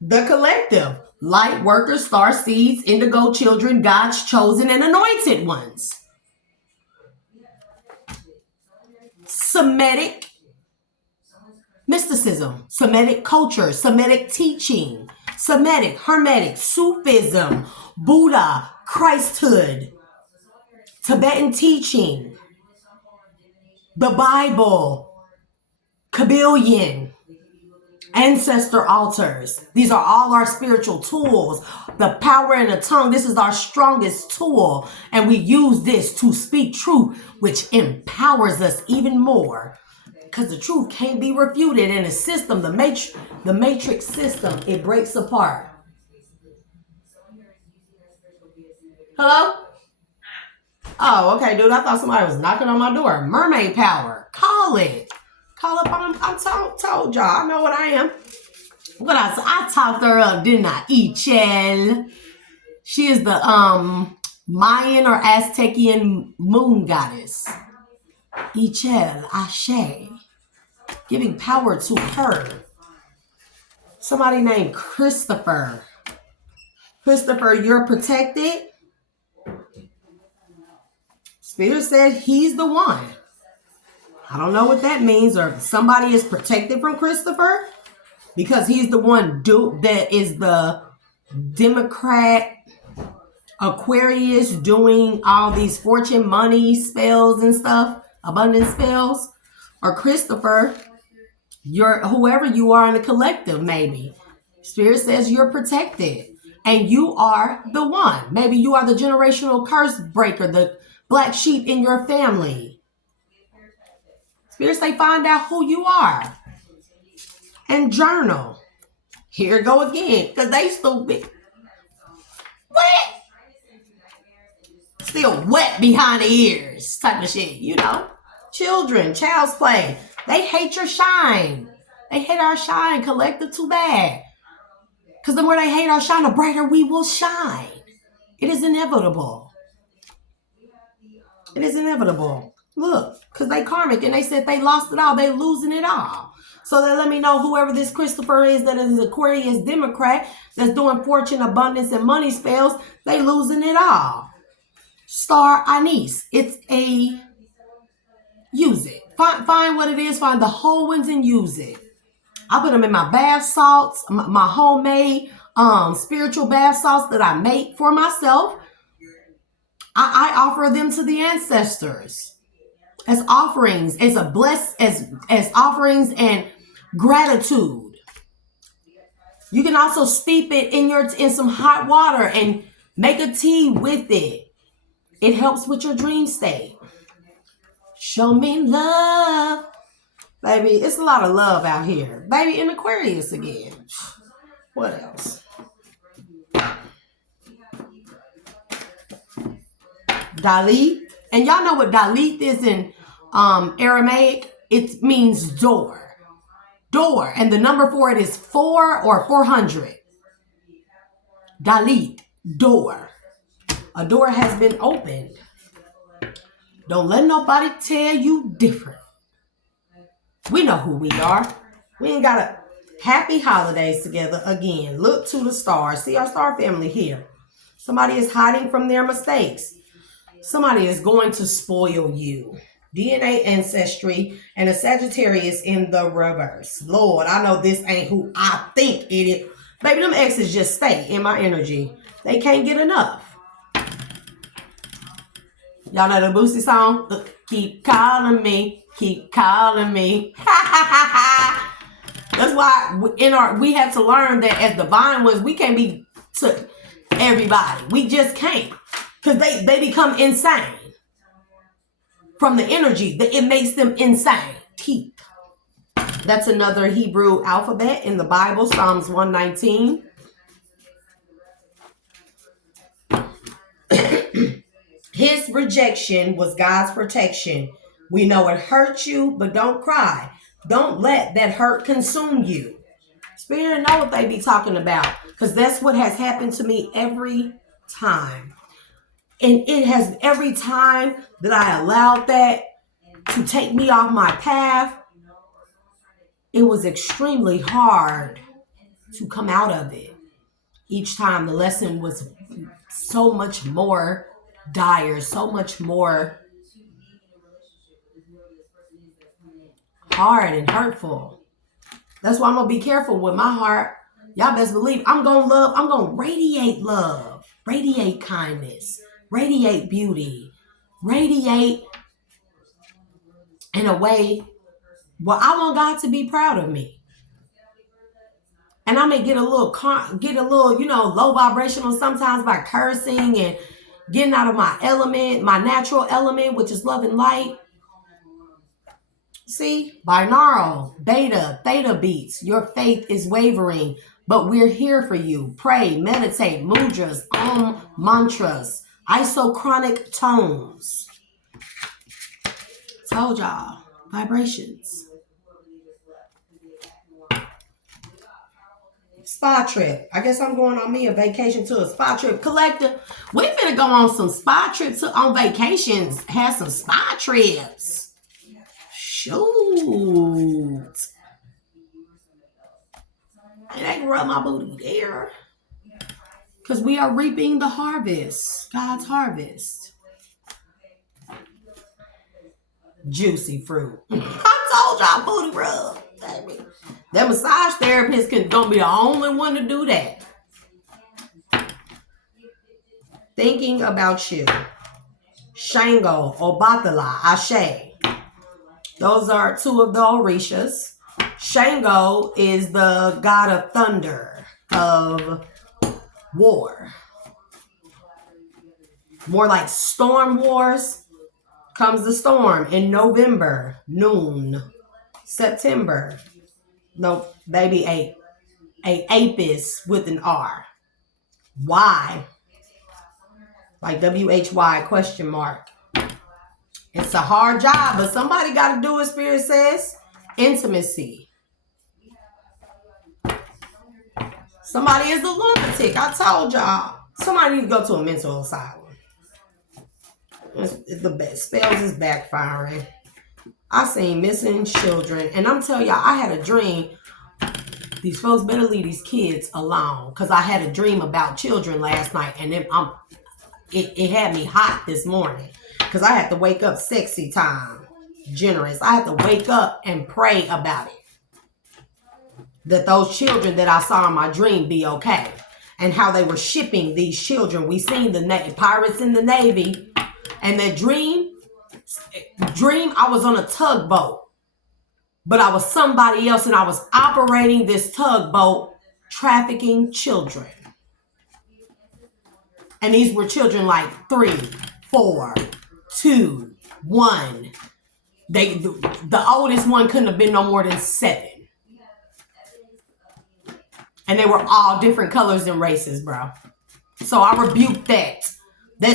The collective. Light workers, star seeds, indigo children, God's chosen and anointed ones. Semitic mysticism, Semitic culture, Semitic teaching, Semitic, Hermetic, Sufism, Buddha, Christhood, Tibetan teaching, the Bible, Kabbalion, ancestor altars. These are all our spiritual tools. The power in the tongue, this is our strongest tool. And we use this to speak truth, which empowers us even more. Because the truth can't be refuted in a system, the matrix system, it breaks apart. Hello? Oh, okay, dude. I thought somebody was knocking on my door. Mermaid power. Call it. Call up on them. I told y'all. I know what I am. What I talked her up, didn't I? Ichel. She is the Mayan or Aztecian moon goddess. Ichel, Ashe. Giving power to her. Somebody named Christopher. Christopher, you're protected. Spirit said he's the one. I don't know what that means, or if somebody is protected from Christopher because he's the one that is the Democrat Aquarius doing all these fortune money spells and stuff, abundance spells, or Christopher, you're whoever you are in the collective, maybe. Spirit says you're protected and you are the one. Maybe you are the generational curse breaker, the black sheep in your family. Spirit say find out who you are and journal. Here go again, because they stupid. What? Still wet behind the ears type of shit, you know. Children, child's play. They hate your shine. They hate our shine. Collective, too bad. Because the more they hate our shine, the brighter we will shine. It is inevitable. It is inevitable. Look, because they karmic and they said they lost it all. They losing it all. So they let me know whoever this Christopher is that is Aquarius Democrat that's doing fortune, abundance, and money spells, they losing it all. Star Anise. It's a... Use it. Find what it is. Find the whole ones and use it. I put them in my bath salts, my homemade spiritual bath salts that I make for myself. I offer them to the ancestors as offerings, as a as offerings and gratitude. You can also steep it in some hot water and make a tea with it. It helps with your dream state. Show me love. Baby, it's a lot of love out here. Baby, in Aquarius again. What else? Dalit. And y'all know what Dalit is in Aramaic? It means door. Door. And the number for it is 4 or 400. Dalit. Door. A door has been opened. Don't let nobody tell you different. We know who we are. We ain't got a happy holidays together again. Look to the stars. See our star family here. Somebody is hiding from their mistakes. Somebody is going to spoil you. DNA ancestry and a Sagittarius in the reverse. Lord, I know this ain't who I think it is. Baby, them exes just stay in my energy. They can't get enough. Y'all know the Boosie song? Keep calling me. Keep calling me. That's why we have to learn that as divine ones, we can't be to everybody. We just can't. Because they become insane. From the energy, it makes them insane. Keep. That's another Hebrew alphabet in the Bible, Psalms 119. His rejection was God's protection. We know it hurt you, but don't cry. Don't let that hurt consume you. Spirit know what they be talking about, because that's what has happened to me every time. And it has every time that I allowed that to take me off my path, it was extremely hard to come out of it. Each time the lesson was so much more dire, so much more hard and hurtful. That's why I'm going to be careful with my heart. Y'all best believe I'm going to love. I'm going to radiate love, radiate kindness, radiate beauty, radiate in a way where I want God to be proud of me. And I may get a little, low vibrational sometimes by cursing and getting out of my element, my natural element, which is love and light. See, binaural, beta, theta beats. Your faith is wavering, but we're here for you. Pray, meditate, mudras, mantras, isochronic tones. Told y'all, vibrations. Spa trip. I guess I'm going on me a vacation to a spa trip. Collective, we finna go on some spa trips on vacations. Have some spa trips. Shoot. And I can rub my booty there. Because we are reaping the harvest. God's harvest. Juicy fruit. I told y'all booty rub. Baby. That massage therapist gonna be the only one to do that. Thinking about you. Shango, Obatala, Ashe. Those are two of the Orishas. Shango is the god of thunder, of war. More like storm wars. Comes the storm in November, noon. September. No, baby, a apis with an R. Why? Like WHY question mark. It's a hard job, but somebody got to do it, Spirit says. Intimacy. Somebody is a lunatic. I told y'all. Somebody needs to go to a mental asylum. The best. Spells is backfiring. I seen missing children. And I'm telling y'all, I had a dream. These folks better leave these kids alone. Because I had a dream about children last night. And then it had me hot this morning. Because I had to wake up sexy time. Generous. I had to wake up and pray about it. That those children that I saw in my dream be okay. And how they were shipping these children. We seen the pirates in the Navy. And that dream, I was on a tugboat. But I was somebody else and I was operating this tugboat trafficking children. And these were children like 3, 4, 2, 1. The oldest one couldn't have been no more than 7. And they were all different colors and races, bro. So I rebuked that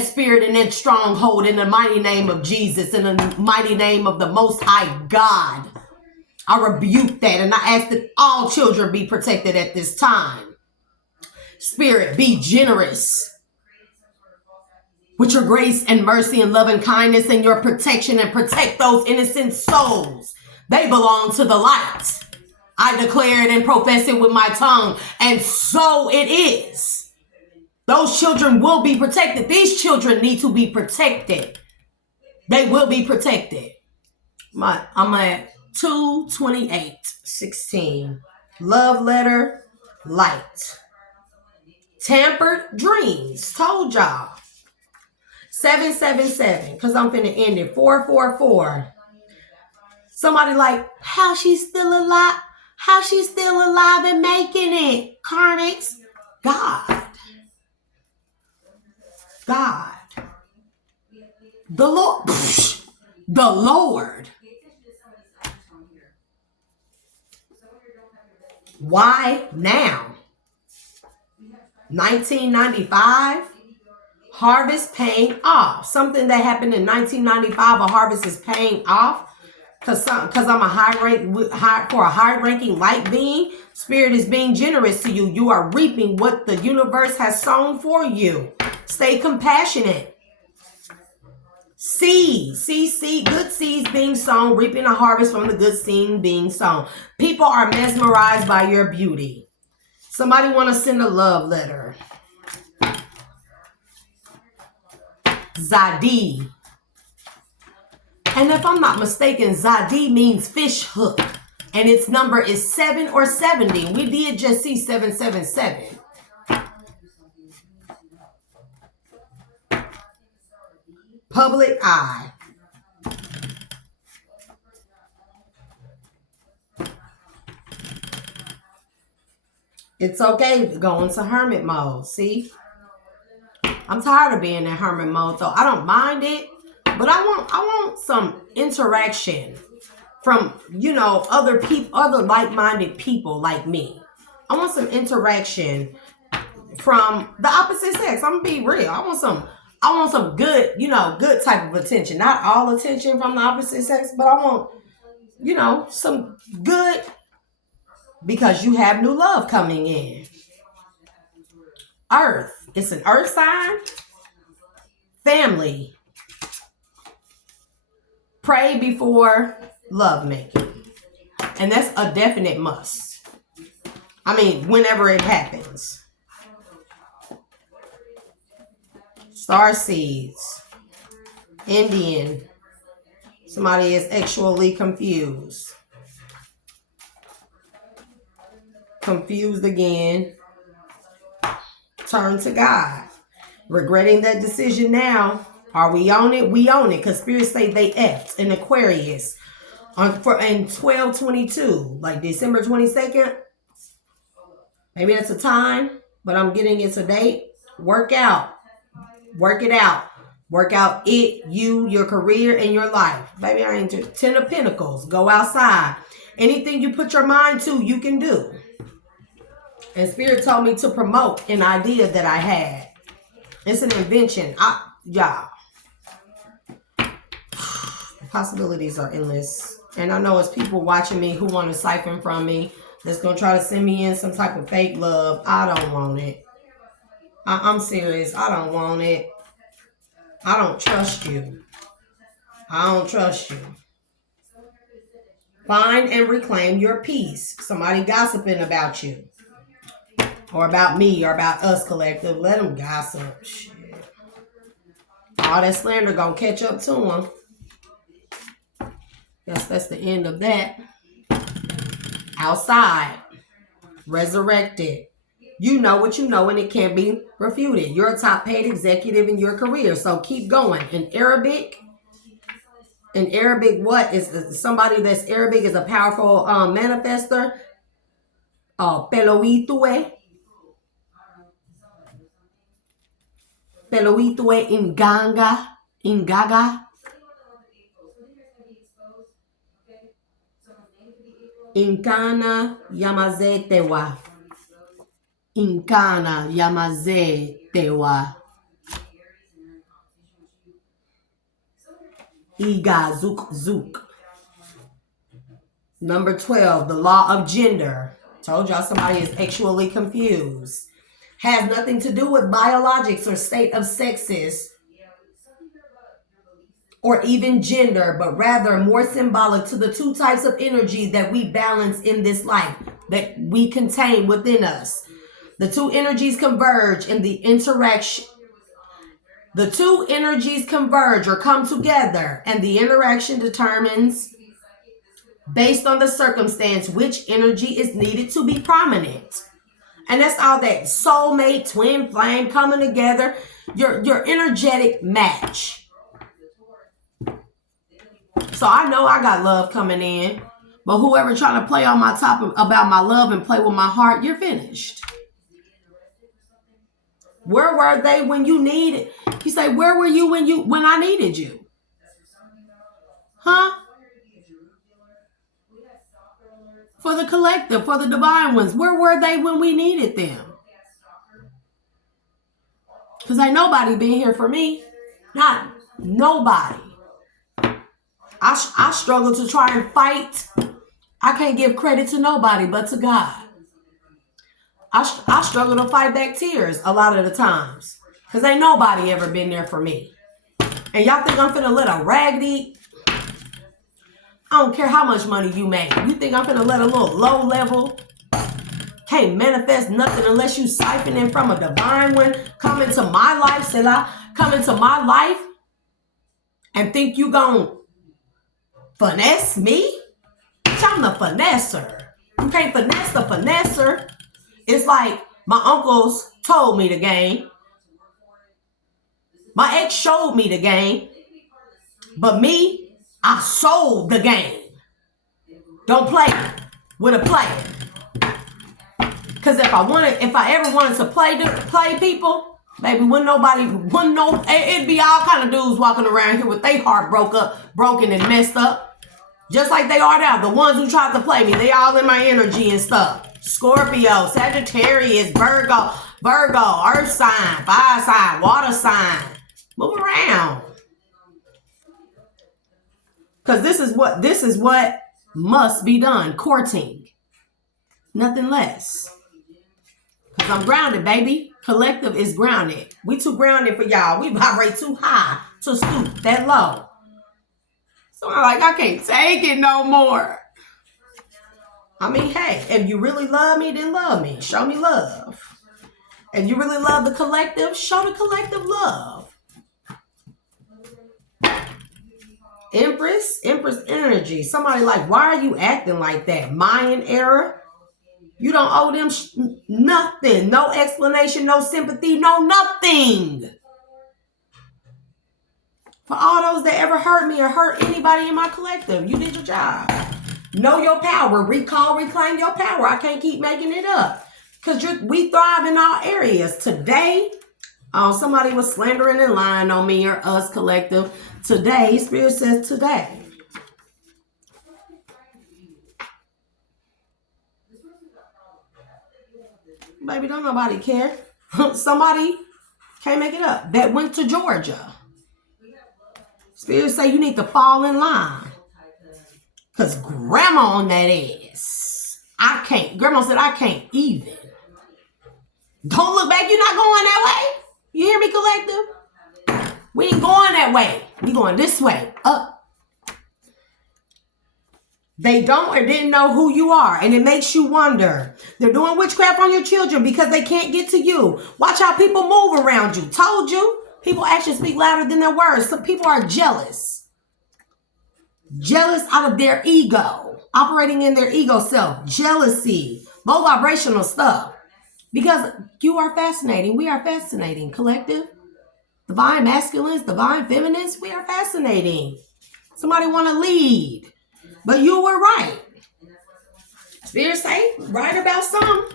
spirit and that stronghold in the mighty name of Jesus, in the mighty name of the Most High God. I rebuke that and I ask that all children be protected at this time. Spirit, be generous with your grace and mercy and love and kindness and your protection, and protect those innocent souls. They belong to the light. I declare it and profess it with my tongue, and so it is. Those children will be protected. These children need to be protected. They will be protected. I'm at 2:28:16. Love letter, light. Tampered dreams. Told y'all. 777, because I'm finna end it. 444. Somebody like, how she's still alive? How she's still alive and making it? Karmics. God. The Lord. The Lord. Why now? 1995. Harvest paying off. Something that happened in 1995, a harvest is paying off. Because I'm a high-ranking light being, Spirit is being generous to you. You are reaping what the universe has sown for you. Stay compassionate. Seeds, good seeds being sown, reaping a harvest from the good seed being sown. People are mesmerized by your beauty. Somebody want to send a love letter. Zadi. And if I'm not mistaken, Zadi means fish hook. And its number is 7 or 70. We did just see 777. Public eye. It's okay to go into hermit mode. See? I'm tired of being in hermit mode, so I don't mind it. But I want some interaction from, you know, other people, other like-minded people like me. I want some interaction from the opposite sex. I'm gonna be real. I want some good, you know, good type of attention. Not all attention from the opposite sex, but I want, you know, some good, because you have new love coming in. Earth. It's an earth sign. Family. Pray before love making. And that's a definite must. I mean, whenever it happens. Star seeds. Indian. Somebody is sexually confused. Confused again. Turn to God. Regretting that decision now. Are we on it? We own it. Because spirits say they effed in Aquarius in 12/22, like December 22nd. Maybe that's a time, but I'm getting it's a date. Work out. Work it out. Work out it, you, your career, and your life. Baby, I ain't 10 of Pentacles. Go outside. Anything you put your mind to, you can do. And Spirit told me to promote an idea that I had. It's an invention. Y'all. Possibilities are endless. And I know it's people watching me who want to siphon from me, that's going to try to send me in some type of fake love. I don't want it. I'm serious. I don't want it. I don't trust you. I don't trust you. Find and reclaim your peace. Somebody gossiping about you. Or about me, or about us collective. Let them gossip. Shit. All that slander gonna catch up to them. Guess that's the end of that. Outside. Resurrected. You know what you know, and it can't be refuted. You're a top paid executive in your career, so keep going. In Arabic, what is somebody that's Arabic is a powerful manifester? Peloitue. Peloitue Ingaga. Inkana Yamazetewa. Inkana Yamazetewa. Iga Zook. Number 12, the law of gender. Told y'all somebody is sexually confused. Has nothing to do with biologics or state of sexes or even gender, but rather more symbolic to the two types of energy that we balance in this life, that we contain within us. The two energies converge in the interaction. The two energies converge or come together, and the interaction determines, based on the circumstance, which energy is needed to be prominent. And that's all that soulmate, twin flame coming together, your energetic match. So I know I got love coming in, but whoever trying to play on my top about my love and play with my heart, you're finished. Where were they when you needed? You say, where were you when I needed you? Huh? For the collective, for the divine ones, where were they when we needed them? Because ain't nobody been here for me. Not nobody. I struggle to try and fight. I can't give credit to nobody but to God. I struggle to fight back tears a lot of the times. Because ain't nobody ever been there for me. And y'all think I'm finna let a raggedy... I don't care how much money you make. You think I'm finna let a little low level Can't manifest nothing unless you siphoning from a divine one. Come into my life, Selah. Come into my life and think you gonna finesse me? I'm the finesser. You can't finesse the finesser. It's like my uncles told me the game. My ex showed me the game. But me, I sold the game. Don't play with a player. Cause if I ever wanted to play people, baby, it'd be all kind of dudes walking around here with their heart broken and messed up. Just like they are now. The ones who tried to play me, they all in my energy and stuff. Scorpio, Sagittarius, Virgo, Earth sign, fire sign, water sign. Move around. Because this is what must be done. Courting. Nothing less. Because I'm grounded, baby. Collective is grounded. We too grounded for y'all. We vibrate too high to stoop that low. So I'm like, I can't take it no more. I mean, hey, if you really love me, then love me. Show me love. If you really love the collective, show the collective love. Empress energy. Somebody like, why are you acting like that? Mayan era. You don't owe them nothing. No explanation, no sympathy, no nothing. For all those that ever hurt me or hurt anybody in my collective, you did your job. Know your power. Reclaim your power. I can't keep making it up. Because we thrive in all areas. Today, somebody was slandering and lying on me or us collective. Today, Spirit says today. Baby, don't nobody care. Somebody can't make it up. That went to Georgia. Spirit say you need to fall in line. Because grandma on that ass. I can't. Grandma said I can't even. Don't look back. You're not going that way. You hear me, collective? We ain't going that way. We going this way. Up. They don't or didn't know who you are. And it makes you wonder. They're doing witchcraft on your children because they can't get to you. Watch how people move around you. Told you. People actually speak louder than their words. Some people are jealous. Jealous out of their ego. Operating in their ego self. Jealousy. Low vibrational stuff. Because you are fascinating. We are fascinating. Collective. Divine masculines. Divine feminines. We are fascinating. Somebody want to lead. But you were right. Spirit say, right about some.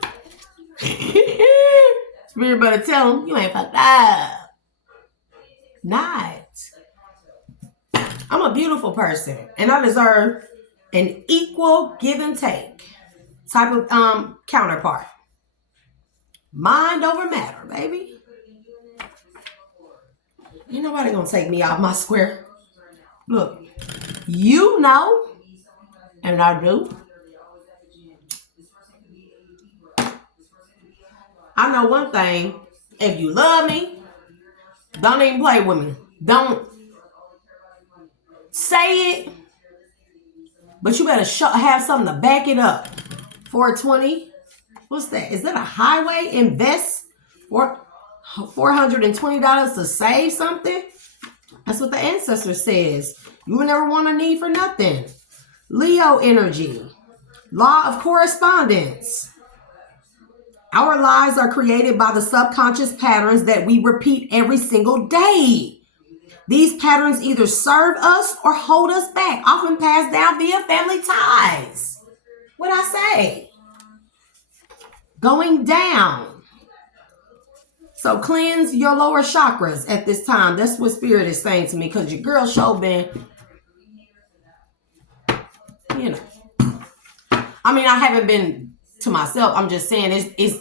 Spirit better tell them, you ain't fucked up. Not. I'm a beautiful person. And I deserve an equal give and take type of counterpart. Mind over matter, baby. Ain't nobody gonna take me off my square. Look, you know. And I do. I know one thing. If you love me, don't even play with me. Don't say it. But you better have something to back it up. 420. What's that? Is that a highway? Invest for $420 to save something? That's what the ancestor says. You will never want a need for nothing. Leo energy. Law of correspondence. Our lives are created by the subconscious patterns that we repeat every single day. These patterns either serve us or hold us back, often passed down via family ties. What'd I say? Going down. So cleanse your lower chakras at this time. That's what Spirit is saying to me, because your girl show been, you know. I mean, I haven't been to myself. I'm just saying it's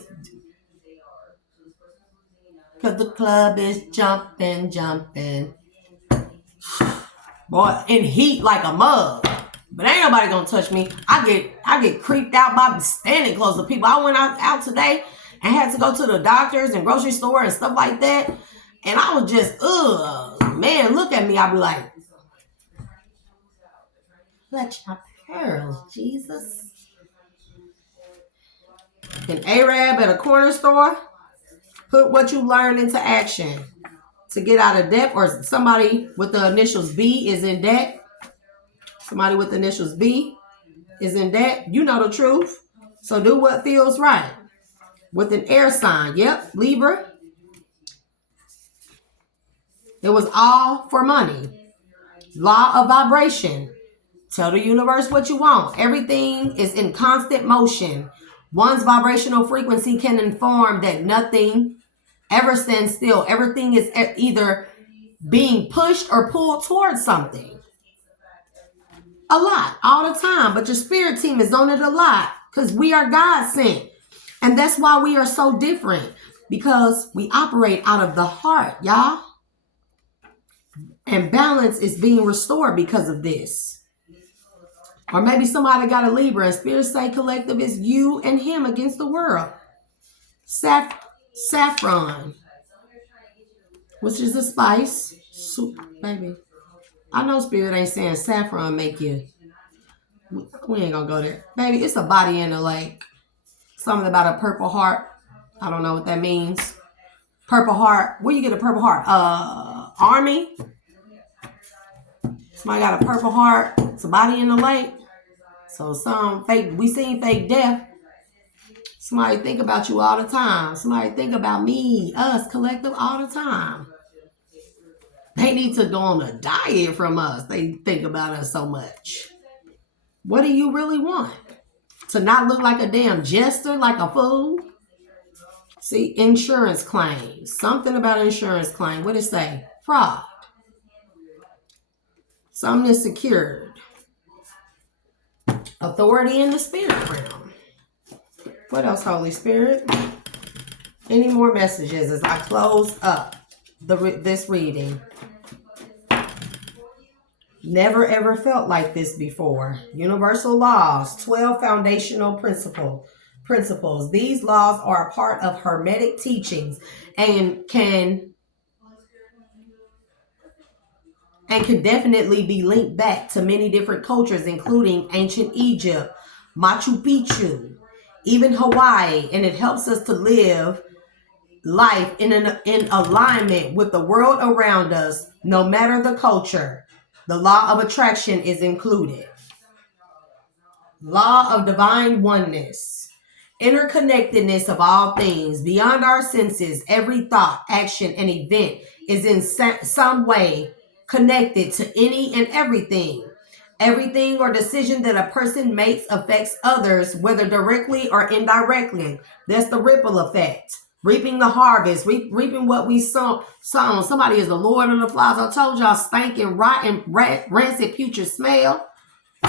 because the club is jumping. Boy, in heat like a mug. But ain't nobody gonna touch me. I get creeped out by standing close to people. I went out today and had to go to the doctors and grocery store and stuff like that. And I was just, man, look at me. I'd be like, clutch my pearls, Jesus. An Arab at a corner store. Put what you learned into action. To get out of debt, or somebody with the initials B is in debt. Somebody with the initials B is in debt. You know the truth. So do what feels right. With an air sign. Yep, Libra. It was all for money. Law of vibration. Tell the universe what you want. Everything is in constant motion. One's vibrational frequency can inform that nothing ever stands still. Everything is either being pushed or pulled towards something. A lot, all the time. But your spirit team is on it a lot because we are God sent. And that's why we are so different, because we operate out of the heart, y'all. And balance is being restored because of this. Or maybe somebody got a Libra and Spirit say collective is you and him against the world. Saffron, which is a spice. Soup, baby. I know Spirit ain't saying saffron make you. We ain't gonna go there. Baby, it's a body in the lake. Something about a purple heart. I don't know what that means. Purple heart. Where you get a purple heart? Army. Somebody got a purple heart. It's a body in the lake. So we seen fake death. Somebody think about you all the time. Somebody think about me, us, collective all the time. They need to go on a diet from us. They think about us so much. What do you really want? To not look like a damn jester, like a fool? See, insurance claims. Something about insurance claim. What did it say? Fraud. Something is secured. Authority in the spirit realm. What else, Holy Spirit? Any more messages as I close up this reading? Never ever felt like this before. Universal laws, 12 foundational principles. These laws are a part of Hermetic teachings and can definitely be linked back to many different cultures, including ancient Egypt, Machu Picchu, even Hawaii, and it helps us to live life in alignment with the world around us, no matter the culture. The law of attraction is included. Law of divine oneness. Interconnectedness of all things. Beyond our senses, every thought, action, and event is in some way connected to any and everything. Everything or decision that a person makes affects others, whether directly or indirectly. That's the ripple effect. Reaping the harvest, reaping what we sown. Somebody is the Lord of the flies. I told y'all, stinking, rotten, rancid, putrid smell.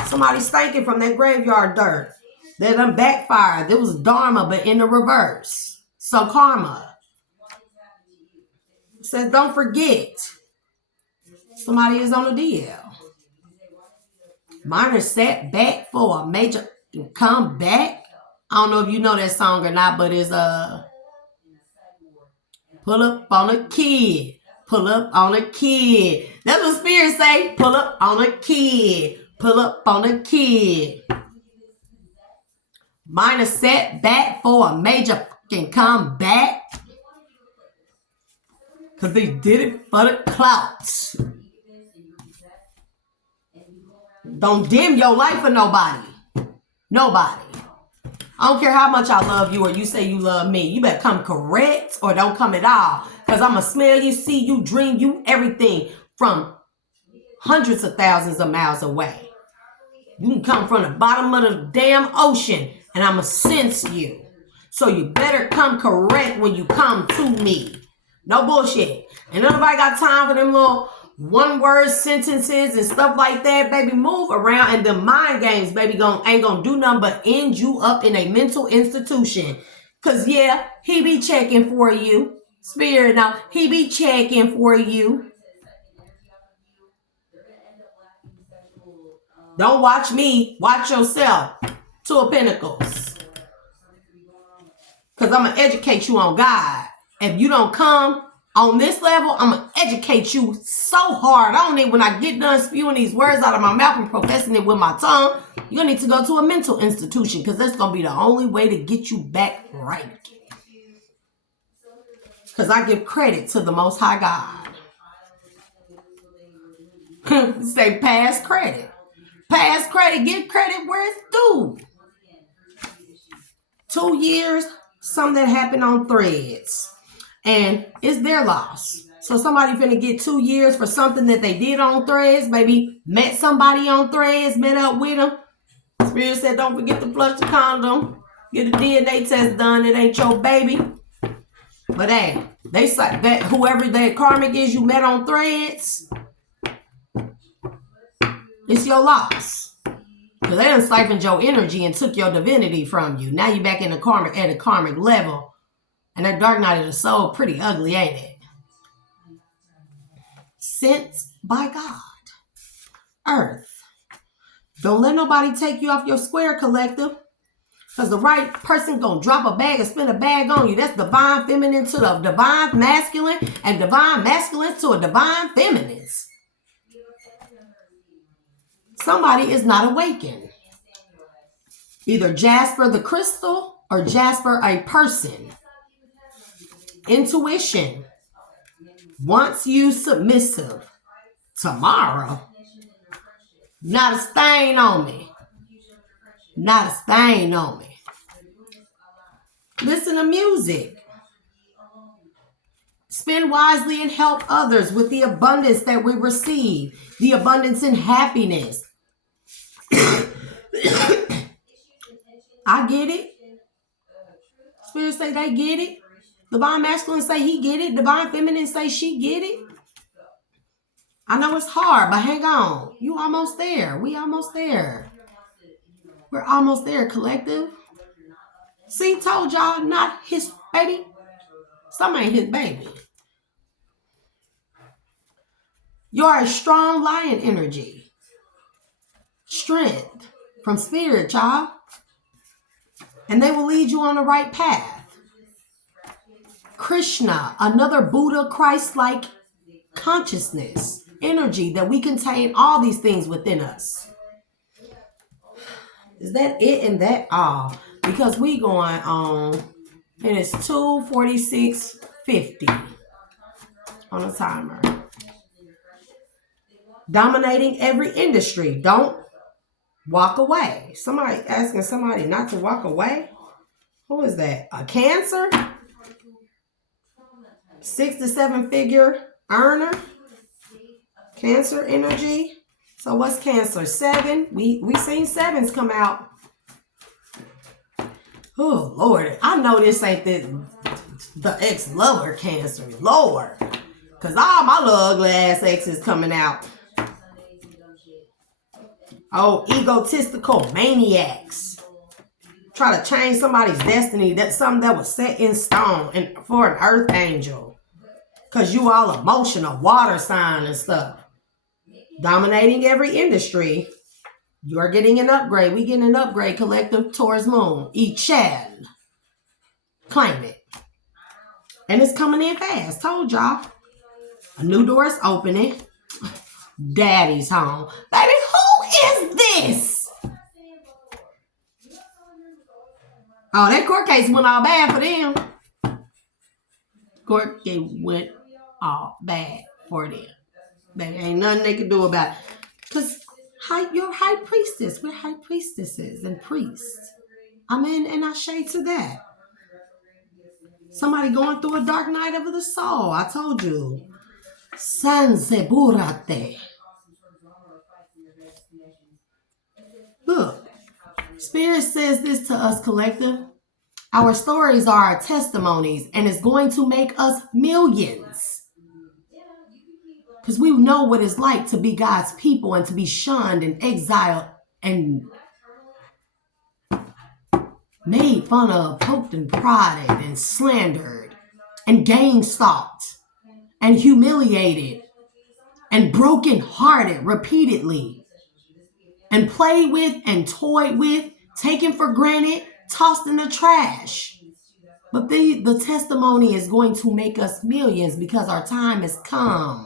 Somebody stinking from that graveyard dirt. That done backfired. There was dharma, but in the reverse. So karma. It says, don't forget. Somebody is on a DL. Minor setback for a major comeback. I don't know if you know that song or not, but it's pull up on a kid. Pull up on a kid. That's what Spirit say. Pull up on a kid. Pull up on a kid. Minor setback for a major fucking comeback. Because they did it for the clouts. Don't dim your life for nobody. Nobody. I don't care how much I love you or you say you love me. You better come correct or don't come at all. Because I'm going to smell you, see you, dream you, everything from hundreds of thousands of miles away. You can come from the bottom of the damn ocean and I'm going to sense you. So you better come correct when you come to me. No bullshit. And nobody got time for them little one-word sentences and stuff like that, baby. Move around, and the mind games, baby, ain't gonna do nothing but end you up in a mental institution. Cause yeah, he be checking for you. Spirit, now he be checking for you. Don't watch me, watch yourself. Two of Pentacles. Cause I'm gonna educate you on God. If you don't come on this level, I'm going to educate you so hard. I don't need, when I get done spewing these words out of my mouth and professing it with my tongue, You're going to need to go to a mental institution because that's going to be the only way to get you back right. Because I give credit to the Most High God. Say pass credit. Pass credit. Give credit where it's due. 2 years, something happened on Threads. And it's their loss. So somebody finna get 2 years for something that they did on Threads. Maybe met somebody on Threads, met up with them. Spirit said, don't forget to flush the condom. Get a DNA test done. It ain't your baby. But hey, they say that whoever that karmic is you met on Threads, it's your loss. Because they done siphoned your energy and took your divinity from you. Now you back in the karmic at a karmic level. And that dark night of the soul pretty ugly, ain't it? Sent by God. Earth. Don't let nobody take you off your square, collective. Because the right person gonna drop a bag and spin a bag on you. That's divine feminine to the divine masculine and divine masculine to a divine feminine. Somebody is not awakened. Either Jasper the crystal or Jasper a person. Intuition wants you submissive. Tomorrow, not a stain on me. Not a stain on me. Listen to music. Spend wisely and help others with the abundance that we receive. The abundance and happiness. I get it. Spirit say they get it. Divine masculine say he get it. Divine feminine say she get it. I know it's hard, but hang on. You almost there. We almost there. We're almost there, collective. See, told y'all, not his baby. Some ain't his baby. You're a strong lion energy. Strength from spirit, y'all. And they will lead you on the right path. Krishna, another Buddha, Christ-like consciousness, energy that we contain all these things within us. Is that it and that all? Because we going on, and it's 2:46:50 on a timer. Dominating every industry. Don't walk away. Somebody asking somebody not to walk away. Who is that? A Cancer? 6 to 7 figure earner. Cancer energy. So what's Cancer? 7. We seen 7s come out. Oh Lord, I know this ain't the ex-lover Cancer. Lord. Cause all my little ugly ass exes coming out. Oh, egotistical maniacs. Try to change somebody's destiny. That's something that was set in stone and for an earth angel. Because you all emotional, water sign and stuff. Dominating every industry. You are getting an upgrade. We getting an upgrade, collective Taurus moon. Echad. Claim it. And it's coming in fast. Told y'all. A new door is opening. Daddy's home. Baby, who is this? Oh, that court case went all bad for them. Court case went all bad for them. Baby, ain't nothing they can do about it. Because you're high priestess. We're high priestesses and priests. Amen, and I shade to that. Somebody going through a dark night of the soul. I told you. Sanseburate. Look, Spirit says this to us, collective. Our stories are our testimonies, and it's going to make us millions. Because we know what it's like to be God's people and to be shunned and exiled and made fun of, poked and prodded and slandered and gang-stalked and humiliated and broken-hearted repeatedly and played with and toyed with, taken for granted, tossed in the trash. But the testimony is going to make us millions because our time has come.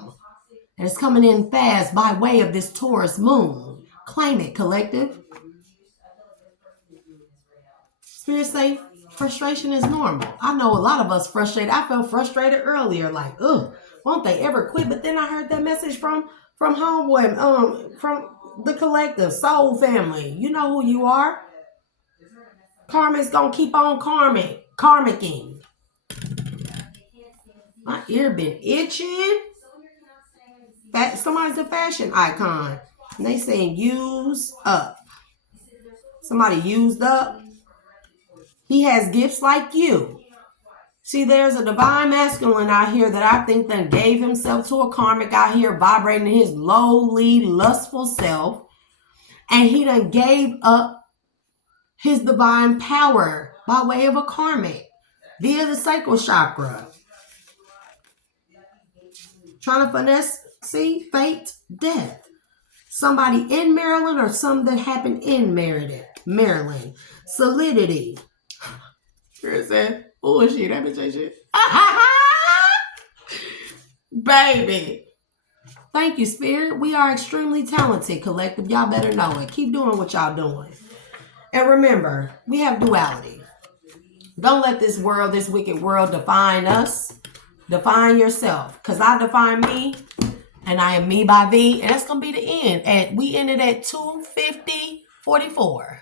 And it's coming in fast by way of this Taurus moon. Claim it, collective. Spirit say frustration is normal. I know a lot of us frustrated. I felt frustrated earlier, like, ugh, won't they ever quit? But then I heard that message from Homeboy, from the collective Soul Family. You know who you are. Karmic's gonna keep on karmicking. My ear been itching. Somebody's a fashion icon. And they saying use up. Somebody used up. He has gifts like you. See, there's a divine masculine out here that I think that gave himself to a karmic out here vibrating his lowly, lustful self. And he done gave up his divine power by way of a karmic via the sacral chakra. Trying to finesse, see, fate, death. Somebody in Maryland or something that happened in Maryland. Solidity. Spirit said, oh, shit, that bitch ain't shit. Baby. Thank you, Spirit. We are extremely talented, collective. Y'all better know it. Keep doing what y'all doing. And remember, we have duality. Don't let this world, this wicked world define us. Define yourself. Because I define me, and I am me by V, and that's going to be the end. And we ended at 2:50:44.